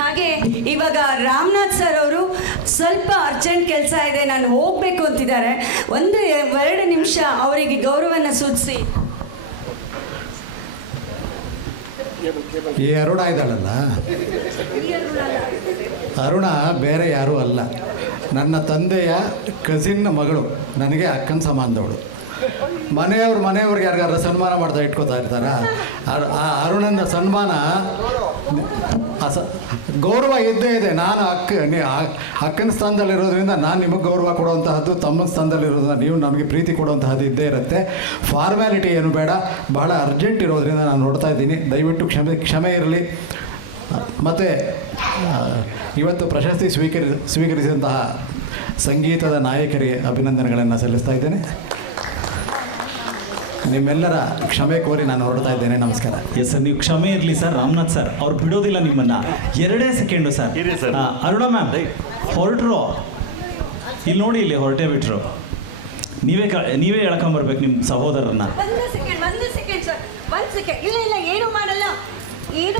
ಹಾಗೆ ಇವಾಗ ರಾಮನಾಥ್ ಸರ್ ಅವರು ಸ್ವಲ್ಪ ಅರ್ಜೆಂಟ್ ಕೆಲಸ ಇದೆ, ನಾನು ಹೋಗಬೇಕು ಅಂತಿದ್ದಾರೆ. 1-2 ನಿಮಿಷ ಅವರಿಗೆ ಗೌರವನ ಸೂಚಿಸಿ. ಈ ಅರುಣ ಇದ್ದಾಳಲ್ಲ, ಅರುಣ ಬೇರೆ ಯಾರೂ ಅಲ್ಲ, ನನ್ನ ತಂದೆಯ ಕಸಿನ್ನ ಮಗಳು, ನನಗೆ ಅಕ್ಕನ ಸಮಾನದವಳು. ಮನೆಯವ್ರಿಗೆ ಯಾರಿಗಾರ ಸನ್ಮಾನ ಮಾಡ್ತಾ ಇಟ್ಕೋತಾ ಇರ್ತಾರ. ಆ ಅರುಣನ ಸನ್ಮಾನ ಗೌರವ ಇದ್ದೇ ಇದೆ. ನಾನು ಅಕ್ಕನ ಸ್ಥಾನದಲ್ಲಿರೋದ್ರಿಂದ ನಾನು ನಿಮಗೆ ಗೌರವ ಕೊಡುವಂತಹದ್ದು, ತಮ್ಮನ ಸ್ಥಾನದಲ್ಲಿರೋದ್ರಿಂದ ನೀವು ನಮಗೆ ಪ್ರೀತಿ ಕೊಡುವಂತಹದ್ದು ಇದ್ದೇ ಇರುತ್ತೆ. ಫಾರ್ಮ್ಯಾಲಿಟಿ ಏನು ಬೇಡ, ಬಹಳ ಅರ್ಜೆಂಟ್ ಇರೋದ್ರಿಂದ ನಾನು ನೋಡ್ತಾ ಇದ್ದೀನಿ. ದಯವಿಟ್ಟು ಕ್ಷಮೆ ಇರಲಿ. ಮತ್ತು ಇವತ್ತು ಪ್ರಶಸ್ತಿ ಸ್ವೀಕರಿಸಿದಂತಹ ಸಂಗೀತದ ನಾಯಕರಿಗೆ ಅಭಿನಂದನೆಗಳನ್ನು ಸಲ್ಲಿಸ್ತಾ ಇದ್ದೇನೆ. ನಿಮ್ಮೆಲ್ಲರ ಕ್ಷಮೆ ಕೋರಿ ನಾನು ಹೊರಡ್ತಾ ಇದ್ದೇನೆ. ನಮಸ್ಕಾರ. ಎಸ್ ಸರ್, ನೀವು ಕ್ಷಮೆ ಇರಲಿ ಸರ್. ರಾಮನಾಥ್ ಸರ್ ಅವ್ರು ಬಿಡೋದಿಲ್ಲ ನಿಮ್ಮನ್ನ. 2 ಸೆಕೆಂಡು ಸರ್. ಅರುಣ ಮ್ಯಾಮ್ ಹೊರಟ್ರು, ಇಲ್ಲಿ ನೋಡಿ, ಇಲ್ಲಿ ಹೊರಟೇ ಬಿಟ್ರು. ನೀವೇ ಎಳ್ಕೊಂಬರ್ಬೇಕು ನಿಮ್ಮ ಸಹೋದರರನ್ನ.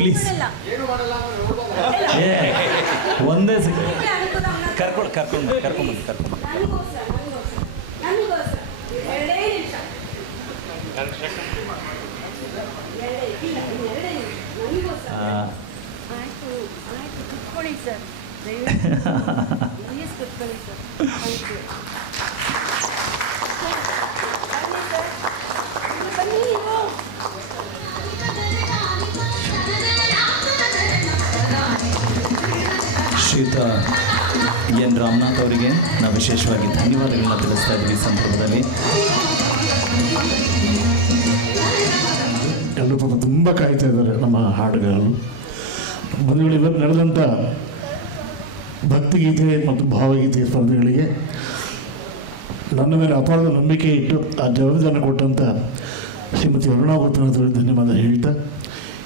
ಪ್ಲೀಸ್ ಒಂದೇ ಸೆಕೆಂಡ್ ಕರ್ಕೊಂಡು ಶ್ರೀಯುತ ಎನ್ ರಾಮನಾಥ್ ಅವರಿಗೆ ನಾವು ವಿಶೇಷವಾಗಿ ಧನ್ಯವಾದಗಳನ್ನ ತಿಳಿಸ್ತಾ ಇದ್ದೀವಿ. ಈ ಸಂದರ್ಭದಲ್ಲಿ ಎಲ್ಲರೂ ಪಾಪ ತುಂಬ ಕಾಯ್ತಾ ಇದ್ದಾರೆ ನಮ್ಮ ಹಾಡುಗಾರರು. ಬಂಧುಗಳು, ಇವತ್ತು ನಡೆದಂಥ ಭಕ್ತಿಗೀತೆ ಮತ್ತು ಭಾವಗೀತೆ ಸ್ಪರ್ಧೆಗಳಿಗೆ ನನ್ನ ಮೇಲೆ ಅಪಾರದ ನಂಬಿಕೆ ಇಟ್ಟು ಆ ಜವಾಬ್ದಾರಿಯನ್ನು ಕೊಟ್ಟಂಥ ಶ್ರೀಮತಿ ಅರುಣಾ ಗೋಪಿನಾಥ್ ಧನ್ಯವಾದ ಹೇಳ್ತಾ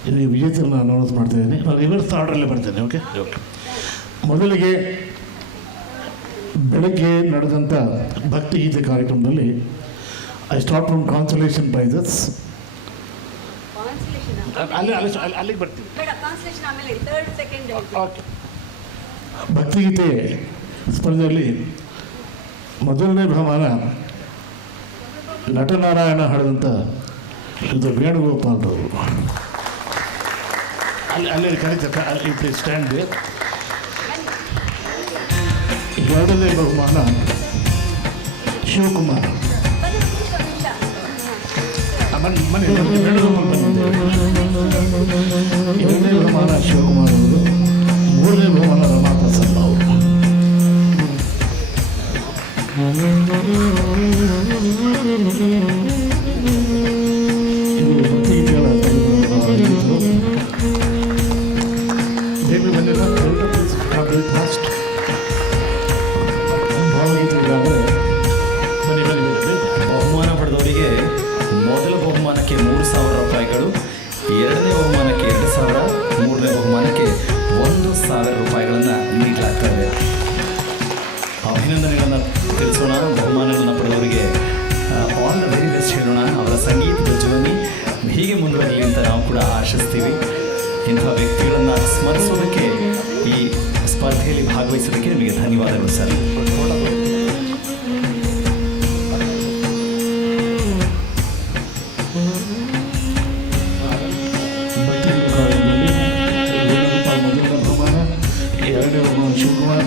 ಇಲ್ಲಿ ವಿಜೇತರನ್ನು ಅನೌನ್ಸ್ ಮಾಡ್ತಾಯಿದ್ದೀನಿ. ನಾನು ರಿವರ್ಸ್ ಆರ್ಡ್ರಲ್ಲೇ ಬರ್ತೇನೆ. ಓಕೆ. ಮೊದಲಿಗೆ ಬೆಳಗ್ಗೆ ನಡೆದಂಥ ಭಕ್ತಿಗೀತೆ ಕಾರ್ಯಕ್ರಮದಲ್ಲಿ I start from consolation prizes. ಅಲ್ಲಿಗೆ ಬರ್ತೀವಿ. ಓಕೆ. ಭಕ್ತಿಗೀತೆ ಸ್ಪರ್ಧೆಯಲ್ಲಿ ಮೊದಲನೇ ಬಹುಮಾನ ನಟನಾರಾಯಣ ಹಾಡಿದಂಥ ಇದು ವೇಣುಗೋಪಾಲ್ ಅವರು. ಅಲ್ಲಿ ಕರೀತಾರೆ, ಸ್ಟ್ಯಾಂಡ್. ಎರಡನೇ ಬಹುಮಾನ ಶಿವಕುಮಾರ್. ಎರಡನೇ ಬಹುಮಾನ ಶಿವಕುಮಾರ್ ಅವರು. ಮೂರನೇ ಬಹುಮಾನ ರಮಾಪ್ರಸಾದ್ ಅವರು. ಬೇಬಿ ಬಂದಿಲ್ಲ, ಫಾಸ್ಟ್ ಭಾವಗೀತೆಗಳಾದರೆ ಬಹುಮಾನ ಪಡೆದವರಿಗೆ ಮೊದಲ ಬಹುಮಾನಕ್ಕೆ 3,000 ರೂಪಾಯಿಗಳು, ಎರಡನೇ ಬಹುಮಾನಕ್ಕೆ 2,000, ಮೂರನೇ ಬಹುಮಾನಕ್ಕೆ 1,000 ರೂಪಾಯಿಗಳನ್ನು ನೀಡಲಾಗ್ತದೆ. ಅಭಿನಂದನೆಗಳನ್ನು ತಿಳಿಸೋಣ. ಬಹುಮಾನಗಳನ್ನು ಪಡೆದವರಿಗೆ ಆಲ್ ದ ವೆರಿ ಬೆಸ್ಟ್ ಹೇಳೋಣ. ಅವರ ಸಂಗೀತದ ಜರ್ನಿ ಹೀಗೆ ಮುಂದುವರಲಿ ಅಂತ ನಾವು ಕೂಡ ಆಶಿಸ್ತೀವಿ. ಇಂಥ ವ್ಯಕ್ತಿಗಳನ್ನು ಸ್ಮರಿಸೋದಕ್ಕೆ, ಈ ಸ್ಪರ್ಧೆಯಲ್ಲಿ ಭಾಗವಹಿಸೋದಕ್ಕೆ ನಿಮಗೆ ಧನ್ಯವಾದಗಳು ಸರ್. ಎರಡನೇ ಬಹುಮಾನ ಶಿವಕುಮಾರ್,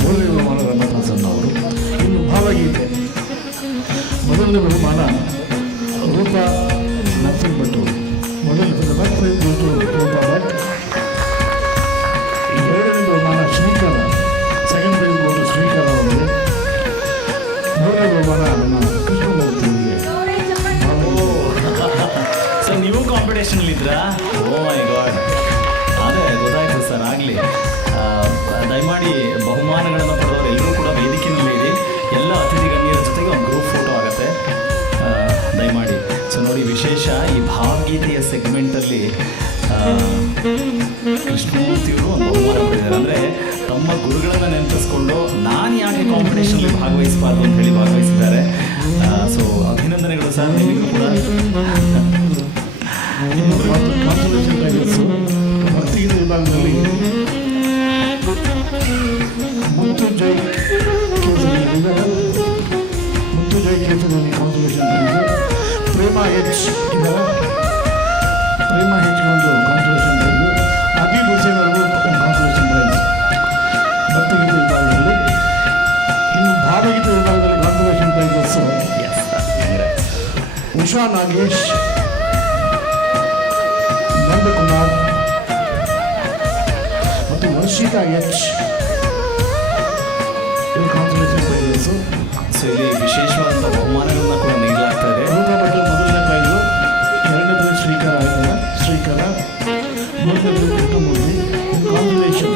ಮೂರನೇ ಬಹುಮಾನ ರಮಾಪ್ರಸಾದ್ ಅವರು. ಇನ್ನು ಭಾವಗೀತೆ ಮೊದಲನೇ ಬಹುಮಾನ ರೂಪಾ ನರಸಿಂಹ ಭಟ್. ಮೊದಲನೇ ಫಸ್ಟ್ ಪ್ರೈಸ್ ರೂಪಾ ಭಟ್. ಎರಡನೇ ಬಹುಮಾನ ಶ್ರೀಕರ, ಸೆಕೆಂಡ್ ಪ್ರೈಸ್ ಬಂದು ಶ್ರೀಕರ ಅವರಿಗೆ. ಮೂರನೇ ಬಹುಮಾನ ನಮ್ಮ ಕೃಷ್ಣಮೂರ್ತಿ ಅವರಿಗೆ. ಸೊ ನೀವು ಕಾಂಪಿಟೇಷನ್ ಇದ್ರಾ? ಓ ಮೈ ಗಾಡ್, ಅದೇ ಗೊತ್ತಾಯ್ತು ಸರ್. ಆಗಲಿ ದಯಮಾಡಿ ಬಹುಮಾನಗಳನ್ನು ಪಡೆದವರು ಎಲ್ಲರೂ ಕೂಡ ವೇದಿಕೆಯಲ್ಲಿ ಇರಿ. ಎಲ್ಲ ಅತಿಥಿ ಗಣ್ಯರ ಜೊತೆಗೆ ಒಂದು ಗ್ರೂಪ್ ಫೋಟೋ ಆಗುತ್ತೆ, ದಯಮಾಡಿ. ಸೊ ನೋಡಿ, ವಿಶೇಷ ಈ ಭಾವಗೀತೆಯ ಸೆಗ್ಮೆಂಟಲ್ಲಿ ಕೃಷ್ಣಮೂರ್ತಿಯವರು ಒಂದು ಬಹುಮಾನ ಪಡೆದಿದ್ದಾರೆ. ಅಂದರೆ ತಮ್ಮ ಗುರುಗಳನ್ನು ನೆನಪಿಸ್ಕೊಂಡು ನಾನು ಯಾಕೆ ಕಾಂಪಿಟೇಷನಲ್ಲಿ ಭಾಗವಹಿಸಬಾರ್ದು ಅಂತ ಹೇಳಿ ಭಾಗವಹಿಸಿದ್ದಾರೆ. ಸೊ ಅಭಿನಂದನೆಗಳು ಸರ್ ನಿಮಗೂ ಕೂಡ. ಕಾನ್ಸಲೇಷನ್ ಪ್ರೈಸಸ್ ಭಕ್ತಿಗೀತೆ ವಿಭಾಗದಲ್ಲಿ ಮುತ್ತುಜೈ ಕೇಸರಿ ಕಾನ್ಸಲೇಷನ್ ಪ್ರೈಸ್. ಪ್ರೇಮ ಹೆಚ್ ಇದರ ಪ್ರೇಮ ಹೆಚ್ಗೆ ಒಂದು ಕಾನ್ಸಲೇಷನ್ ಪ್ರೈಸು. ಅಬೀಬ್ ಹುಸೇನ್ ಅವ್ರಿಗೂ ಒಂದು ಕಾನ್ಸಲೇಷನ್ ಪ್ರೈಸ್ ಭಕ್ತಿಗೀತೆ ವಿಭಾಗದಲ್ಲಿ. ಇನ್ನು ಭಾವಗೀತೆ ವಿಭಾಗದಲ್ಲಿ ಕಾನ್ಸಲೇಷನ್ ಪ್ರೈಸಸ್ ಉಷಾ ನಾಗೇಶ್, ನಂದಕುಮಾರ್ ಮತ್ತು ವರ್ಷಿತಾ ಎಚ್ ಇವರು ಕಾನ್ಸಲೇಷನ್ ಪ್ರೈಸಸ್ಸು. ಸೊ ಇಲ್ಲಿ ವಿಶೇಷವಾದಂಥ ಬಹುಮಾನಗಳನ್ನ ಕೂಡ ನೀಡಲಾಗ್ತಾ ಇದೆ. ರೂಪಾ ಭಟ್ ಮೊದಲನೇ ಪ್ರೈಸು, ಎರಡನೇ ಪ್ರೈಸ್ ಶ್ರೀಕರ ಆಯ್ತಲ್ಲ, ಶ್ರೀಕರ. ಮೂರನೇ ಪ್ರೈಸ್ ಕೃಷ್ಣಮೂರ್ತಿ. ಕಾನ್ಸಲೇಷನ್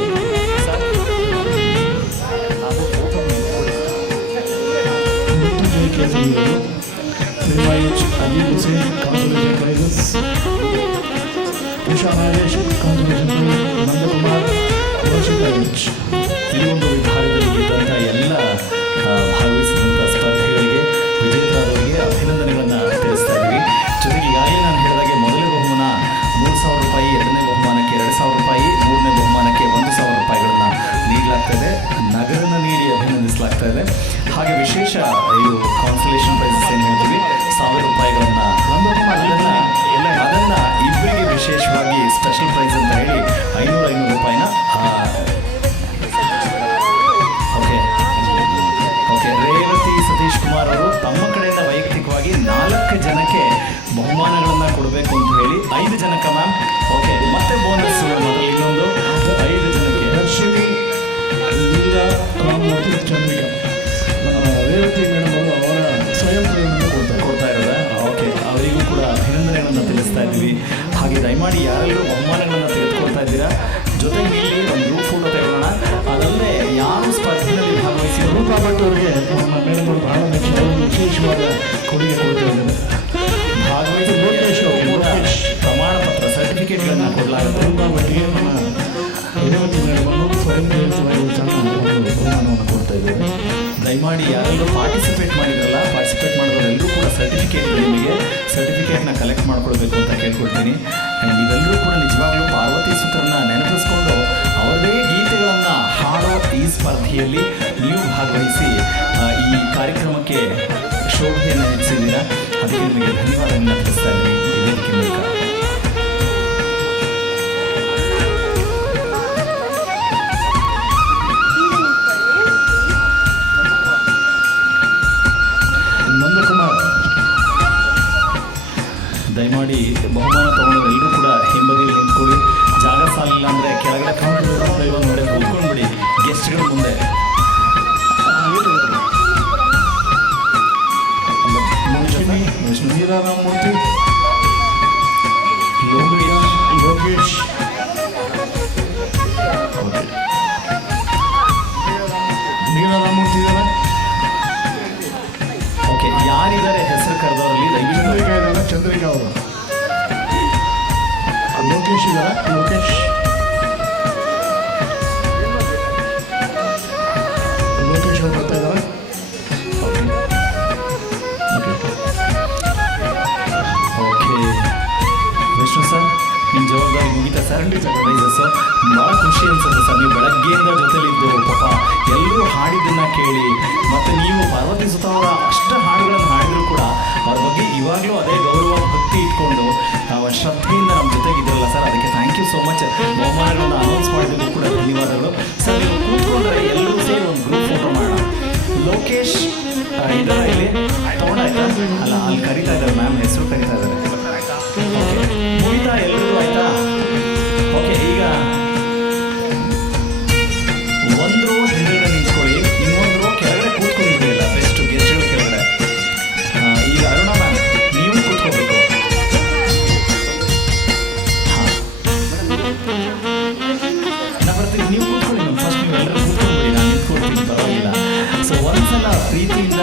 ಮುತ್ತುಜೈ ಕೇಸರಿ ಅವರು, Prema H, Abeeb Hussain consolation prizes. Usha Nagesh consolation prize, Nandakumar, Varshitha H. ಈ ಒಂದು ವಿಭಾಗದಲ್ಲಿ ಗೆದ್ದಂಥ ಎಲ್ಲ ಭಾಗವಹಿಸಿದಂಥ ಸ್ಪರ್ಧಿಗಳಿಗೆ, ವಿಜೇತರಾದವರಿಗೆ ಅಭಿನಂದನೆಗಳನ್ನು ತಿಳಿಸ್ತಾ ಇದ್ದೀವಿ. ಜೊತೆಗೆ ಈಗಾಗಲೇ ನಾನು ಹೇಳಿದಾಗೆ ಮೊದಲನೇ ಬಹುಮಾನ 3,000 ರೂಪಾಯಿ, ಎರಡನೇ ಬಹುಮಾನಕ್ಕೆ 2,000 ರೂಪಾಯಿ, ಮೂರನೇ ಬಹುಮಾನಕ್ಕೆ 1,000 ರೂಪಾಯಿಗಳನ್ನು ನೀಡಲಾಗ್ತದೆ, ನಗರನ ನೀಡಿ ಅಭಿನಂದಿಸಲಾಗ್ತಾ ಇದೆ. ಹಾಗೆ ವಿಶೇಷ ಇದು ಕಾನ್ಸಲೇಷನ್ ಪ್ರೈಸಸ್ ಏನು ಹೇಳ್ತೀವಿ, 1,000 ರೂಪಾಯಿಗಳನ್ನು ಅದನ್ನು ಇಬ್ಬರಿಗೆ ವಿಶೇಷವಾಗಿ ಸ್ಪೆಷಲ್ ಪ್ರೈಸ್ ಅಂತ ಹೇಳಿ 500 ರೂಪಾಯಿನ ಓಕೆ ರೇವತಿ ಸತೀಶ್ ಕುಮಾರ್ ಅವರು ತಮ್ಮ ಕಡೆಯಿಂದ ವೈಯಕ್ತಿಕವಾಗಿ 4 ಜನಕ್ಕೆ ಬಹುಮಾನಗಳನ್ನು ಕೊಡಬೇಕು ಅಂತ ಹೇಳಿ 5 ಜನಕ್ಕೆ ಮ್ಯಾಮ್. ಓಕೆ, ಮತ್ತೆ ಬೋನಸ್ ಮೊದಲು ಇನ್ನೊಂದು 5 ಜನಕ್ಕೆ. ದರ್ಶಿನಿ, ಲೀಲಾ, ರಾಮಮೂರ್ತಿ, ಚಂದ್ರಿಕಾ. ರೇವತಿ ಮೇಡಮ್ ಅವರು ಅವರ ಸ್ವಯಂ ಪ್ರೇರಣೆಯನ್ನು ಕೊಡ್ತಾ ಇರೋದಾ? ಓಕೆ, ಅವರಿಗೂ ಕೂಡ ಅಭಿನಂದನೆಗಳನ್ನು ತಿಳಿಸ್ತಾ ಇದ್ದೀವಿ. ಹಾಗೆ ದಯಮಾಡಿ ಯಾರೆಲ್ಲರೂ ಬಹುಮಾನಗಳನ್ನು ತೆಗೆದುಕೊಳ್ತಾ ಇದ್ದೀರಾ, ಜೊತೆಗೆ ಇಲ್ಲಿ ಒಂದು ಗ್ರೂಪ್ ಫೋಟೋ ತೆಗೊಳ್ಳೋಣ. ಅದಲ್ಲದೆ ಯಾರು ಸ್ಪರ್ಧೆಯಲ್ಲಿ ಭಾಗವಹಿಸಿ ರೂಪಾ ಭಟ್ ಅವರಿಗೆ ನಮ್ಮ ಮೇಡಮ್ ಅವರು ಬಹಳ ಮೆಚ್ಚಿ ಅವರಿಗೆ ವಿಶೇಷವಾದ ಕೊಡುಗೆ ಕೊಡ್ತಾ ಇದ್ದಾರೆ. ಭಾಗವಹಿಸಿ ಲೋಕೇಶ್ ಪ್ರಮಾಣ ಪತ್ರ ಸರ್ಟಿಫಿಕೇಟ್ಗಳನ್ನು ಕೊಡಲಾಗುತ್ತೆ. ರೂಪಾ ಭಟ್ಗೆ ನಮ್ಮ ರೇವತಿ ಮೇಡಮ್ ಅವರು ಸ್ವಯಂ ಪ್ರೇರಿತವಾಗಿ ಸಣ್ಣ ಒಂದು ಬಹುಮಾನವನ್ನು ಕೊಡ್ತಾ ಇದ್ದಾರೆ. ದಯಮಾಡಿ ಯಾರೆಲ್ಲರೂ ಪಾರ್ಟಿಸಿಪೇಟ್ ಮಾಡಿದ್ರಲ್ಲ, ಪಾರ್ಟಿಸಿಪೇಟ್ ಮಾಡಿದವರೆಲ್ಲರೂ ಕೂಡ ನಿಮಗೆ ಸರ್ಟಿಫಿಕೇಟ್ನ ಕಲೆಕ್ಟ್ ಮಾಡ್ಕೊಳ್ಬೇಕು ಅಂತ ಕೇಳ್ಕೊಳ್ತೀನಿ. ಆ್ಯಂಡ್ ಇವೆಲ್ಲರೂ ಕೂಡ ನಿಜವಾಗ್ಲೂ ಪಾರ್ವತಿ ಸುತ್ರನ್ನ ನೆನಪಿಸ್ಕೊಂಡು ಅವರದೇ ಗೀತೆಗಳನ್ನು ಹಾಡೋ ಈ ಸ್ಪರ್ಧೆಯಲ್ಲಿ ನೀವು ಭಾಗವಹಿಸಿ ಈ ಕಾರ್ಯಕ್ರಮಕ್ಕೆ ಶೋಭೆಯನ್ನು ಹೆಚ್ಚಿದ್ದೀರಾ. ಅದಕ್ಕೆ ನಿಮಗೆ ಧನ್ಯವಾದಗಳನ್ನು ತಿಳಿಸ್ತಾ ಇದ್ದೀನಿ ಈ ವೇದಿಕೆ ಮೂಲಕ. ನಂದಕುಮಾರ್, ದಯಮಾಡಿ ಬಹುಮಾನ ತಗೊಂಡವ್ರು ಎಲ್ಲರೂ ಕೂಡ ಹಿಂಬದಿಯಲ್ಲಿ ನಿಂತ್ಕೊಳ್ಳಿ. ಜಾಗ ಸಾಲಿಲ್ಲ ಅಂದರೆ ಕೆಳಗಡೆ ಕೌಂಟರ್ ನೋಡಿ ಕೂತ್ಕೊಂಡ್ಬಿಡಿ ಗೆಸ್ಟ್ಗಳ ಮುಂದೆ. ಲೀಲಾ, ರಾಮಮೂರ್ತಿ, ಲೋಕೇಶ್, ಲೀಲಾ ರಾಮಮೂರ್ತಿ ಇದ್ದಾರೆ. ಓಕೆ, ಯಾರಿದ್ದಾರೆ ಹೆಸರು ಕರೆದವರಲ್ಲಿ ದಯವಿಟ್ಟು ಚಂದ್ರಿಕಾ ಇದ್ದಾರೆ, ಚಂದ್ರಿಕಾ ಅವರು. ಲೋಕೇಶ್ ಇದ್ದಾರೆ, ಲೋಕೇಶ್ ಅವರು ಬರ್ತಾ ಇದ್ದಾರೆ. ಓಕೆ ವಿಷ್ಣು ಸರ್, ನಿಮ್ಮ ಜವಾಬ್ದಾರಿ ಮುಗಿತಾ ಸರ್? ಪ್ರೈಸಸ್ಸು ಭಾಳ ಖುಷಿ ಅನ್ಸುತ್ತೆ ಸರ್. ನೀವು ಬೆಳಗ್ಗೆಯಿಂದ ಜೊತೆಲಿದ್ದು ಪಾಪ ಎಲ್ಲರೂ ಹಾಡಿದ್ದನ್ನು ಕೇಳಿ, ಮತ್ತು ನೀವು ಪಾರ್ವತಿ ಸುತ ಅವರ ಅಷ್ಟು ಹಾಡುಗಳನ್ನು ಹಾಡಿದರೂ ಕೂಡ ಅವ್ರ ಬಗ್ಗೆ ಇವಾಗಲೂ ಅದೇ ಗೌರವ ಭಕ್ತಿ ಇಟ್ಕೊಂಡು ಶ್ರದ್ಧೆಯಿಂದ ನಮ್ಮ ಜೊತೆಗಿದ್ರಲ್ಲ ಸರ್, ಅದಕ್ಕೆ ಥ್ಯಾಂಕ್ ಯು ಸೋ ಮಚ್. ಬಹುಮಾನಗಳನ್ನು ಅನೌನ್ಸ್ ಮಾಡಿದ್ದಕ್ಕೂ ಕೂಡ ಧನ್ಯವಾದಗಳು ಸರ್. ನೀವು ಕೂತ್ಕೊಂಡ್ರೆ ಎಲ್ಲರೂ ಸೇರಿ ಒಂದು ಗ್ರೂಪ್ ಫೋಟೋ ಮಾಡೋಣ. ಲೋಕೇಶ್ ಇದರ ಇಲ್ಲಿ ತಗೊಂಡಾಯ್ತಾ? ಅಲ್ಲಿ ಕರಿತಾ ಇದ್ದಾರೆ ಮ್ಯಾಮ್, ಹೆಸರು ಕರಿತಾ ಇದ್ದಾರೆ. ಓಕೆ, ಮುಗಿತಾ ಎಲ್ರಿಗೂ ಆಯ್ತಾ? ಓಕೆ, ಈಗ ಒಂದು ರೋ ಹಿಂದುಗಡೆ ನಿಂತ್ಕೊಳ್ಳಿ, ಇನ್ನೊಂದು ರೋ ಕೆಳಗಡೆ ಕೂತ್ಕೊಂಡಿದ್ದೀರಲ್ಲ ಬೆಸ್ಟ್ ಗೆಸ್ಟ್ಗಳು ಕೆಳಗಡೆ. ಈಗ ಅರುಣ ಮ್ಯಾಮ್ ನೀವು ಕೂತ್ಕೋಬೇಕು. ಹಾಂ, ನಾ ಬರ್ತೀನಿ, ನೀವು ಕೂತ್ಕೊಳ್ಳಿ ಮ್ಯಾಮ್. ಫಸ್ಟ್ ನೀವು ಎಲ್ಲರೂ ಕೂತ್ಕೊಂಡ್ಬಿಡಿ, ನಾನು ನಿಂತ್ಕೊಳ್ತೀನಿ, ಪರವಾಗಿಲ್ಲ. ಸೊ ಒಂದ್ಸಲ ಪ್ರೀತಿಯಿಂದ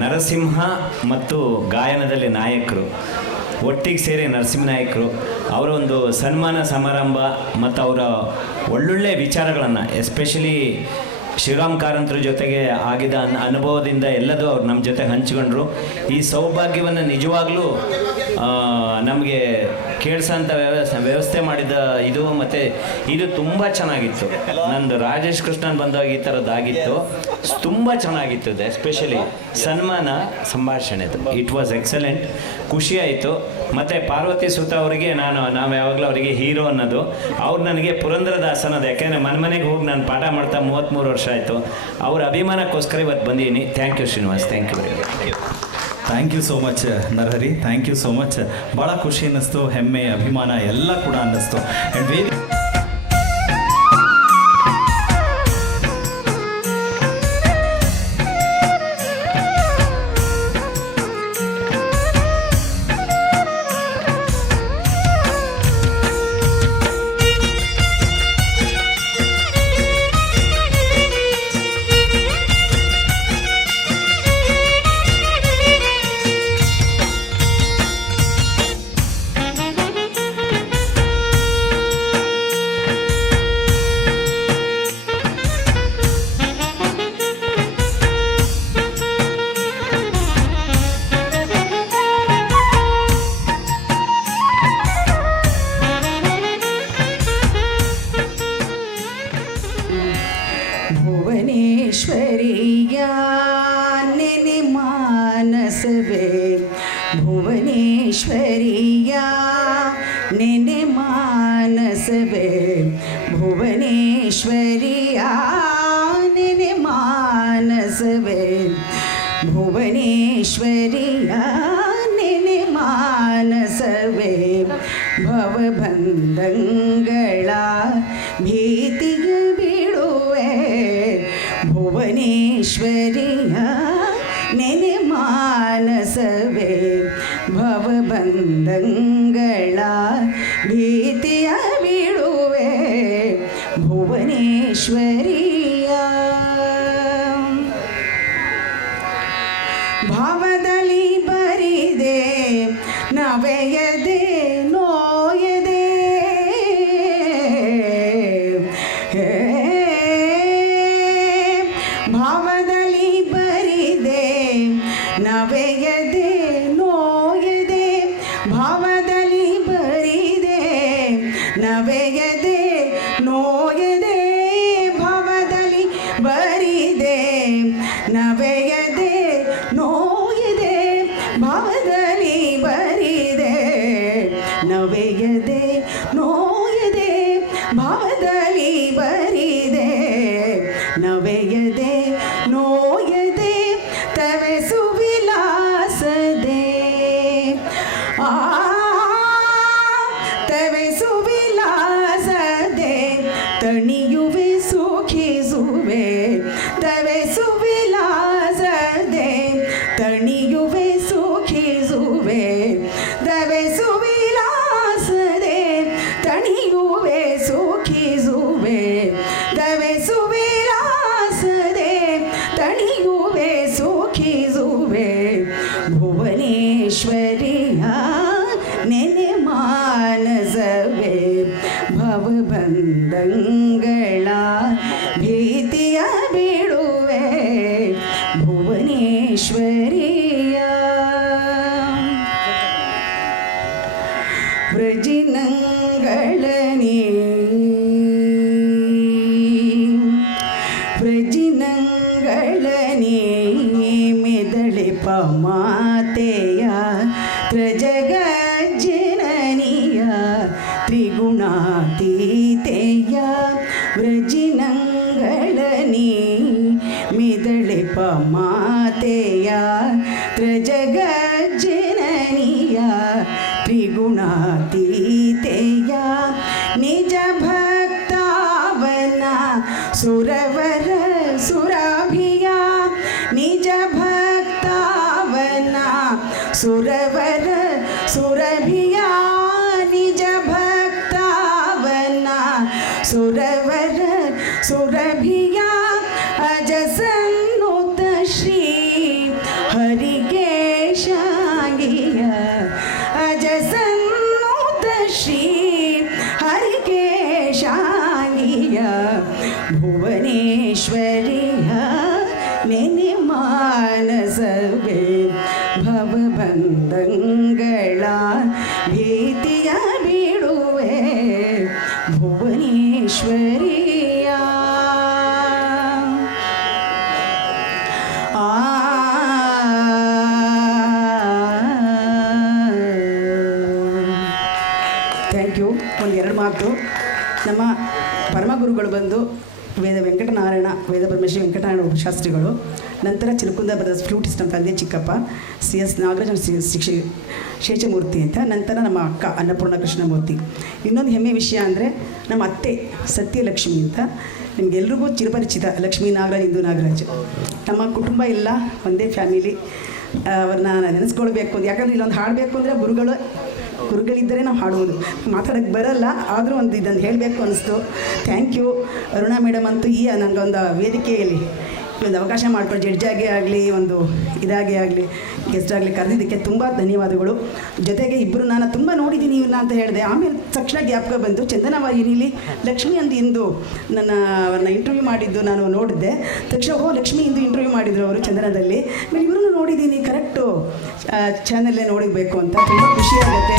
ನರಸಿಂಹ ಮತ್ತು ಗಾಯನದಲ್ಲಿ ನಾಯಕರು ಒಟ್ಟಿಗೆ ಸೇರಿ ನರಸಿಂಹ ನಾಯಕರು ಅವರ ಒಂದು ಸನ್ಮಾನ ಸಮಾರಂಭ ಮತ್ತು ಅವರ ಒಳ್ಳೊಳ್ಳೆ ವಿಚಾರಗಳನ್ನು ಎಸ್ಪೆಷಲಿ ಶಿವರಾಮ್ ಕಾರಂತರ ಜೊತೆಗೆ ಆಗಿದ ಅನುಭವದಿಂದ ಎಲ್ಲದೂ ಅವ್ರು ನಮ್ಮ ಜೊತೆ ಹಂಚ್ಕೊಂಡ್ರು. ಈ ಸೌಭಾಗ್ಯವನ್ನು ನಿಜವಾಗ್ಲೂ ನಮಗೆ ಕೇಳಿಸೋಂಥ ವ್ಯವಸ್ಥೆ ಮಾಡಿದ ಇದು ಮತ್ತು ಇದು ತುಂಬ ಚೆನ್ನಾಗಿತ್ತು. ನಂದು ರಾಜೇಶ್ ಕೃಷ್ಣನ್ ಬಂದಾಗ ಈ ಥರದ್ದಾಗಿತ್ತು, ತುಂಬ ಚೆನ್ನಾಗಿತ್ತು. ಇದು ಎಸ್ಪೆಷಲಿ ಸನ್ಮಾನ ಸಂಭಾಷಣೆದು ಇಟ್ ವಾಸ್ ಎಕ್ಸಲೆಂಟ್. ಖುಷಿಯಾಯಿತು. ಮತ್ತು ಪಾರ್ವತಿ ಸುತ ಅವರಿಗೆ ನಾವು ಯಾವಾಗಲೂ ಅವರಿಗೆ ಹೀರೋ ಅನ್ನೋದು, ಅವ್ರು ನನಗೆ ಪುರಂದರದಾಸ್ ಅನ್ನೋದು. ಯಾಕೆಂದರೆ ಮನೆಗೆ ಹೋಗಿ ನಾನು ಪಾಠ ಮಾಡ್ತಾ 33 ವರ್ಷ ಆಯಿತು. ಅವ್ರ ಅಭಿಮಾನಕ್ಕೋಸ್ಕರ ಇವತ್ತು ಬಂದಿದ್ದೀನಿ. Thank you Srinivas, thank you very much. Thank you so much Narahari, thank you so much. ಭಾಳ ಖುಷಿ ಅನ್ನಿಸ್ತು, ಹೆಮ್ಮೆ, ಅಭಿಮಾನ ಎಲ್ಲ ಕೂಡ ಅನ್ನಿಸ್ತು. ಆ್ಯಂಡ್ ಭುವನೇಶ್ವರಿಯ ನೆನೆ ಮಾನಸವೇ, ಭುವನೇಶ್ವರಿಯ ನೆನೆ ಮಾನಸವೇ, ಭುವನೇಶ್ವರಿಯ ನೆನೆ ಮಾನಸವೇ, ಭುವನೇಶ್ವರಿಯ ನೆನೆ ಮಾನಸವೇ, ಭವಬಂಧಗಳ ಭೀತಿಯ ಬಿಡುವೆ, ಭುವನೇಶ್ವರಿಯ ನೆನೆ ಮಾನಸವೇ, ಭವಬಂಧಗಳ ಭೀತಿಯ ಬಿಡುವೆ, ಭುವನೇಶ್ವರಿಯ ಭಾವದಲ್ಲಿ ಬರಿದೆ ನವೆಯದೆ ನೋಯದೆ, ಭಾವದಲ್ಲಿ ಬರಿದೆ ನವೆಯದೆ ನೋಯದೆ, ಭಾವದಲ್ಲಿ ಬರಿದೆ ನವೆಯದೆ ನೋಯದೆ, ಭಾವದಲ್ಲಿ ಬರಿದೆ ನವೆಯದೆ ನೋಯದೆ, ಭಾವದಲ್ಲಿ ಬರಿದೆ ನವೆಯದೆ ನೋಯದೆ, ಭಾವದಲ್ಲಿ ಬರಿದೆ ನವೆಯದೆ ನೋಯದೆ, ತವೆ ಸುವಿಲಾಸದೆ ತವೆ ಸುವಿಲಾಸದೆ, ತಣಿಯುವೆ ಸುಖಿಸುವೆ, ತವೆ ಸುವಿಲಾಸದೆ ತಣಿಯುವೆ ಸುಖಿಸುವೆ, ತವೆ ಸುವಿಲಾಸದೆ ತಣಿಯುವೆ ಸುಖಿಸುವೆ, ತವೆ ಸುವಿಲಾಸದೆ ತಣಿಯುವೆ ಸುಖಿಸುವೆ, ಭುವನೇಶ್ವರಿಯ ನೆನೆ ಮಾನಸವೇ, ಭವಬಂಧಗಳ ಭೀತಿಯ ಬಿಡುವೆ, ಭುವನೇಶ್ವರಿಯ ವ್ರಜಿನಂಗಳನೇ ವ್ರಜಿನಂಗಳನೇ ಮೆದಳೆ ಪಮಾತೆಯ ತ್ರಜಗಜ್ಜನನಿಯ ತ್ರಿಗುಣಾತೀತೆಯ, ವ್ರಜಿನಂಗಳನೇ ಮಿದಳೆ ಪಮಾತೆಯ ತ್ರಜಗಜ್ಜನನಿಯ ತ್ರಿಗುಣಾತೀತೆಯ, ನಿಜ ಭಕ್ತಾವನ ಸುರವರ ಸುರಭಿಯ, ನಿಜ ಭಕ್ತಾವನ ಸುರವರ ಸುರಭಿಯ, ನಿಜ ಭಕ್ತಾವನ ಸುರವರ ಸುರಭಿಯ, ಅಜಸನ್ನುತ ಶ್ರೀ ಹರಿ ಭುವನೇಶ್ವರಿಯ ನೆನೆ ಮಾನಸವೇ ಭವಬಂಧಗಳ ಭೀತಿಯ ಬಿಡುವೆ ಭುವನೇಶ್ವರಿಯ. Thank you. ಒಂದೆರಡು ಮಾತು. ನಮ್ಮ ಪರಮಗುರುಗಳು ಬಂದು ವೇದ ಪರಮೇಶ್ವರಿ ವೆಂಕಟನಾರಾಯಣ ಶಾಸ್ತ್ರಿಗಳು, ನಂತರ ಚಿಲಕುಂದ ಬ್ರದರ್ಸ್ ಫ್ಲೂಟಿಸ್ಟ್ ನಮ್ಮ ತಂದೆ ಚಿಕ್ಕಪ್ಪ, CS ನಾಗರಾಜನ್ ಶೇಷಮೂರ್ತಿ ಅಂತ, ನಂತರ ನಮ್ಮ ಅಕ್ಕ ಅನ್ನಪೂರ್ಣ ಕೃಷ್ಣಮೂರ್ತಿ. ಇನ್ನೊಂದು ಹೆಮ್ಮೆ ವಿಷಯ ಅಂದರೆ ನಮ್ಮ ಅತ್ತೆ ಸತ್ಯಲಕ್ಷ್ಮಿ ಅಂತ, ನಿಮಗೆಲ್ರಿಗೂ ಚಿರಪರಿಚಿತ. ಲಕ್ಷ್ಮೀ ನಾಗರಾಜ್, ಇಂದು ನಾಗರಾಜ್. ನಮ್ಮ ಕುಟುಂಬ ಎಲ್ಲ ಒಂದೇ ಫ್ಯಾಮಿಲಿ. ಅವ್ರನ್ನ ನೆನೆಸ್ಕೊಳ್ಬೇಕು ಅಂತ, ಯಾಕಂದರೆ ಇಲ್ಲೊಂದು ಹಾಡಬೇಕು ಅಂದರೆ ಗುರುಗಳಿದ್ದರೆ ನಾವು ಹಾಡುವುದು. ಮಾತಾಡೋಕ್ಕೆ ಬರಲ್ಲ, ಆದರೂ ಇದನ್ನು ಹೇಳಬೇಕು ಅನಿಸ್ತು. ಥ್ಯಾಂಕ್ ಯು ಅರುಣಾ ಮೇಡಮ್ ಅಂತೂ ನನಗೊಂದು ವೇದಿಕೆಯಲ್ಲಿ ಒಂದು ಅವಕಾಶ ಮಾಡಿಕೊಂಡು ಜಡ್ಜಾಗಿ ಆಗಲಿ ಒಂದು ಇದಾಗಿ ಆಗಲಿ ಗೆಸ್ಟ್ ಆಗಲಿ ಕರೆದಿದ್ದಕ್ಕೆ ತುಂಬ ಧನ್ಯವಾದಗಳು. ಜೊತೆಗೆ ಇಬ್ಬರು ನಾನು ತುಂಬ ನೋಡಿದ್ದೀನಿ ಇವ್ರನ್ನ ಅಂತ ಹೇಳಿದೆ. ಆಮೇಲೆ ತಕ್ಷಣ ಜ್ಞಾಪಕ ಬಂತು, ಚಂದನ ವಾಹಿನಿಲಿ ಲಕ್ಷ್ಮಿ ಅಂದು ಇಂದು ಅವ್ರನ್ನ ಇಂಟರ್ವ್ಯೂ ಮಾಡಿದ್ದು ನಾನು ನೋಡಿದ್ದೆ. ತಕ್ಷಣ ಲಕ್ಷ್ಮಿ ಇಂದು ಇಂಟರ್ವ್ಯೂ ಮಾಡಿದರು ಅವರು ಚಂದನದಲ್ಲಿ. ಆಮೇಲೆ ಇವ್ರನ್ನೂ ನೋಡಿದ್ದೀನಿ, ಕರೆಕ್ಟು ಚಾನಲ್ಲೇ ನೋಡಬೇಕು ಅಂತ ತುಂಬ ಖುಷಿಯಾಗುತ್ತೆ.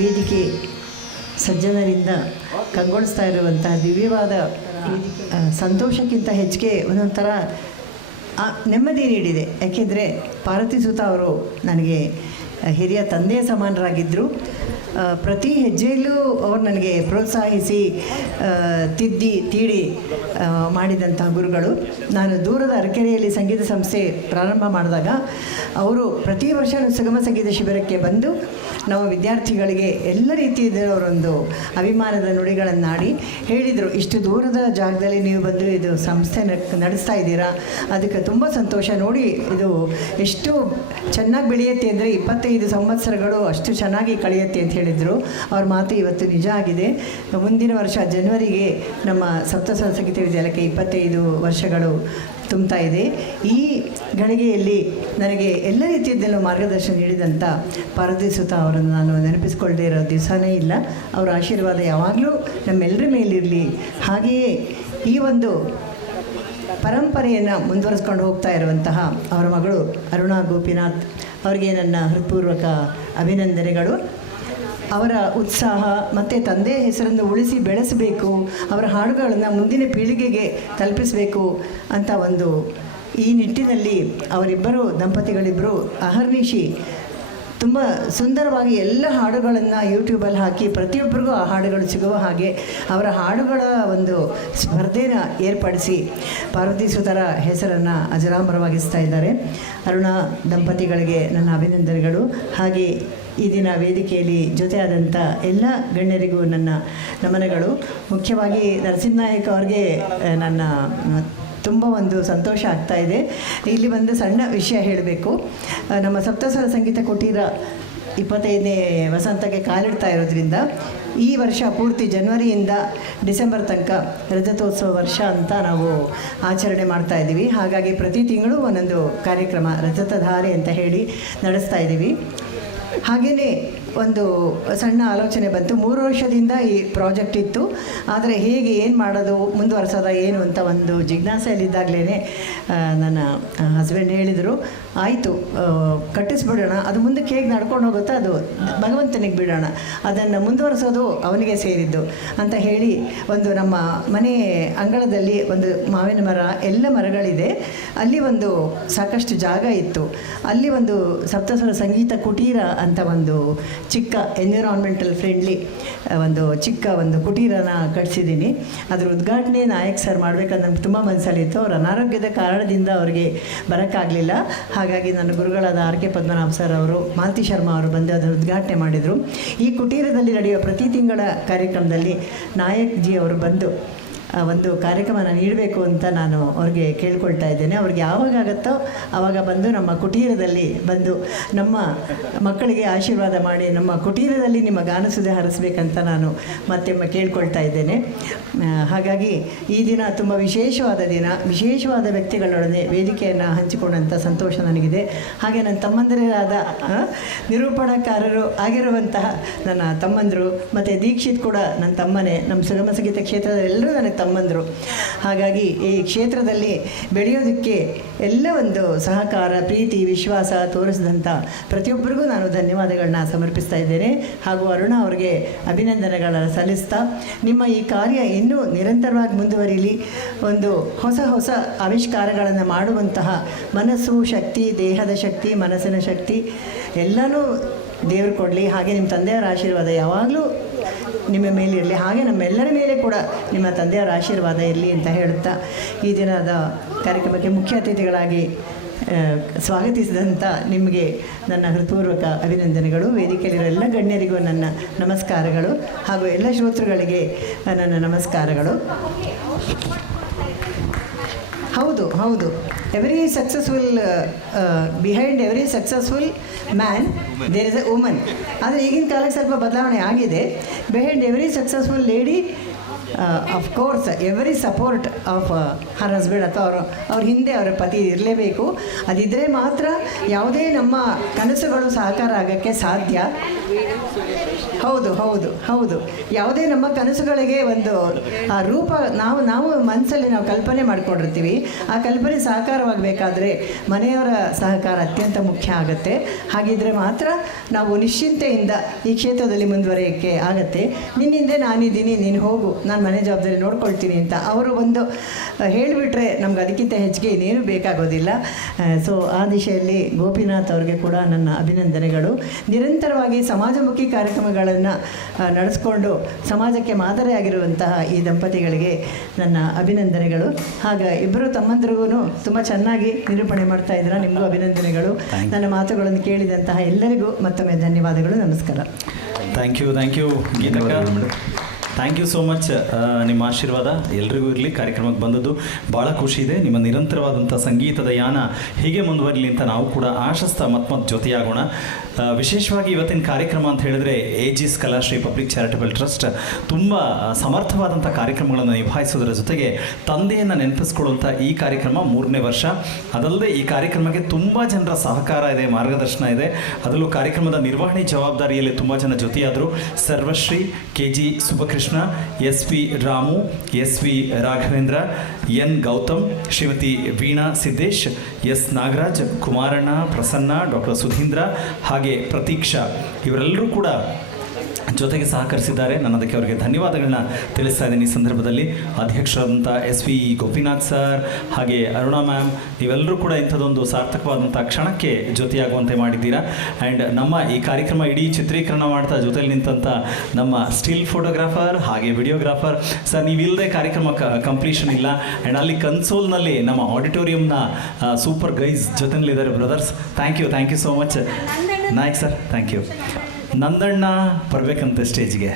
ವೇದಿಕೆ ಸಜ್ಜನರಿಂದ ಕಂಗೊಳಿಸ್ತಾ ಇರುವಂತಹ ದಿವ್ಯವಾದ ಸಂತೋಷಕ್ಕಿಂತ ಹೆಚ್ಚಿಗೆ ಒಂದೊಂಥರ ನೆಮ್ಮದಿ ನೀಡಿದೆ. ಯಾಕೆಂದರೆ ಪಾರ್ವತಿ ಸುತ ಅವರು ನನಗೆ ಹಿರಿಯ ತಂದೆಯ ಸಮಾನರಾಗಿದ್ದರು. ಪ್ರತಿ ಹೆಜ್ಜೆಯಲ್ಲೂ ಅವರು ನನಗೆ ಪ್ರೋತ್ಸಾಹಿಸಿ ತಿದ್ದಿ ತೀಡಿ ಮಾಡಿದಂತಹ ಗುರುಗಳು. ನಾನು ದೂರದ ಅರಕೆರೆಯಲ್ಲಿ ಸಂಗೀತ ಸಂಸ್ಥೆ ಪ್ರಾರಂಭ ಮಾಡಿದಾಗ ಅವರು ಪ್ರತಿ ವರ್ಷ ಸುಗಮ ಸಂಗೀತ ಶಿಬಿರಕ್ಕೆ ಬಂದು ನಾವು ವಿದ್ಯಾರ್ಥಿಗಳಿಗೆ ಎಲ್ಲ ರೀತಿಯವರೊಂದು ಅಭಿಮಾನದ ನುಡಿಗಳನ್ನಾಡಿ ಹೇಳಿದರು, ಇಷ್ಟು ದೂರದ ಜಾಗದಲ್ಲಿ ನೀವು ಬಂದು ಇದು ಸಂಸ್ಥೆ ನಡೆಸ್ತಾ ಇದ್ದೀರಾ, ಅದಕ್ಕೆ ತುಂಬ ಸಂತೋಷ. ನೋಡಿ ಇದು ಎಷ್ಟು ಚೆನ್ನಾಗಿ ಬೆಳೆಯುತ್ತೆ ಅಂದರೆ 25 ಸಂವತ್ಸರಗಳು ಅಷ್ಟು ಚೆನ್ನಾಗಿ ಕಳೆಯುತ್ತೆ ಅಂತ ಹೇಳಿದರು. ಅವ್ರ ಮಾತು ಇವತ್ತು ನಿಜ ಆಗಿದೆ. ಮುಂದಿನ ವರ್ಷ ಜನವರಿಗೆ ನಮ್ಮ ಸಪ್ತಸ್ವರ ಸಂಗೀತ ವಿದ್ಯಾಲಯಕ್ಕೆ 25 ವರ್ಷಗಳು ತುಂಬ್ತಾ ಇದೆ. ಈ ಗಳಿಗೆಯಲ್ಲಿ ನನಗೆ ಎಲ್ಲ ರೀತಿಯದ್ದೆಲ್ಲ ಮಾರ್ಗದರ್ಶನ ನೀಡಿದಂಥ ಪಾರ್ವತಿ ಸುತ ಅವರನ್ನು ನಾನು ನೆನಪಿಸ್ಕೊಳ್ಳದೇ ಇರೋ ದಿವಸನೇ ಇಲ್ಲ. ಅವರ ಆಶೀರ್ವಾದ ಯಾವಾಗಲೂ ನಮ್ಮೆಲ್ಲರ ಮೇಲಿರಲಿ. ಹಾಗೆಯೇ ಈ ಒಂದು ಪರಂಪರೆಯನ್ನು ಮುಂದುವರಿಸ್ಕೊಂಡು ಹೋಗ್ತಾ ಇರುವಂತಹ ಅವರ ಮಗಳು ಅರುಣಾ ಗೋಪಿನಾಥ್ ಅವರಿಗೆ ನನ್ನ ಹೃತ್ಪೂರ್ವಕ ಅಭಿನಂದನೆಗಳು. ಅವರ ಉತ್ಸಾಹ ಮತ್ತು ತಂದೆಯ ಹೆಸರನ್ನು ಉಳಿಸಿ ಬೆಳೆಸಬೇಕು, ಅವರ ಹಾಡುಗಳನ್ನು ಮುಂದಿನ ಪೀಳಿಗೆಗೆ ತಲುಪಿಸಬೇಕು ಅಂತ ಈ ನಿಟ್ಟಿನಲ್ಲಿ ಅವರಿಬ್ಬರು ದಂಪತಿಗಳಿಬ್ಬರು ಅಹರ್ನಿಶಿ ತುಂಬ ಸುಂದರವಾಗಿ ಎಲ್ಲ ಹಾಡುಗಳನ್ನು ಯೂಟ್ಯೂಬಲ್ಲಿ ಹಾಕಿ ಪ್ರತಿಯೊಬ್ಬರಿಗೂ ಆ ಹಾಡುಗಳು ಸಿಗುವ ಹಾಗೆ ಅವರ ಹಾಡುಗಳ ಒಂದು ಸ್ಪರ್ಧೆನ ಏರ್ಪಡಿಸಿ ಪಾರ್ವತಿ ಸುತರ ಹೆಸರನ್ನು ಅಜರಾಮರವಾಗಿಸ್ತಾ ಇದ್ದಾರೆ. ಅರುಣಾ ದಂಪತಿಗಳಿಗೆ ನನ್ನ ಅಭಿನಂದನೆಗಳು. ಹಾಗೆ ಈ ದಿನ ವೇದಿಕೆಯಲ್ಲಿ ಜೊತೆಯಾದಂಥ ಎಲ್ಲ ಗಣ್ಯರಿಗೂ ನನ್ನ ನಮನಗಳು. ಮುಖ್ಯವಾಗಿ ನರಸಿಂಹನಾಯಕ್ ಅವ್ರಿಗೆ ನನ್ನ ತುಂಬ ಒಂದು ಸಂತೋಷ ಆಗ್ತಾ ಇದೆ. ಇಲ್ಲಿ ಒಂದು ಸಣ್ಣ ವಿಷಯ ಹೇಳಬೇಕು. ನಮ್ಮ ಸಪ್ತಸ್ವರ ಸಂಗೀತ ಕುಟೀರ 25ನೇ ವಸಂತಕ್ಕೆ ಕಾಲಿಡ್ತಾ ಇರೋದ್ರಿಂದ ಈ ವರ್ಷ ಪೂರ್ತಿ ಜನವರಿಯಿಂದ ಡಿಸೆಂಬರ್ ತನಕ ರಜತೋತ್ಸವ ವರ್ಷ ಅಂತ ನಾವು ಆಚರಣೆ ಮಾಡ್ತಾ ಇದ್ದೀವಿ. ಹಾಗಾಗಿ ಪ್ರತಿ ತಿಂಗಳು ಒಂದೊಂದು ಕಾರ್ಯಕ್ರಮ ರಜತಧಾರೆ ಅಂತ ಹೇಳಿ ನಡೆಸ್ತಾ ಇದ್ದೀವಿ. ಹಾಗೆಯೇ ಒಂದು ಸಣ್ಣ ಆಲೋಚನೆ ಬಂತು. 3 ವರ್ಷದಿಂದ ಈ ಪ್ರಾಜೆಕ್ಟ್ ಇತ್ತು, ಆದರೆ ಹೇಗೆ ಏನು ಮಾಡೋದು ಮುಂದುವರ್ಸೋದ ಏನು ಅಂತ ಒಂದು ಜಿಜ್ಞಾಸೆಯಲ್ಲಿದ್ದಾಗಲೇ ನನ್ನ ಹಸ್ಬೆಂಡ್ ಹೇಳಿದರು, ಆಯಿತು ಕಟ್ಟಿಸ್ಬಿಡೋಣ, ಅದು ಮುಂದಕ್ಕೆ ಹೇಗೆ ನಡ್ಕೊಂಡು ಹೋಗುತ್ತೋ ಅದು ಭಗವಂತನಿಗೆ ಬಿಡೋಣ, ಅದನ್ನು ಮುಂದುವರಿಸೋದು ಅವನಿಗೆ ಸೇರಿದ್ದು ಅಂತ ಹೇಳಿ ಒಂದು ನಮ್ಮ ಮನೆ ಅಂಗಳದಲ್ಲಿ ಒಂದು ಮಾವಿನ ಮರ ಎಲ್ಲ ಮರಗಳಿದೆ, ಅಲ್ಲಿ ಒಂದು ಸಾಕಷ್ಟು ಜಾಗ ಇತ್ತು, ಅಲ್ಲಿ ಒಂದು ಸಪ್ತಸ್ವರ ಸಂಗೀತ ಕುಟೀರ ಅಂತ ಒಂದು ಚಿಕ್ಕ ಎನ್ವಿರಾನ್ಮೆಂಟಲ್ ಫ್ರೆಂಡ್ಲಿ ಒಂದು ಚಿಕ್ಕ ಒಂದು ಕುಟೀರನ ಕಟ್ಸಿದ್ದೀನಿ. ಅದರ ಉದ್ಘಾಟನೆ ನಾಯಕ್ ಸರ್ ಮಾಡಬೇಕಂತ ನಮ್ಗೆ ತುಂಬ ಮನಸ್ಸಲ್ಲಿತ್ತು. ಅವ್ರ ಅನಾರೋಗ್ಯದ ಕಾರಣದಿಂದ ಅವರಿಗೆ ಬರೋಕ್ಕಾಗಲಿಲ್ಲ. ಹಾಗಾಗಿ ನನ್ನ ಗುರುಗಳಾದ ಆರ್ ಕೆ ಪದ್ಮನಾಭ ಸರ್ ಅವರು, ಮಾಲತಿ ಶರ್ಮಾ ಅವರು ಬಂದು ಅದರ ಉದ್ಘಾಟನೆ ಮಾಡಿದರು. ಈ ಕುಟೀರದಲ್ಲಿ ನಡೆಯುವ ಪ್ರತಿ ತಿಂಗಳ ಕಾರ್ಯಕ್ರಮದಲ್ಲಿ ನಾಯಕ್ ಜಿ ಅವರು ಬಂದು ಒಂದು ಕಾರ್ಯಕ್ರಮನ ನೀಡಬೇಕು ಅಂತ ನಾನು ಅವ್ರಿಗೆ ಕೇಳ್ಕೊಳ್ತಾ ಇದ್ದೇನೆ. ಅವ್ರಿಗೆ ಯಾವಾಗ ಆಗುತ್ತೋ ಆವಾಗ ಬಂದು ನಮ್ಮ ಕುಟೀರದಲ್ಲಿ ಬಂದು ನಮ್ಮ ಮಕ್ಕಳಿಗೆ ಆಶೀರ್ವಾದ ಮಾಡಿ ನಮ್ಮ ಕುಟೀರದಲ್ಲಿ ನಿಮ್ಮ ಗಾನಸುದೆ ಹರಿಸ್ಬೇಕಂತ ನಾನು ಮತ್ತೆ ಕೇಳ್ಕೊಳ್ತಾ ಇದ್ದೇನೆ. ಹಾಗಾಗಿ ಈ ದಿನ ತುಂಬ ವಿಶೇಷವಾದ ದಿನ, ವಿಶೇಷವಾದ ವ್ಯಕ್ತಿಗಳೊಡನೆ ವೇದಿಕೆಯನ್ನು ಹಂಚಿಕೊಂಡಂಥ ಸಂತೋಷ ನನಗಿದೆ. ಹಾಗೆ ನನ್ನ ತಮ್ಮಂದಿರಾದ ನಿರೂಪಣಾಕಾರರು ಆಗಿರುವಂತಹ ನನ್ನ ತಮ್ಮಂದರು ಮತ್ತು ದೀಕ್ಷಿತ್ ಕೂಡ ನನ್ನ ತಮ್ಮನೇ. ನಮ್ಮ ಸುಗಮ ಸಂಗೀತ ಕ್ಷೇತ್ರದ ಎಲ್ಲರೂ ನನಗೆ ತಮ್ಮಂದರು. ಹಾಗಾಗಿ ಈ ಕ್ಷೇತ್ರದಲ್ಲಿ ಬೆಳೆಯೋದಕ್ಕೆ ಎಲ್ಲ ಒಂದು ಸಹಕಾರ, ಪ್ರೀತಿ, ವಿಶ್ವಾಸ ತೋರಿಸಿದಂಥ ಪ್ರತಿಯೊಬ್ಬರಿಗೂ ನಾನು ಧನ್ಯವಾದಗಳನ್ನ ಸಮರ್ಪಿಸ್ತಾ ಇದ್ದೇನೆ. ಹಾಗೂ ಅರುಣಾ ಅವರಿಗೆ ಅಭಿನಂದನೆಗಳನ್ನು ಸಲ್ಲಿಸ್ತಾ ನಿಮ್ಮ ಈ ಕಾರ್ಯ ಇನ್ನೂ ನಿರಂತರವಾಗಿ ಮುಂದುವರಿಯಲಿ. ಒಂದು ಹೊಸ ಹೊಸ ಆವಿಷ್ಕಾರಗಳನ್ನು ಮಾಡುವಂತಹ ಮನಸ್ಸು ಶಕ್ತಿ, ದೇಹದ ಶಕ್ತಿ, ಮನಸ್ಸಿನ ಶಕ್ತಿ ಎಲ್ಲನೂ ದೇವರು ಕೊಡಲಿ. ಹಾಗೆ ನಿಮ್ಮ ತಂದೆಯವರ ಆಶೀರ್ವಾದ ಯಾವಾಗಲೂ ನಿಮ್ಮ ಮೇಲಿರಲಿ. ಹಾಗೆ ನಮ್ಮೆಲ್ಲರ ಮೇಲೆ ಕೂಡ ನಿಮ್ಮ ತಂದೆಯವರ ಆಶೀರ್ವಾದ ಇರಲಿ ಅಂತ ಹೇಳುತ್ತಾ ಈ ದಿನದ ಕಾರ್ಯಕ್ರಮಕ್ಕೆ ಮುಖ್ಯ ಅತಿಥಿಗಳಾಗಿ ಸ್ವಾಗತಿಸಿದಂಥ ನಿಮಗೆ ನನ್ನ ಹೃತ್ಪೂರ್ವಕ ಅಭಿನಂದನೆಗಳು. ವೇದಿಕೆಯಲ್ಲಿರೋ ಎಲ್ಲ ಗಣ್ಯರಿಗೂ ನನ್ನ ನಮಸ್ಕಾರಗಳು ಹಾಗೂ ಎಲ್ಲ ಶ್ರೋತೃಗಳಿಗೆ ನನ್ನ ನಮಸ್ಕಾರಗಳು. ಹೌದು ಹೌದು, every successful behind every successful man there is a woman. ಆದರೆ ಈಗಿನ ಕಾಲಕ್ಕೆ ಸ್ವಲ್ಪ ಬದಲಾವಣೆ ಆಗಿದೆ. Behind every successful lady of course every support of her husband ಅಥವಾ ಅವ್ರ ಹಿಂದೆ ಅವರ ಪತಿ ಇರಲೇಬೇಕು. ಅದಿದ್ದರೆ ಮಾತ್ರ ಯಾವುದೇ ನಮ್ಮ ಕನಸುಗಳು ಸಾಕಾರ ಆಗೋಕ್ಕೆ ಸಾಧ್ಯ. ಹೌದು ಹೌದು ಹೌದು, ಯಾವುದೇ ನಮ್ಮ ಕನಸುಗಳಿಗೆ ಒಂದು ರೂಪ ನಾವು ಮನಸ್ಸಲ್ಲಿ ನಾವು ಕಲ್ಪನೆ ಮಾಡ್ಕೊಂಡಿರ್ತೀವಿ. ಆ ಕಲ್ಪನೆ ಸಾಕಾರವಾಗಬೇಕಾದ್ರೆ ಮನೆಯವರ ಸಹಕಾರ ಅತ್ಯಂತ ಮುಖ್ಯ ಆಗುತ್ತೆ. ಹಾಗಿದ್ರೆ ಮಾತ್ರ ನಾವು ನಿಶ್ಚಿಂತೆಯಿಂದ ಈ ಕ್ಷೇತ್ರದಲ್ಲಿ ಮುಂದುವರಿಯೋಕ್ಕೆ ಆಗುತ್ತೆ. ನಿನ್ನಿಂದೆ ನಾನಿದ್ದೀನಿ, ನೀನು ಹೋಗು, ನಾನು ಮನೆ ಜವಾಬ್ದಾರಿ ನೋಡ್ಕೊಳ್ತೀನಿ ಅಂತ ಅವರು ಒಂದು ಹೇಳಿಬಿಟ್ರೆ ನಮ್ಗೆ ಅದಕ್ಕಿಂತ ಹೆಚ್ಚಿಗೆ ಇನ್ನೇನು ಬೇಕಾಗೋದಿಲ್ಲ. ಸೊ ಆ ದಿಶೆಯಲ್ಲಿ ಗೋಪಿನಾಥ್ ಅವ್ರಿಗೆ ಕೂಡ ನನ್ನ ಅಭಿನಂದನೆಗಳು. ನಿರಂತರವಾಗಿ ಸಮಾಜಮುಖಿ ಕಾರ್ಯಕ್ರಮಗಳನ್ನು ನಡೆಸ್ಕೊಂಡು ಸಮಾಜಕ್ಕೆ ಮಾದರಿಯಾಗಿರುವಂತಹ ಈ ದಂಪತಿಗಳಿಗೆ ನನ್ನ ಅಭಿನಂದನೆಗಳು. ಹಾಗೆ ಇಬ್ಬರು ತಮ್ಮಂದ್ರಿಗೂ ತುಂಬ ಚೆನ್ನಾಗಿ ನಿರೂಪಣೆ ಮಾಡ್ತಾ ಇದ್ದೀರಾ, ನಿಮಗೂ ಅಭಿನಂದನೆಗಳು. ನನ್ನ ಮಾತುಗಳನ್ನು ಕೇಳಿದಂತಹ ಎಲ್ಲರಿಗೂ ಮತ್ತೊಮ್ಮೆ ಧನ್ಯವಾದಗಳು. ನಮಸ್ಕಾರ. Thank you thank you so much. ನಿಮ್ಮ ಆಶೀರ್ವಾದ ಎಲ್ರಿಗೂ ಇರಲಿ. ಕಾರ್ಯಕ್ರಮಕ್ಕೆ ಬಂದದ್ದು ಭಾಳ ಖುಷಿ ಇದೆ. ನಿಮ್ಮ ನಿರಂತರವಾದಂಥ ಸಂಗೀತದ ಯಾನ ಹೀಗೆ ಮುಂದುವರಲಿ ಅಂತ ನಾವು ಕೂಡ ಆಶಿಸ್ತಾ ಮತ್ತೆ ಜೊತೆಯಾಗೋಣ. ವಿಶೇಷವಾಗಿ ಇವತ್ತಿನ ಕಾರ್ಯಕ್ರಮ ಅಂತ ಹೇಳಿದ್ರೆ ಏಜಿಸ್ ಕಲಾಶ್ರೀ ಪಬ್ಲಿಕ್ ಚಾರಿಟಬಲ್ ಟ್ರಸ್ಟ್ ತುಂಬ ಸಮರ್ಥವಾದಂಥ ಕಾರ್ಯಕ್ರಮಗಳನ್ನು ನಿಭಾಯಿಸೋದರ ಜೊತೆಗೆ ತಂದೆಯನ್ನು ನೆನಪಿಸ್ಕೊಳ್ಳುವಂಥ ಈ ಕಾರ್ಯಕ್ರಮ 3ನೇ ವರ್ಷ. ಅದಲ್ಲದೆ ಈ ಕಾರ್ಯಕ್ರಮಕ್ಕೆ ತುಂಬ ಜನರ ಸಹಕಾರ ಇದೆ, ಮಾರ್ಗದರ್ಶನ ಇದೆ. ಅದರಲ್ಲೂ ಕಾರ್ಯಕ್ರಮದ ನಿರ್ವಹಣೆ ಜವಾಬ್ದಾರಿಯಲ್ಲಿ ತುಂಬ ಜನ ಜೊತೆಯಾದರು. ಸರ್ವಶ್ರೀ, KG Subhakrishna, SP Ramu, SV Raghavendra, N Gautham, Shrimati Veena Siddesh, S Nagaraj, ಕುಮಾರಣ್ಣ, ಪ್ರಸನ್ನ, ಡಾಕ್ಟರ್ ಸುಧೀಂದ್ರ, ಹಾಗೆ ಪ್ರತೀಕ್ಷಾ, ಇವರೆಲ್ಲರೂ ಕೂಡ ಜೊತೆಗೆ ಸಹಕರಿಸಿದ್ದಾರೆ. ನಾನು ಅದಕ್ಕೆ ಅವರಿಗೆ ಧನ್ಯವಾದಗಳನ್ನ ತಿಳಿಸ್ತಾ ಇದ್ದೀನಿ. ಈ ಸಂದರ್ಭದಲ್ಲಿ ಅಧ್ಯಕ್ಷರಾದಂಥ SV ಗೋಪಿನಾಥ್ ಸರ್ ಹಾಗೆ ಅರುಣಾ ಮ್ಯಾಮ್, ನೀವೆಲ್ಲರೂ ಕೂಡ ಇಂಥದ್ದೊಂದು ಸಾರ್ಥಕವಾದಂಥ ಕ್ಷಣಕ್ಕೆ ಜೊತೆಯಾಗುವಂತೆ ಮಾಡಿದ್ದೀರಾ. ಆ್ಯಂಡ್ ನಮ್ಮ ಈ ಕಾರ್ಯಕ್ರಮ ಇಡೀ ಚಿತ್ರೀಕರಣ ಮಾಡ್ತಾ ಜೊತೆಲಿ ನಿಂತಂಥ ನಮ್ಮ ಸ್ಟಿಲ್ ಫೋಟೋಗ್ರಾಫರ್ ಹಾಗೆ ವಿಡಿಯೋಗ್ರಾಫರ್ ಸರ್, ನೀವಿಲ್ಲದೆ ಕಾರ್ಯಕ್ರಮ ಕಂಪ್ಲೀಷನ್ ಇಲ್ಲ. ಆ್ಯಂಡ್ ಅಲ್ಲಿ ಕನ್ಸೋಲ್ನಲ್ಲಿ ನಮ್ಮ ಆಡಿಟೋರಿಯಂನ ಸೂಪರ್ ಗೈಸ್ ಜೊತೆಲಿದ್ದಾರೆ brothers. Thank you so much. Nayak sir, thank you. ನಂದಣ್ಣ ಬರ್ಬೇಕಂತೆ ಸ್ಟೇಜ್ಗೆ.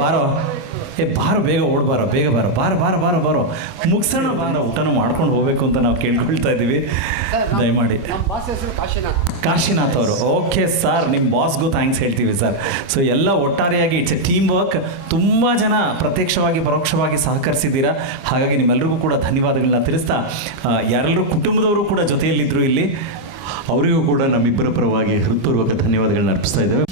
ಬಾರೋ ಬೇಗ ಓಡ್ಬಾರೋ, ಬೇಗ ಬಾರೋ ಮುಗಿಸೋಣ, ಬಾರೋ, ಊಟನೂ ಮಾಡ್ಕೊಂಡು ಹೋಗಬೇಕು ಅಂತ ನಾವು ಕೇಳ್ಕೊಳ್ತಾ ಇದ್ದೀವಿ. ದಯಮಾಡಿ. ಕಾಶಿನಾಥ್ ಅವರು, ಓಕೆ ಸರ್, ನಿಮ್ಮ ಬಾಸ್ಗೂ ಥ್ಯಾಂಕ್ಸ್ ಹೇಳ್ತೀವಿ ಸರ್. ಸೊ ಎಲ್ಲ ಒಟ್ಟಾರೆಯಾಗಿ ಇಟ್ಸ್ ಎ ಟೀಮ್ ವರ್ಕ್. ತುಂಬ ಜನ ಪ್ರತ್ಯಕ್ಷವಾಗಿ ಪರೋಕ್ಷವಾಗಿ ಸಹಕರಿಸಿದ್ದೀರಾ. ಹಾಗಾಗಿ ನಿಮ್ಮೆಲ್ಲರಿಗೂ ಕೂಡ ಧನ್ಯವಾದಗಳನ್ನ ತಿಳಿಸ್ತಾ, ಯಾರೆಲ್ಲರೂ ಕುಟುಂಬದವರು ಕೂಡ ಜೊತೆಯಲ್ಲಿದ್ದರು ಇಲ್ಲಿ, ಅವರಿಗೂ ಕೂಡ ನಮ್ಮಿಬ್ಬರ ಪರವಾಗಿ ಹೃತ್ಪೂರ್ವಕ ಧನ್ಯವಾದಗಳನ್ನ ಅರ್ಪಿಸ್ತಾ ಇದ್ದೇವೆ.